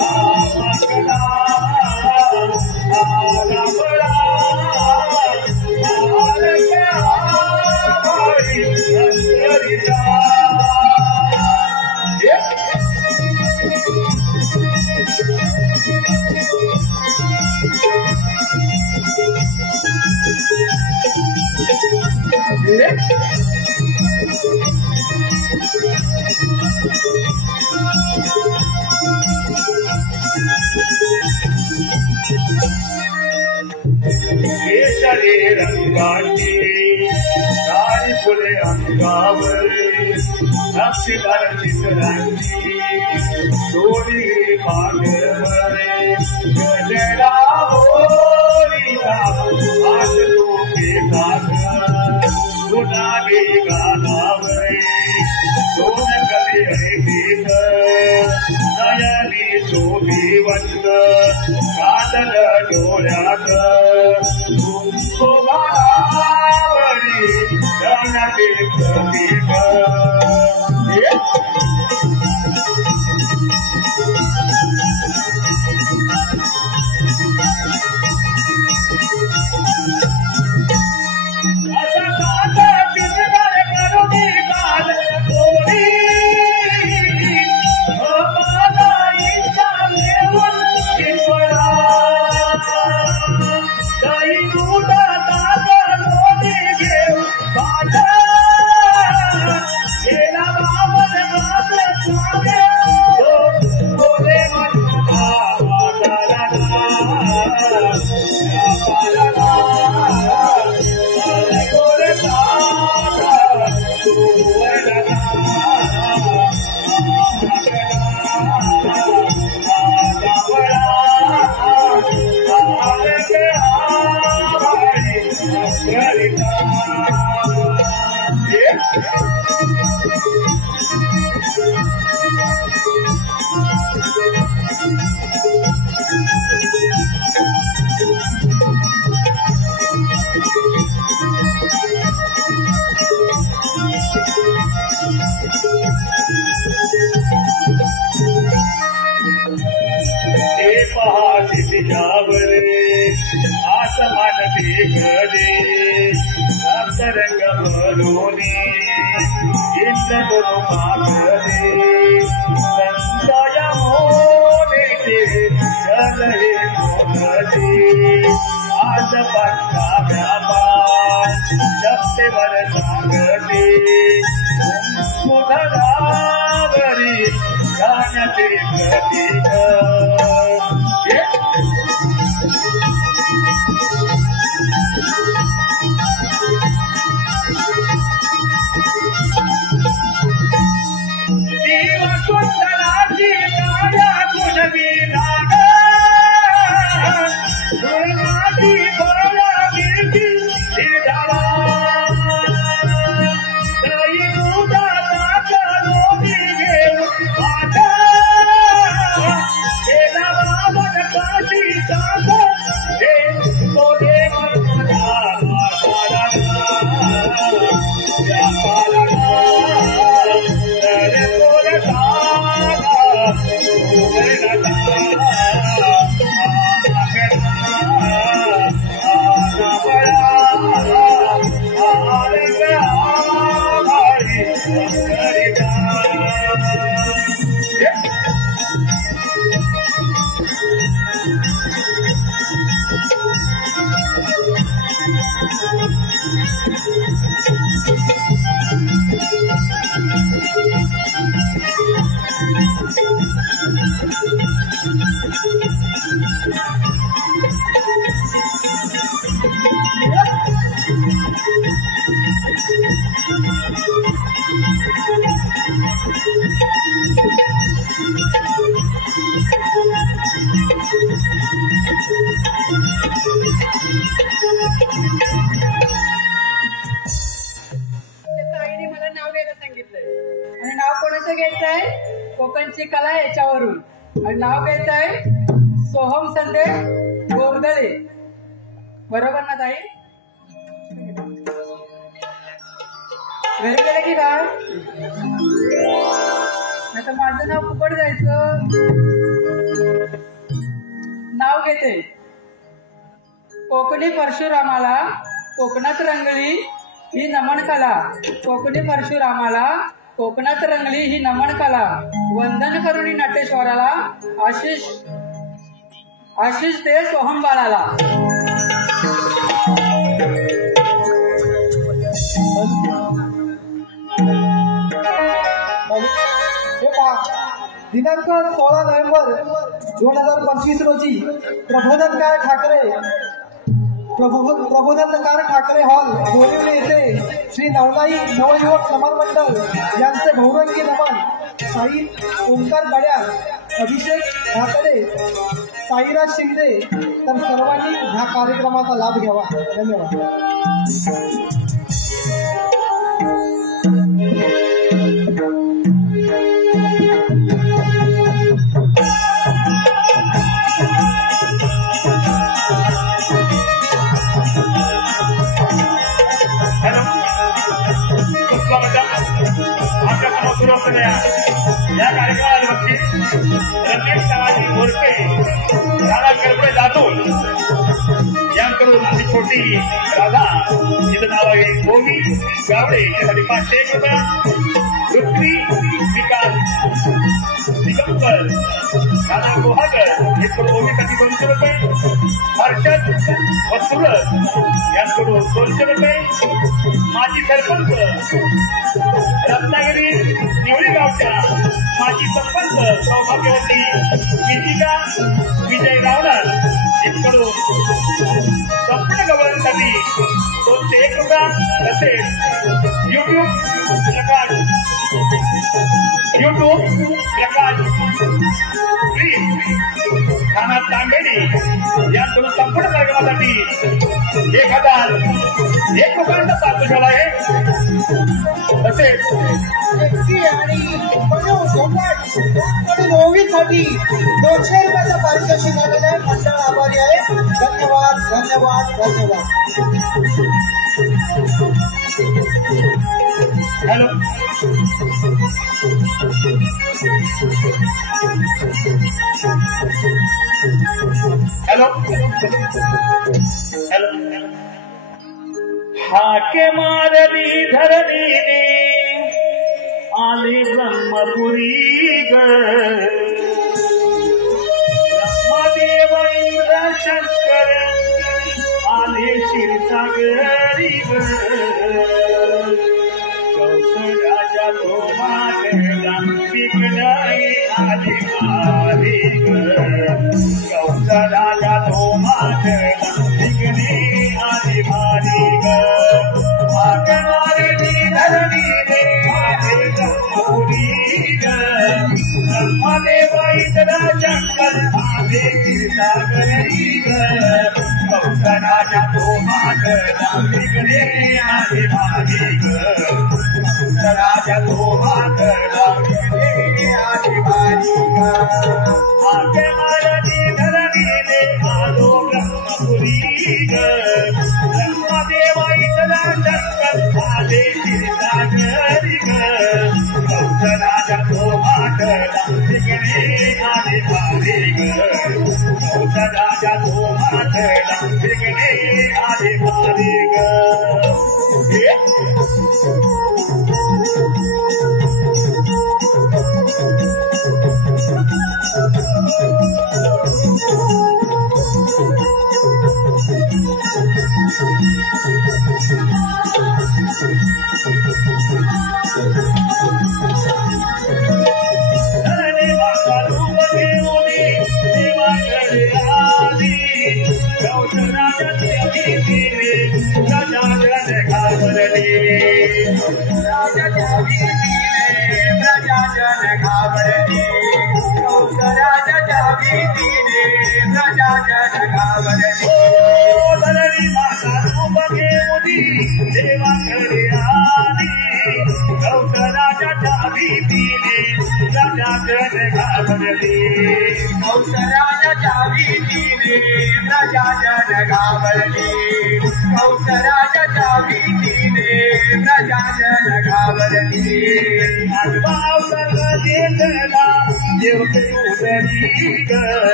हा माथेला हा जांभळा हा रंग भारी अंबरीचा. केशरी रंगाची काळी फुले अंगावर नक्षीदार चित्रांची दोरी पांढरवर गजरा होरीचा हात डोके काढ गुलाबी गालावर दोन कधी ऐकीत नयनी शोभिवंत काजल डोळ्यात कुंकुमावरी रंगाचे प्रतीक. आसमान देखले रंग भरोनी इंद्र मागले संतया मोने जले मोगले आज पंखा व्यापार शक्ति वर सागले सुधरावरी गानते प्रतीक कोकणची कला याच्यावरून आणि नाव घ्यायचं आहे सोहम संदेश गोरदळे. बरोबर ना ताई? घरी गेले की काय? नाही तर माझं नाव फुकट जायचं. नाव घेते. कोकणी परशुरामाला कोकणात रंगली ही नमन कला. कोकणी परशुरामाला कोकणात रंगली ही नमन कला. वंदन करुणी नटेश्वराला आशिष दे सोहम बाळाला. दिनांक 16 नोव्हेंबर 2025 रोजी प्रबोधनकार ठाकरे हॉल बोरिवली येथे श्री नवलाई नवयुवक समाज मंडळ यांचे बहुरंगी नमन साई ओंकार गड्याळ, अभिषेक ठाकरे, साईराज शिंदे तर सर्वांनी ह्या कार्यक्रमाचा लाभ घ्यावा. धन्यवाद. या कार्यक्रमाला बघते रमेश सामाजिक मोर्चे राधा कडकडे जातो यांकडून अशी छोटी राधा जिचं नाव आहे भोगी गावडे यासाठी 501 रुपया. पृथ्वी विकास दिगंबर राधा गोहागर यांकडून भोगीसाठी 200 रुपये. हर्षद वसुरत यांकडून 200 रुपये. माजी सरपंच रत्नागिरी निवडी गावच्या माजी सरपंच सौभाग्यवती गीतिका विजय रावणार यांच्याकडून संपूर्ण गव्हर्नमेंटसाठी 201 रुपया. तसेच युट्यूब प्रकाश राणा तांबेडी यांकडून संपूर्ण कार्यक्रमासाठी 1000 एक लोकांचा प्राप्त झाला आहे तसेच व्यक्ती आणि बनव झोपाट कडून ओवीसाठी 200 रुपयाचा पारितोषिक आलेला आहे. मंडळ आभारी आहे. धन्यवाद धन्यवाद धन्यवाद. हॅलो हॅलो हॅलो हाके मारली धरणीने आली ब्रह्मपुरी ग ब्रह्मदेव इंद्र शंकर आले क्षीरसागरी ग राजा तो मागला विघ्नई आली मारी गौस राजा तो मागला विघ्ने आली मारी भाग मारली धरणी रे आले गौरी ब्रह्मदेव इंद्र शंकर आले क्षीरसागरी गौस राजा तो मागला विघ्ने आली मारी राजा तो मागला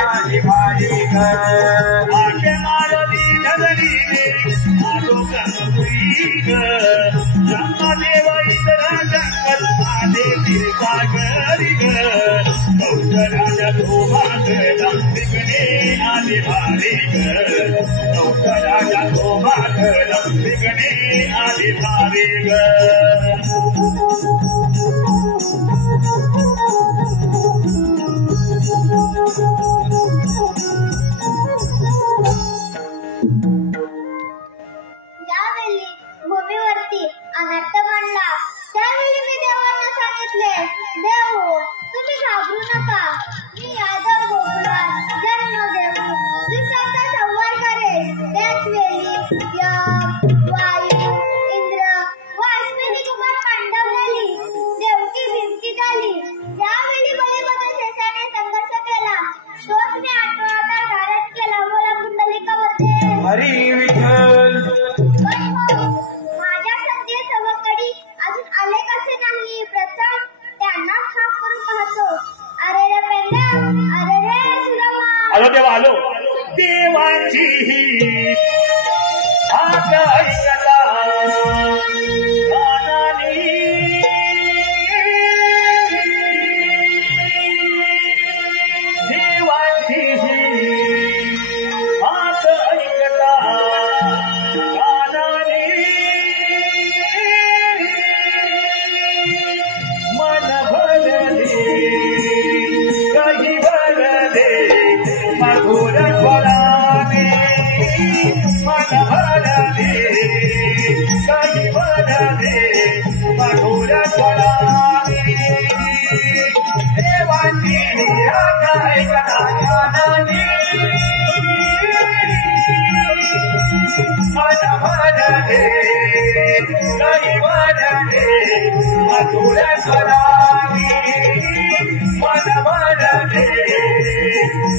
आली मारी आगे मारली धरणी रे आलो ब्रह्मपुरी ब्रह्मदेव इंद्र शंकर आले क्षीरसागरी गौस राजा तो मागला विघ्ने आली मारी गौस राजा तो मागला विघ्ने आली मारी ज्यावेळी भूमीवरती अनाथ मांडला त्यावेळी मी देवांना सांगितले, देव तुम्ही घाबरू नका, मी यादव गोकुळात जन्म देऊ, मी स्वतः संवार करेल. त्याच वेळी यम, वायू, इंद्र व अश्विनी वाढले काही वाढले मधुर स्वरानी मन वाढले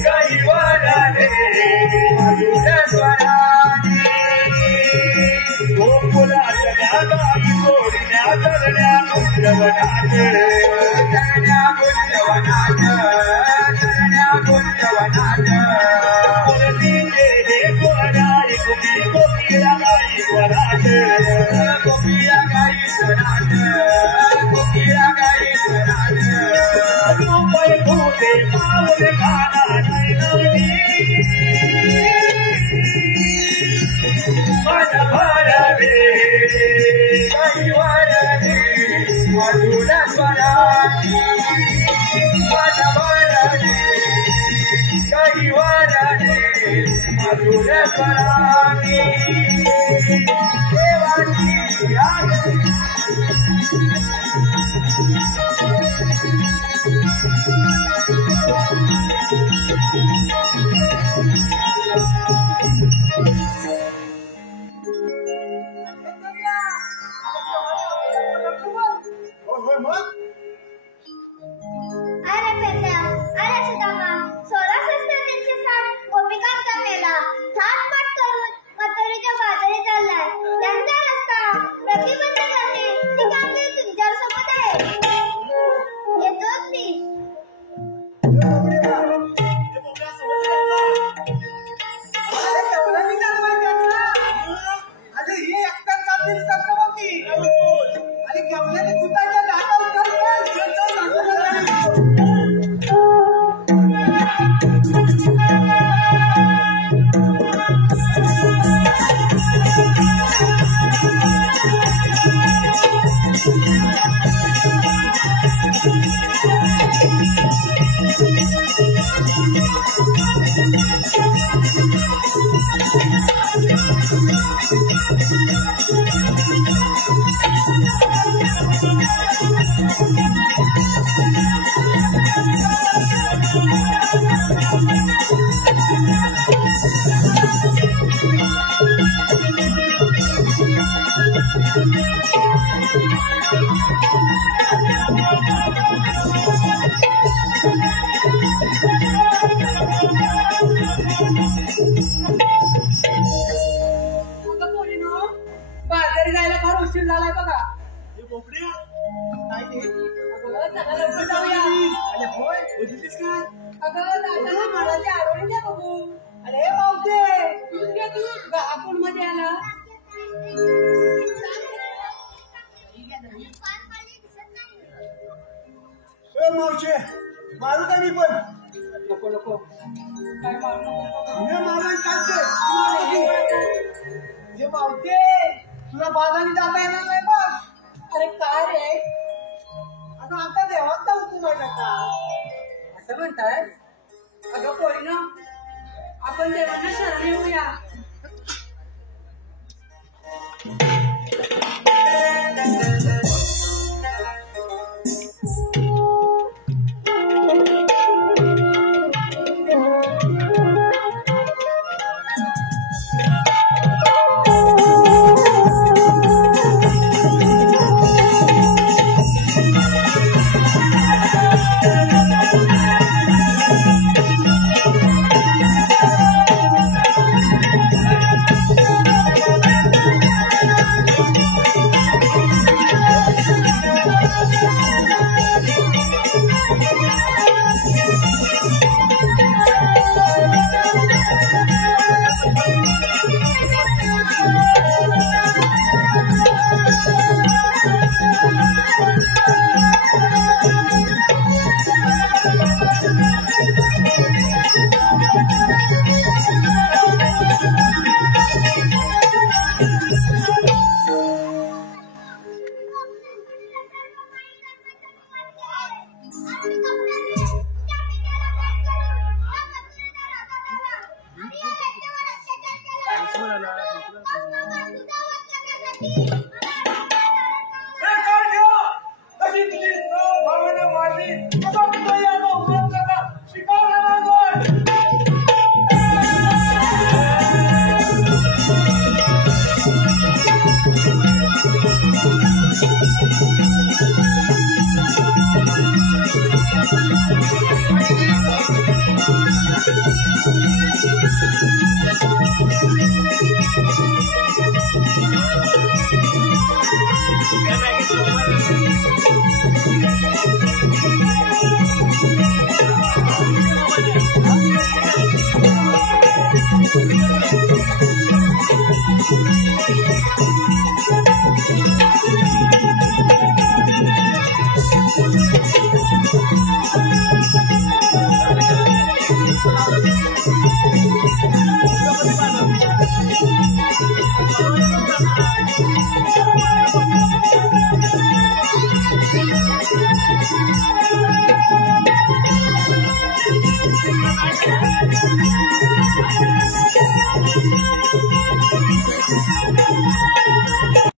काही वाढले मधुर स्वरानी गोकुलाच्या गाई सोडल्या चरण्या गुंजवनात चरण्या गुंजवनात चरण्या गुंजवनात गोराई कुमी गोपिया गाई स्वरात गोपिया गाई स्वरात गोपिया गाई स्वरात रुपये भूते पावले खाना नैनवली मन भरले काही वाढले मधुर स्वरानी मन भरले काही वाढले मधुर स्वरानी देवाची आरती अरे पेल्या, अरे सुदामा, 1660 गोपिकांचा मेला थाटमाट करून मथुरेच्या बाजारी चाललाय. त्यांचा रस्ता प्रतिबंध करणे ही कामगिरी तुमच्यासोबत आहे. येतोच मी. बाजारी जायला फार उशीर झालाय बघा. अरे पावते आपण मध्ये आला. मावशे मारू का मी पण नको नको काय मारू जे मावते तुला बाजारी जाता येणार नाही बघ. अरे काय रे आता आता देवात जाऊ तुम्हाला का असं म्हणताय. अगं पोरीनं आपण देवांना शरण येऊया. शिकार